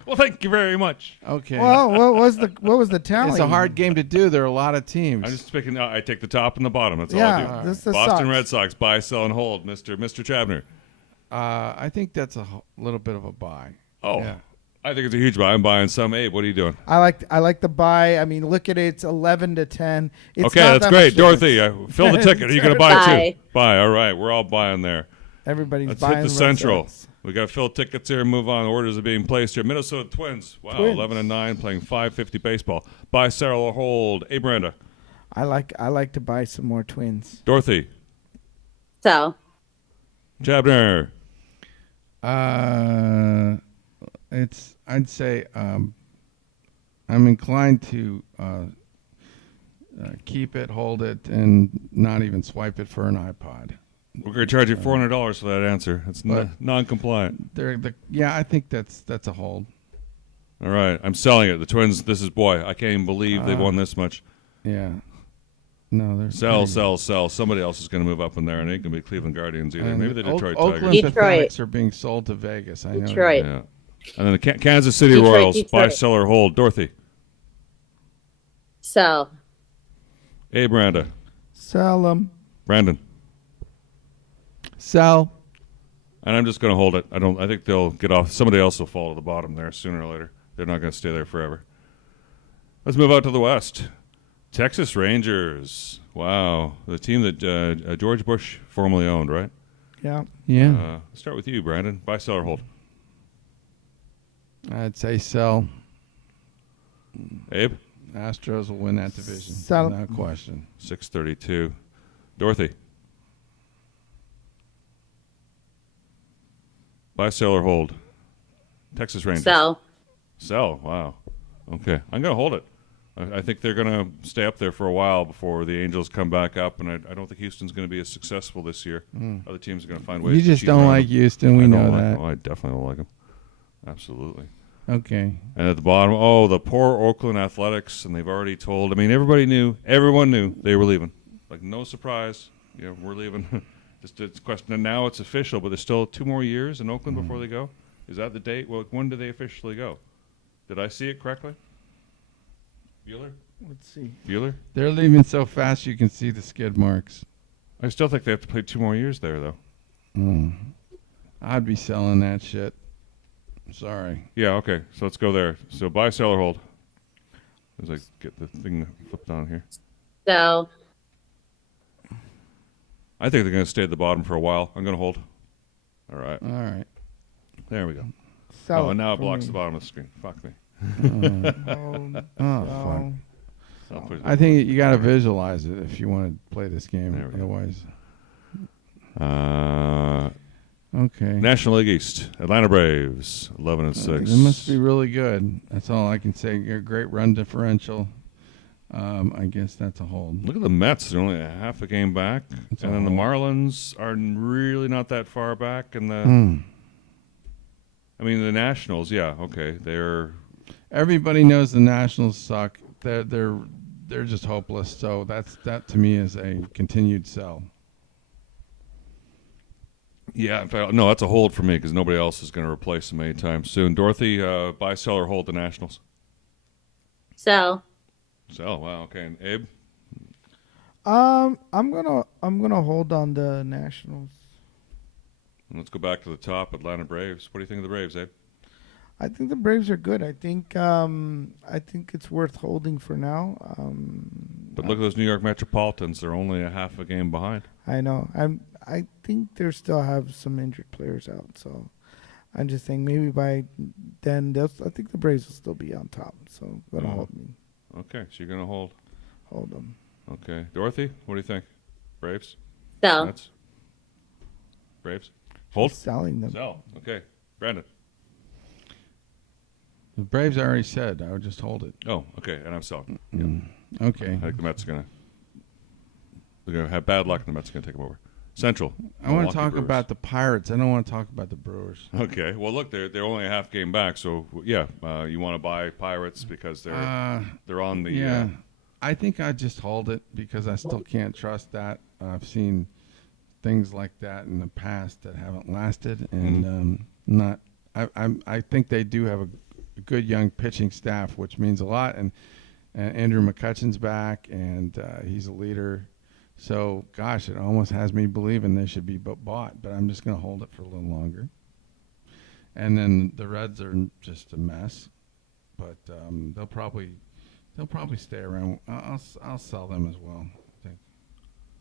Well, thank you very much. Okay. Well, what was the tally? It's a hard game to do. There are a lot of teams. I'm just picking. I take the top and the bottom. That's all Yeah, I do. this is the Boston Sox. Red Sox buy, sell, and hold. Mr. Chabner. I think that's a little bit of a buy. Oh, yeah. I think it's a huge buy. I'm buying some. Abe, what are you doing? I like the buy. I mean, look at it. It's 11-10. It's Okay, not that's that great. much Dorothy, difference. fill the ticket. Are you going to buy Buy. too? Buy. All right, we're all buying there. Everybody's Let's buying hit the Red Central. Sox. We got to fill tickets here and move on. Orders are being placed here. Minnesota Twins. Wow, Twins. 11-9, playing 550 baseball. Buy, sell, or hold. Abe Miranda. I like to buy some more Twins. Dorothy. So, Chabner. I'd say I'm inclined to keep it, hold it, and not even swipe it for an iPod. We're going to charge you $400 for that answer. It's non-compliant. Yeah, I think that's a hold. All right, I'm selling it. The Twins. This is boy. I can't even believe they've won this much. Yeah. No, they're sell. Somebody else is going to move up in there, and it ain't going to be Cleveland Guardians either. And maybe the Detroit Oakland Tigers. Pathetics are being sold to Vegas. I know. Detroit. Yeah. And then the Kansas City Detroit, Royals. Buy, sell, or hold. Dorothy. sell. Abe Miranda. Sell them. Brandon. Sell. And I'm just going to hold it. I think they'll get off. Somebody else will fall to the bottom there sooner or later. They're not going to stay there forever. Let's move out to the West. Texas Rangers. Wow. The team that George Bush formerly owned, right? Yeah. Yeah. Start with you, Brandon. Buy, sell, or hold. I'd say sell. Abe? Astros will win that division. Sell. No question. 632. Dorothy? Buy, sell, or hold. Texas Rangers. Sell. Sell. Wow. Okay. I'm going to hold it. I think they're going to stay up there for a while before the Angels come back up, and I don't think Houston's going to be as successful this year. Other teams are going to find ways You to just cheat don't around like them. Houston. We know that. Oh, I definitely don't like them. Absolutely. Okay. And at the bottom, the poor Oakland Athletics, and they've already told. I mean, everyone knew they were leaving. Like, no surprise. We're leaving. Just it's a question. And now it's official, but there's still 2 more years in Oakland before they go. Is that the date? Well, when do they officially go? Did I see it correctly? Bueller? Let's see. Bueller? They're leaving so fast you can see the skid marks. I still think they have to play 2 more years there, though. I'd be selling that shit. Sorry. Yeah, okay. So let's go there. So buy, sell, or hold. As I get the thing flipped on here. Sell. I think they're going to stay at the bottom for a while. I'm going to hold. All right. All right. There we go. Sell and now it for blocks me. the bottom of the screen. Fuck me. Fuck. I'll put it I think you got to visualize it if you want to play this game. There we go. Otherwise. Okay. National League East. Atlanta Braves. 11-6. It must be really good. That's all I can say. You're a great run differential. I guess that's a hold. Look at the Mets. They're only a half a game back. And then the Marlins are really not that far back. And the the Nationals, yeah, okay. Everybody knows the Nationals suck. They're just hopeless. So that to me is a continued sell. Yeah, in fact, no, that's a hold for me because nobody else is going to replace them anytime soon. Dorothy, buy, sell, or hold the Nationals? Sell. Sell. Wow. Okay. And Abe? I'm gonna hold on the Nationals. Let's go back to the top. Atlanta Braves. What do you think of the Braves, Abe? I think the Braves are good. I think it's worth holding for now. But look at those New York Metropolitans. They're only a half a game behind. I know. I think they still have some injured players out. So I'm just saying maybe by then I think the Braves will still be on top. So gonna hold me. Okay, so you're gonna hold. Hold them. Okay, Dorothy, what do you think? Braves? Sell. Mets? Braves? Hold. She's selling them. Sell. Okay, Brandon. The Braves I already said. I would just hold it. Oh, okay, and I'm selling. Okay. I think the Mets are they're gonna have bad luck, and the Mets are gonna take them over. Central. I want to talk about the Pirates. I don't want to talk about the Brewers. Okay. Well, look, they're only a half game back, so yeah, you want to buy Pirates because they're on the. Yeah, I think I just hold it because I still can't trust that. I've seen things like that in the past that haven't lasted, and I think they do have a good young pitching staff, which means a lot. And Andrew McCutcheon's back, and he's a leader. So, gosh, it almost has me believing they should be bought, but I'm just going to hold it for a little longer. And then the Reds are just a mess, but they'll probably stay around. I'll sell them as well, I think.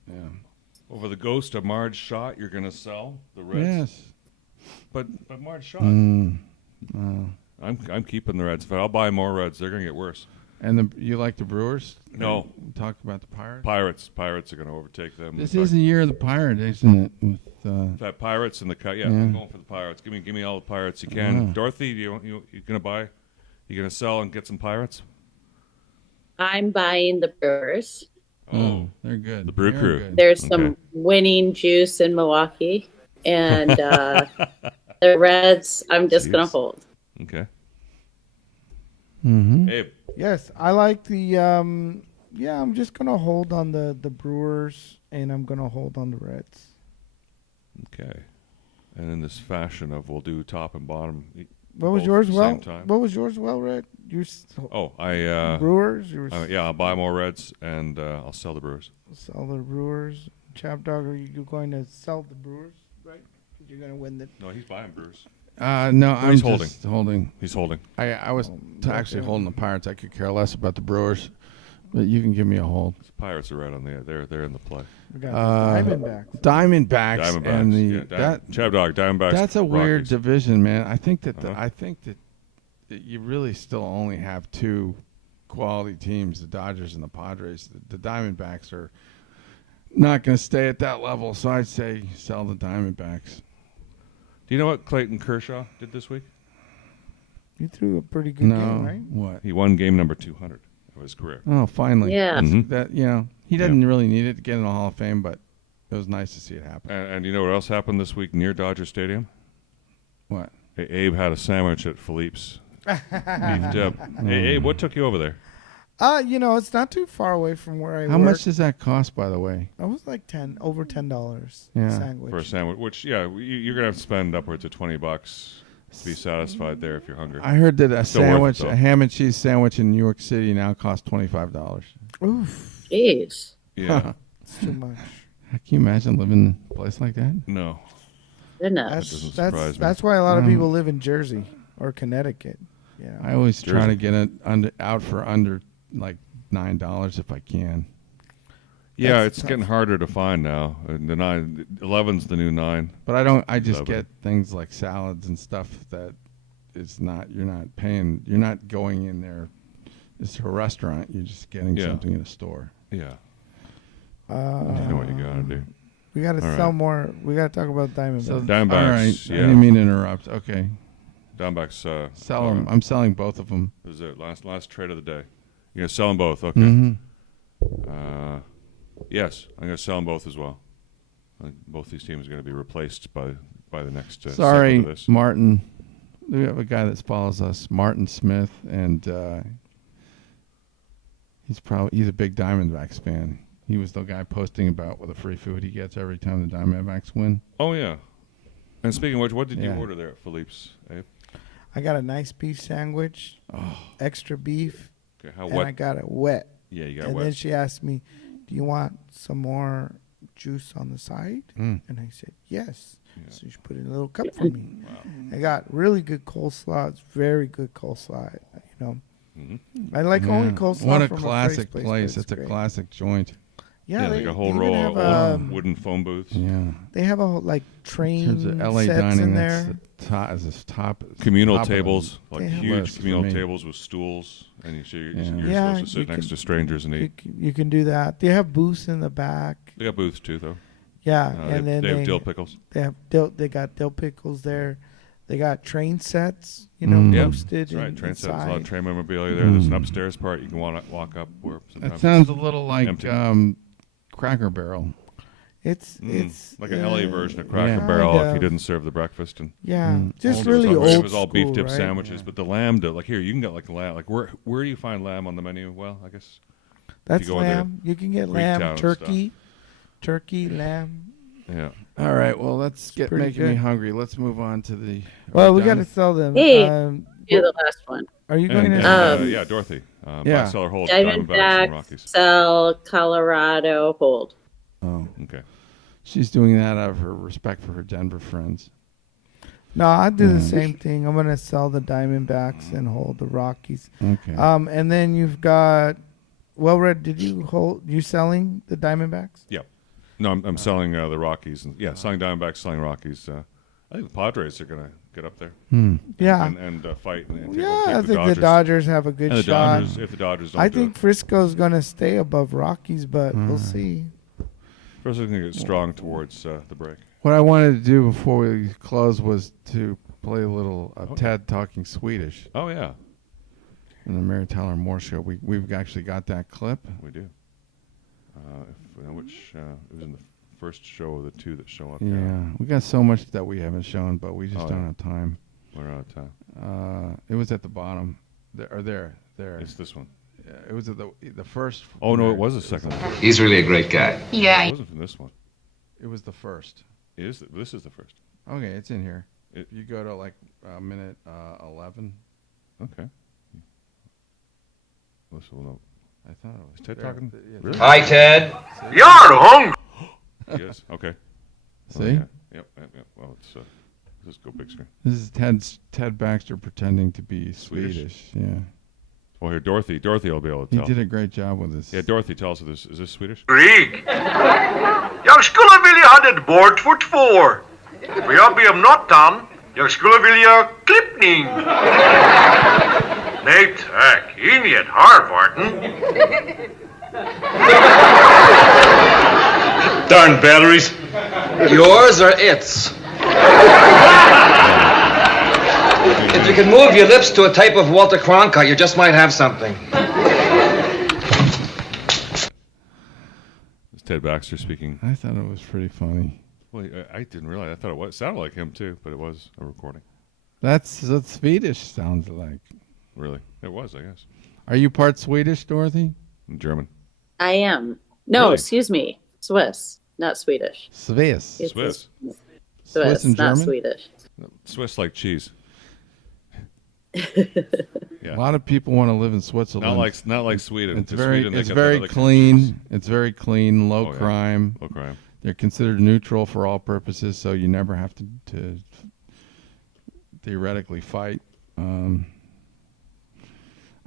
Yeah. Over the ghost of Marge Schott, you're going to sell the Reds. Yes. But Marge Schott. I'm keeping the Reds. I'll buy more Reds. They're going to get worse. And you like the Brewers? No. We talked about the Pirates. Pirates are going to overtake them. This is the year of the Pirate, isn't it? With that Pirates and the I'm going for the Pirates. Give me all the Pirates you can. Dorothy, you going to buy? You going to sell and get some Pirates? I'm buying the Brewers. Oh, they're good. The Brew Crew. Good. There's some winning juice in Milwaukee, and the Reds. I'm just going to hold. Okay. Mm-hmm. Abe. Yes, I like the. I'm just gonna hold on the Brewers, and I'm gonna hold on the Reds. Okay. And in this fashion of we'll do top and bottom. What was yours? What was yours? Well, Red. Brewers. I'll buy more Reds and I'll sell the Brewers. Sell the Brewers. Chap Dog, are you going to sell the Brewers? Right? You're gonna win the. No, he's buying Brewers. No, I'm he's just holding. He's holding. I was actually holding the Pirates. I could care less about the Brewers, but you can give me a hold. The Pirates are right on they're in the play. We got Diamondbacks. Diamondbacks and Chab Dog Diamondbacks. That's a weird Rockies. division, man. I think that that you really still only have two quality teams: the Dodgers and the Padres. The Diamondbacks are not going to stay at that level, so I'd say sell the Diamondbacks. Do you know what Clayton Kershaw did this week? He threw a pretty good game, right? What? He won game number 200 of his career. Oh, finally. Yeah. That he doesn't really need it to get in the Hall of Fame, but it was nice to see it happen. And you know what else happened this week near Dodger Stadium? What? Hey, Abe had a sandwich at Philippe's. Hey, Abe, what took you over there? It's not too far away from where I work. How much does that cost, by the way? It was like over $10. Yeah. Sandwich. For a sandwich, which you're gonna have to spend upwards of $20 to be satisfied there if you're hungry. I heard that a ham and cheese sandwich in New York City now costs $25. Oof. Jeez. Yeah. It's too much. Can you imagine living in a place like that? No. Goodness. That's why a lot of people live in Jersey or Connecticut. Yeah. I always try to get it out for under like $9 if I can. Yeah, it's getting harder to find now. The 11's the new 9. But I just 11. Get things like salads and stuff that it's not. You're not paying. You're not going in there. It's a restaurant. You're just getting something in a store. Yeah. You know what you gotta do. We gotta sell more. We gotta talk about Diamondbacks. So Diamondbacks. All right. I didn't mean to interrupt. Okay. Diamondbacks. Sell them. I'm selling both of them. This is it. Last trade of the day. You're going to sell them both, okay. Mm-hmm. Yes, I'm going to sell them both as well. Both these teams are going to be replaced by the next Sorry, segment of this. Martin. We have a guy that follows us, Martin Smith, and he's a big Diamondbacks fan. He was the guy posting about what the free food he gets every time the Diamondbacks win. Oh, yeah. And speaking of which, what did you order there at Philippe's, Abe? I got a nice beef sandwich, extra beef, Okay, how and wet? I got it wet. Yeah, you got and wet. then she asked me, do you want some more juice on the side? Mm. And I said, yes. Yeah. So she put it in a little cup for me. Wow. I got really good coleslaw. It's very good coleslaw, you know. Mm-hmm. I like only coleslaw What a from classic place. place. It's a classic joint. Yeah, like a whole row of wooden phone booths. Yeah. They have a train in terms of LA sets dining, in there. That's top communal top tables, like huge communal for tables with stools, and you're Yeah, supposed to sit next to strangers and eat. You can do that. They have booths in the back. They got booths too, though. Yeah, and then they have dill pickles. They have They got dill pickles there. They got train sets, roasted. That's right. Train inside. sets, a lot of train memorabilia there. There's an upstairs part you can walk up where sometimes that sounds a little like empty. Cracker Barrel. It's like an LA version of Cracker Barrel if you didn't serve the breakfast and just really old. It was all beef school, dip right? sandwiches, but the lamb, like here you can get like lamb. Like where do you find lamb on the menu? Well, I guess that's lamb. You can get lamb, turkey, lamb. Yeah. All right. Well, let's get making me good. hungry. Let's move on to the. Well, we got to sell them. Hey, you're the last one. Are you going to? Yeah, Dorothy. Buy, sell, or hold. Diamondbacks and Rockies. Sell, Colorado, hold. Oh, okay. She's doing that out of her respect for her Denver friends. No, I do the same thing. I'm going to sell the Diamondbacks and hold the Rockies. Okay. And then you've got. Well, Red, did you hold? You selling the Diamondbacks? Yeah. No, I'm selling the Rockies. And, selling Diamondbacks, selling Rockies. I think the Padres are going to get up there. Yeah. And fight. And I think the Dodgers have a good shot. If the Dodgers don't I think Frisco's going to stay above Rockies, but we'll see. Frisco's going to get strong towards the break. What I wanted to do before we close was to play a little of Ted talking Swedish. Oh, yeah. In the Mary Tyler Moore show. We've actually got that clip. We do. Which it was in the first show of the two that show up. Yeah, we got so much that we haven't shown, but we just don't have time. We're out of time. It was at the bottom. There. It's this one. Yeah, it was at the first. Oh, no, it was the second one. He's really a great guy. Yeah. It wasn't from this one. It was the first. This is the first. Okay, it's in here. You go to like minute 11. Okay. I thought it was Ted talking. Really? Hi, Ted. You're hungry. Yes. Okay. See? Yeah. Yep. Well, let's go big screen. This is Ted Baxter pretending to be Swedish. Yeah. Well, here, Dorothy will be able to tell. He did a great job with this. Yeah, Dorothy, tell us this. Is this Swedish? Rig. Jag skulle vilja ha ett bord för två. För jag ber om nåttan. Jag skulle vilja klippning. Nej tack, inget Harvarden. Darn batteries. Yours or its? If you can move your lips to a type of Walter Cronkite, you just might have something. It's Ted Baxter speaking. I thought it was pretty funny. Well, I didn't realize. I thought it sounded like him too, but it was a recording. That's what Swedish sounds like. Really? It was, I guess. Are you part Swedish, Dorothy? German. I am. No, Really? excuse me. Swiss, not Swedish. Swiss. It's Swiss. Swiss, and not German? Swedish. Swiss like cheese. A lot of people want to live in Switzerland. Not like Sweden. It's To very Sweden, they it's got very that other clean. It's very clean, low Oh, yeah. crime. Low crime. They're considered neutral for all purposes, so you never have to theoretically fight. I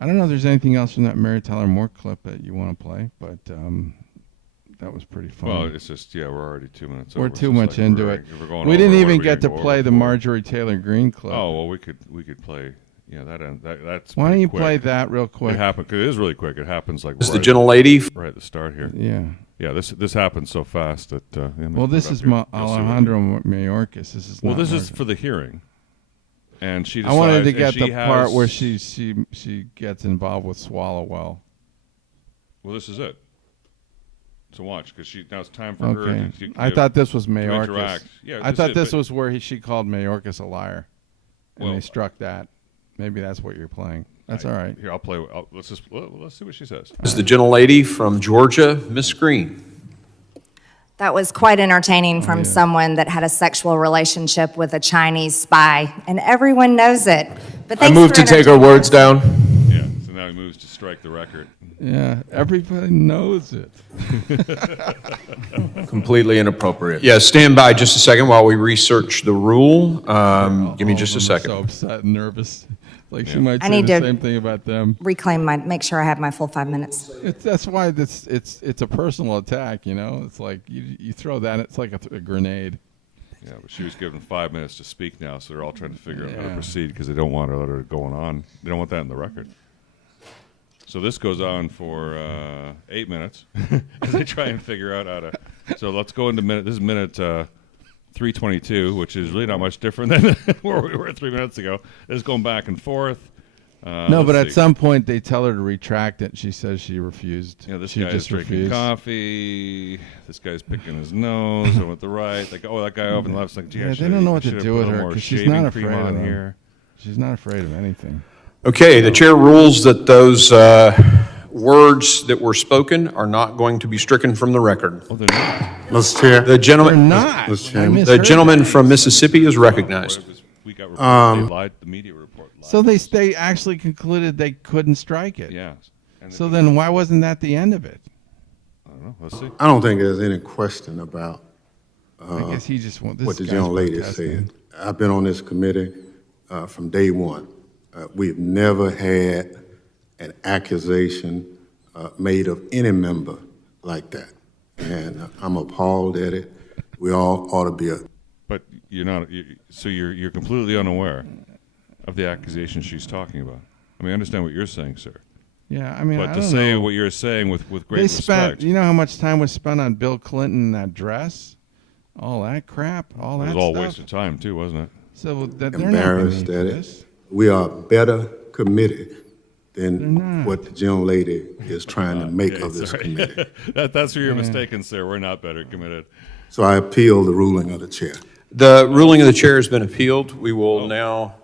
don't know if there's anything else from that Mary Tyler Moore clip that you want to play, but that was pretty fun. Well, it's just we're already 2 minutes. We're over. too It's much like into we're- it. we're going We over. didn't What are even we get to gonna go play over the for? Marjorie Taylor Greene clip. Oh well, we could play. Yeah, that's. Why don't pretty you quick. play that real quick? It happened. Cause it is really quick. It happens like. This is right the gentle lady. Right at the start here. Yeah. Yeah. This happens so fast that. Well, this is Alejandro Mayorkas. This is. Well, not this is Marjorie. for the hearing. And she. I wanted to decides- get and the part has- where she gets involved with Swallowwell. Well, this is it. So watch, because now it's time for her. Okay. To I thought this was Mayorkas. interact. Yeah, I thought this was where she called Mayorkas a liar, and they struck that. Maybe that's what you're playing. That's all right. Here, I'll play. Let's see what she says. This is the gentlelady from Georgia, Miss Green. That was quite entertaining from someone that had a sexual relationship with a Chinese spy, and everyone knows it. But I moved to take her words down. Yeah, so now he moves to strike the record. Yeah, everybody knows it. Completely inappropriate. Yeah, stand by just a second while we research the rule. Give me just a second. So upset and nervous. Like she might I say need the to same thing about them. Reclaim make sure I have my full 5 minutes. That's why it's a personal attack, you know? It's like you throw that, it's like a grenade. Yeah, but she was given 5 minutes to speak now, so they're all trying to figure out how to proceed because they don't want her going on. They don't want that in the record. So this goes on for 8 minutes as they try and figure out how to. So let's go into minute. This is minute 322, which is really not much different than where we were 3 minutes ago. It's going back and forth. No, but at some point they tell her to retract it. She says she refused. Yeah, this she guy's drinking coffee. This guy's picking his nose over at the right. Like, oh, that guy over on the left's like, gee, Yeah, they don't know what to do with her because she's not afraid of them. here. She's not afraid of anything. Okay, the chair rules that those words that were spoken are not going to be stricken from the record. Oh, they're not. Mr. Chair. The gentleman, not. the gentleman from Mississippi is recognized. We got reported, they lied, the media report lied. So they actually concluded they couldn't strike it. Yeah. So then why wasn't that the end of it? I don't know. Let's see. I don't think there's any question about I guess he just wants what the young lady said. I've been on this committee from day one. We've never had an accusation made of any member like that. And I'm appalled at it. We all ought to be. But you're not. So you're completely unaware of the accusation she's talking about. I mean, I understand what you're saying, sir. Yeah, I mean, but I to don't say know. what you're saying with great They respect. spent. You know how much time was spent on Bill Clinton and that dress, all that crap, all that. It was all stuff. waste of time too, wasn't it? So that they're Embarrassed at it. We are better committed than what the young lady is trying to make of this committee. That's where you're mistaken, sir. We're not better committed. So I appeal the ruling of the chair. The ruling of the chair has been appealed. We will now.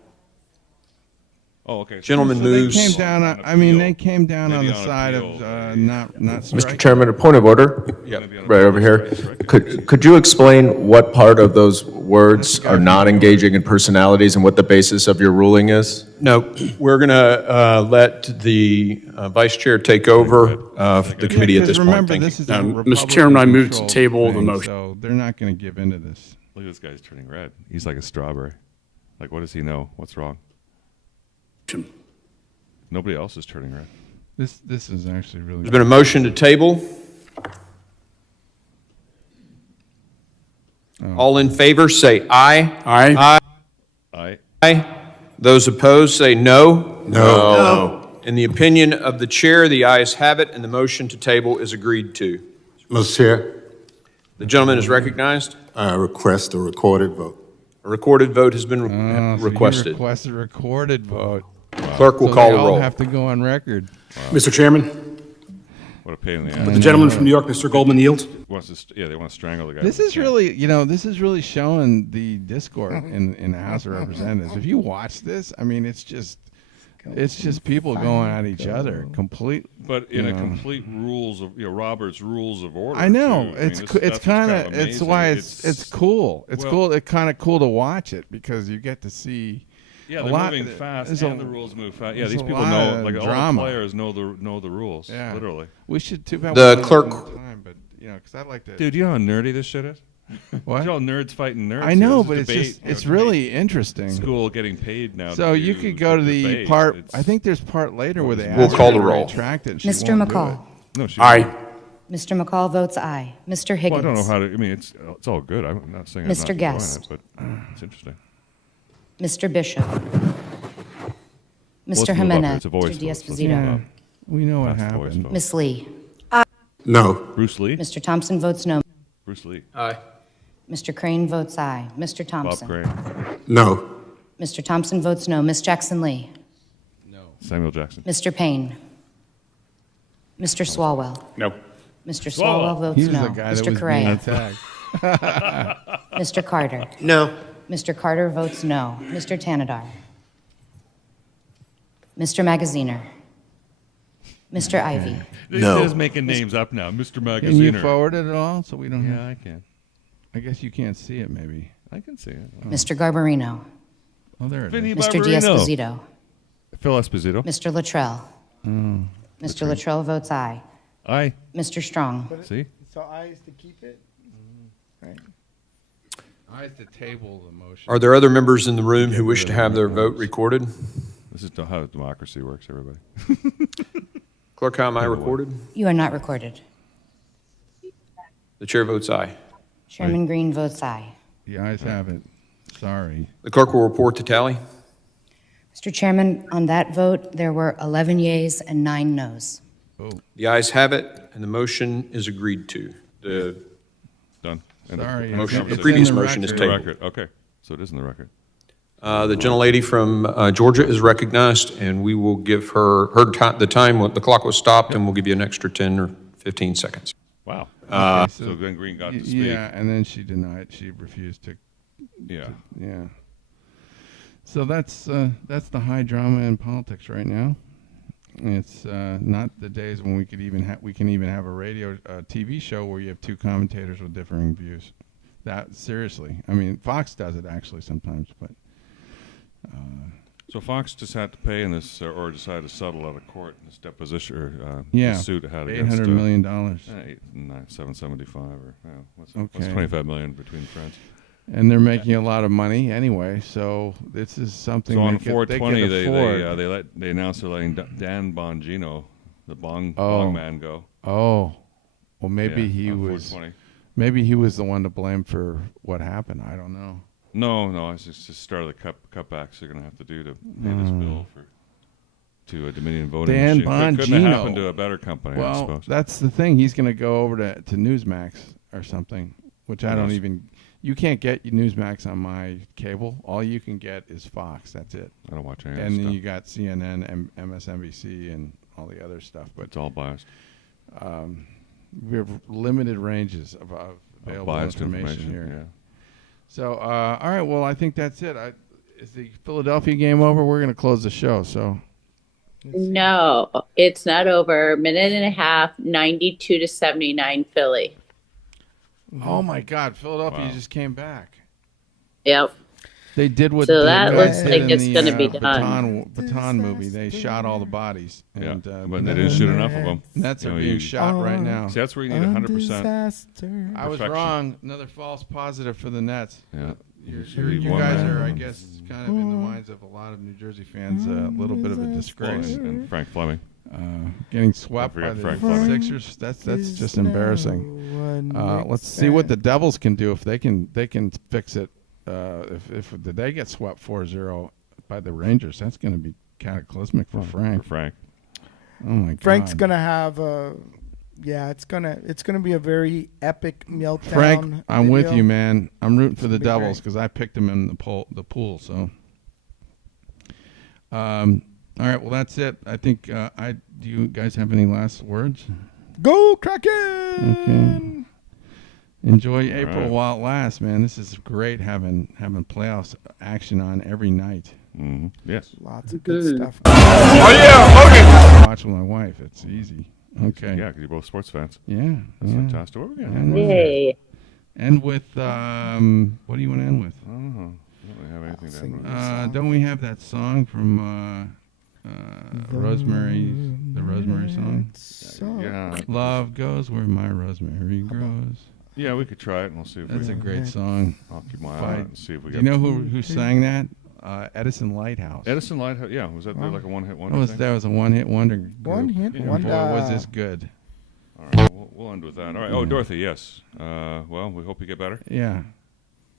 Oh, okay. Gentleman moves. They came down. They came down on the side of not striking. Mr. Chairman, a point of order. Yeah. Right over here. Could you explain what part of those words are not engaging in personalities and what the basis of your ruling is? No, we're going to let the vice chair take over the committee at this point. Remember, Thank this you. is a Mr. Chairman, I move to Republican-controlled table the thing, motion. So they're not going to give in to this. Look at this guy's turning red. He's like a strawberry. Like, what does he know? What's wrong? Nobody else is turning red. This is actually really. There's been a motion to table. All in favor, say aye. Aye. Aye. Aye. Those opposed, say no. No. In the opinion of the chair, the ayes have it, and the motion to table is agreed to. Mr. Chair. The gentleman is recognized. I request a recorded vote. A recorded vote has been So requested. you requested a recorded vote. Clerk will So call they the all roll. have to go on record. Mr. Chairman, What a pain in the ass. would the gentleman from New York, Mr. Goldman, yield? They want to strangle the guy. This is really, this is really showing the discord in the House of Representatives. If you watch this, I mean, it's just people going at each other, complete. But in a complete rules of Robert's rules of order. I know too. it's kind of it's why it's cool. It's cool. It's kind of cool to watch it because you get to see. Yeah, they're moving fast, and the rules move fast. Yeah, these people know, like all the players know the rules. Yeah. Literally. We should too bad. The clerk. But because I'd like to. Dude, you know how nerdy this shit is? What? It's all nerds fighting nerds. I know, here. but Debate, it's really interesting. School getting paid now. So you could go to the debate. part. I think there's part later where they We'll ask call her the to roll. retract it. and she Mr. won't do McCall. it. No, she Aye. Mr. McCall votes aye. Mr. Higgins. Well, I don't know how to. I mean, it's all good. I'm not saying Mr. I'm not Guest. enjoying it, but it's interesting. Mr. Bishop. Let's Mr. move up here. Jimenez. It's a voice Mr. vote. Let's move D'Esposito. up. We know what That's the voice happened. vote. Miss Lee. No. Bruce Lee. Mr. Thompson votes no. Bruce Lee. Aye. Mr. Crane votes aye. Mr. Bob Thompson. Crane. No. Mr. Thompson votes no. Miss Jackson Lee. Samuel Jackson. Mr. Payne. Samuel Jackson. Mr. Payne. Samuel Jackson. Mr. Mr. Swalwell. No. Mr. Swalwell votes He's no. the guy that Mr. was Correa. being attacked. Mr. Carter. No. Mr. Carter votes no. Mr. Tanadar. Mr. Magaziner. Mr. Ivy. He's just making names up now. Mr. Magaziner. Can you forward it at all so we don't have... Yeah, I can. I guess you can't see it, maybe. I can see it. Oh. Mr. Garbarino. Oh, there it Vinny is. Mr. Barbarino. D'Esposito. Phil Esposito. Mr. Luttrell. Mm. Mr. Luttrell votes aye. Aye. Mr. Strong. See? So ayes to keep it? Right. Ayes to table the motion. Are there other members in the room who wish to have their vote recorded? This is how democracy works, everybody. Clerk, how am I recorded? You are not recorded. The chair votes aye. Chairman Green votes aye. The ayes have it. Sorry. The clerk will report the tally. Mr. Chairman, on that vote, there were 11 yeas and 9 noes. Oh. The ayes have it, and the motion is agreed to. The Done. Sorry. the previous motion is tabled. Record. Okay, so it is in the record. The gentlelady from Georgia is recognized, and we will give her the time when the clock was stopped, and we'll give you an extra 10 or 15 seconds. Wow. Okay, so Glenn Green got to speak. Yeah, and then she denied. She refused to. Yeah. Yeah. So that's the high drama in politics right now. It's not the days when we can even have a radio TV show where you have two commentators with differing views. That seriously, I mean, Fox does it actually sometimes, but. So Fox just had to pay in this, or decided to settle out of court in this deposition, or yeah, the suit it had against $800 million. $775, or what's okay. $25 million between friends. And they're making a lot of money anyway, so this is something. So on they 420, they announced they're letting Dan Bongino, the Bong man, go. Oh, well, maybe Yeah, he on was. 420. Maybe he was the one to blame for what happened. I don't know. No, it's just start of the cutbacks they're going to have to do to pay this bill to a Dominion voting Dan machine. Bongino. It couldn't have happened to a better company, well, I suppose. That's the thing. He's going to go over to Newsmax or something, which I don't even. You can't get Newsmax on my cable. All you can get is Fox. That's it. I don't watch any of And that then stuff. you got CNN and MSNBC and all the other stuff. But it's all biased. We have limited ranges of available biased information here. Yeah. So, all right. Well, I think that's it. Is the Philadelphia game over? We're going to close the show. So. No, it's not over. Minute and a half, 92-79 Philly. Oh my God! Philadelphia just came back. Yep. They did what. So that the looks did like in it's the, going to be done. Baton movie. They shot all the bodies. And, but they didn't shoot enough of them. Nets are being shot right now. See, that's where you need 100%. I was wrong. Another false positive for the Nets. Yeah. You guys are, I guess, kind of in the minds of a lot of New Jersey fans, a little bit of a disgrace. And Frank Fleming. Getting swept by the Sixers, that's just embarrassing. Let's see what the Devils can do if they can fix it. If they get swept 4-0 by the Rangers, that's going to be cataclysmic for Frank. Oh my God. Frank's gonna have it's gonna be a very epic meltdown. Frank, I'm with video. you, man. I'm rooting for the Devils because I picked them in the pool. So, all right. Well, that's it. I think. Do you guys have any last words? Go Kraken! Okay. Enjoy April while it lasts, man. This is great having playoffs action on every night. Mm-hmm. Yes. Lots of good stuff. Oh yeah, Logan. Watch with my wife. It's easy. Okay. Yeah, because you're both sports fans. Yeah. That's fantastic. What are we gonna And Yay. End with what do you want to end with? I don't know. Don't we have anything to end with? Don't we have that song from Rosemary, the Rosemary song? Yeah. Love goes where my rosemary grows. Yeah, we could try it, and we'll see if That's we a great song. I'll keep my eye on it and see if we Do get. you know who sang that? Edison Lighthouse. Edison Lighthouse. Yeah, was that like a one-hit wonder? That was a one-hit wonder. Group. One-hit wonder. Boy, was this good. All right, we'll end with that. All right. Oh, Dorothy, yes. Well, we hope you get better. Yeah.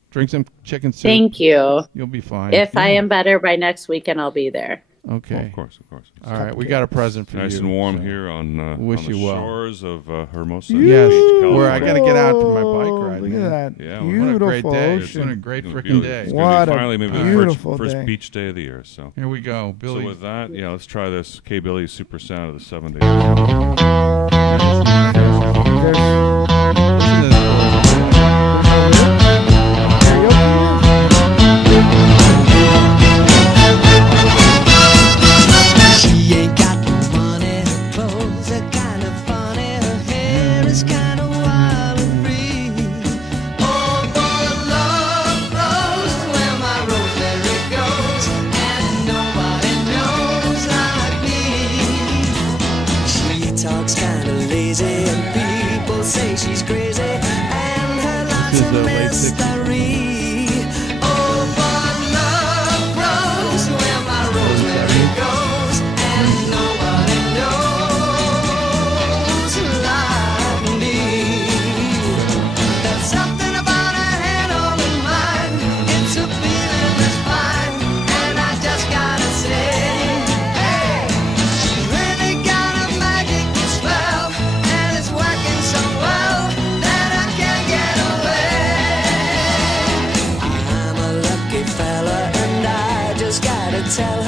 Drink some chicken soup. Thank you. You'll be fine. If I am better by next weekend, I'll be there. Okay. Well, of course. All right, we got a present for nice you. and warm so here on the well. shores of Hermosa Yes, Beach, California. where I got to get out for my bike ride. Look man. at that. Yeah, What a great day. Ocean. It's been a great freaking Beautiful. day. It's What gonna a be finally maybe beautiful the first day. beach day of the year. So Here we go, Billy. So with that, let's try this K Billy Super Sound of the 70s. She ain't got no money, her clothes are kind of funny, her hair is kind of wild and free. Oh, boy, love flows where my rosemary goes, and nobody knows like me. She talks kind of lazy, and people say she's crazy, and her life's a mystery. Oh, but love grows where my rosemary goes, and nobody knows like me. There's something about her head on in mine. It's a feeling that's fine, and I just gotta say, hey, she's really got a magic spell, and it's working so well that I can't get away. I'm a lucky fella, and I just gotta tell her.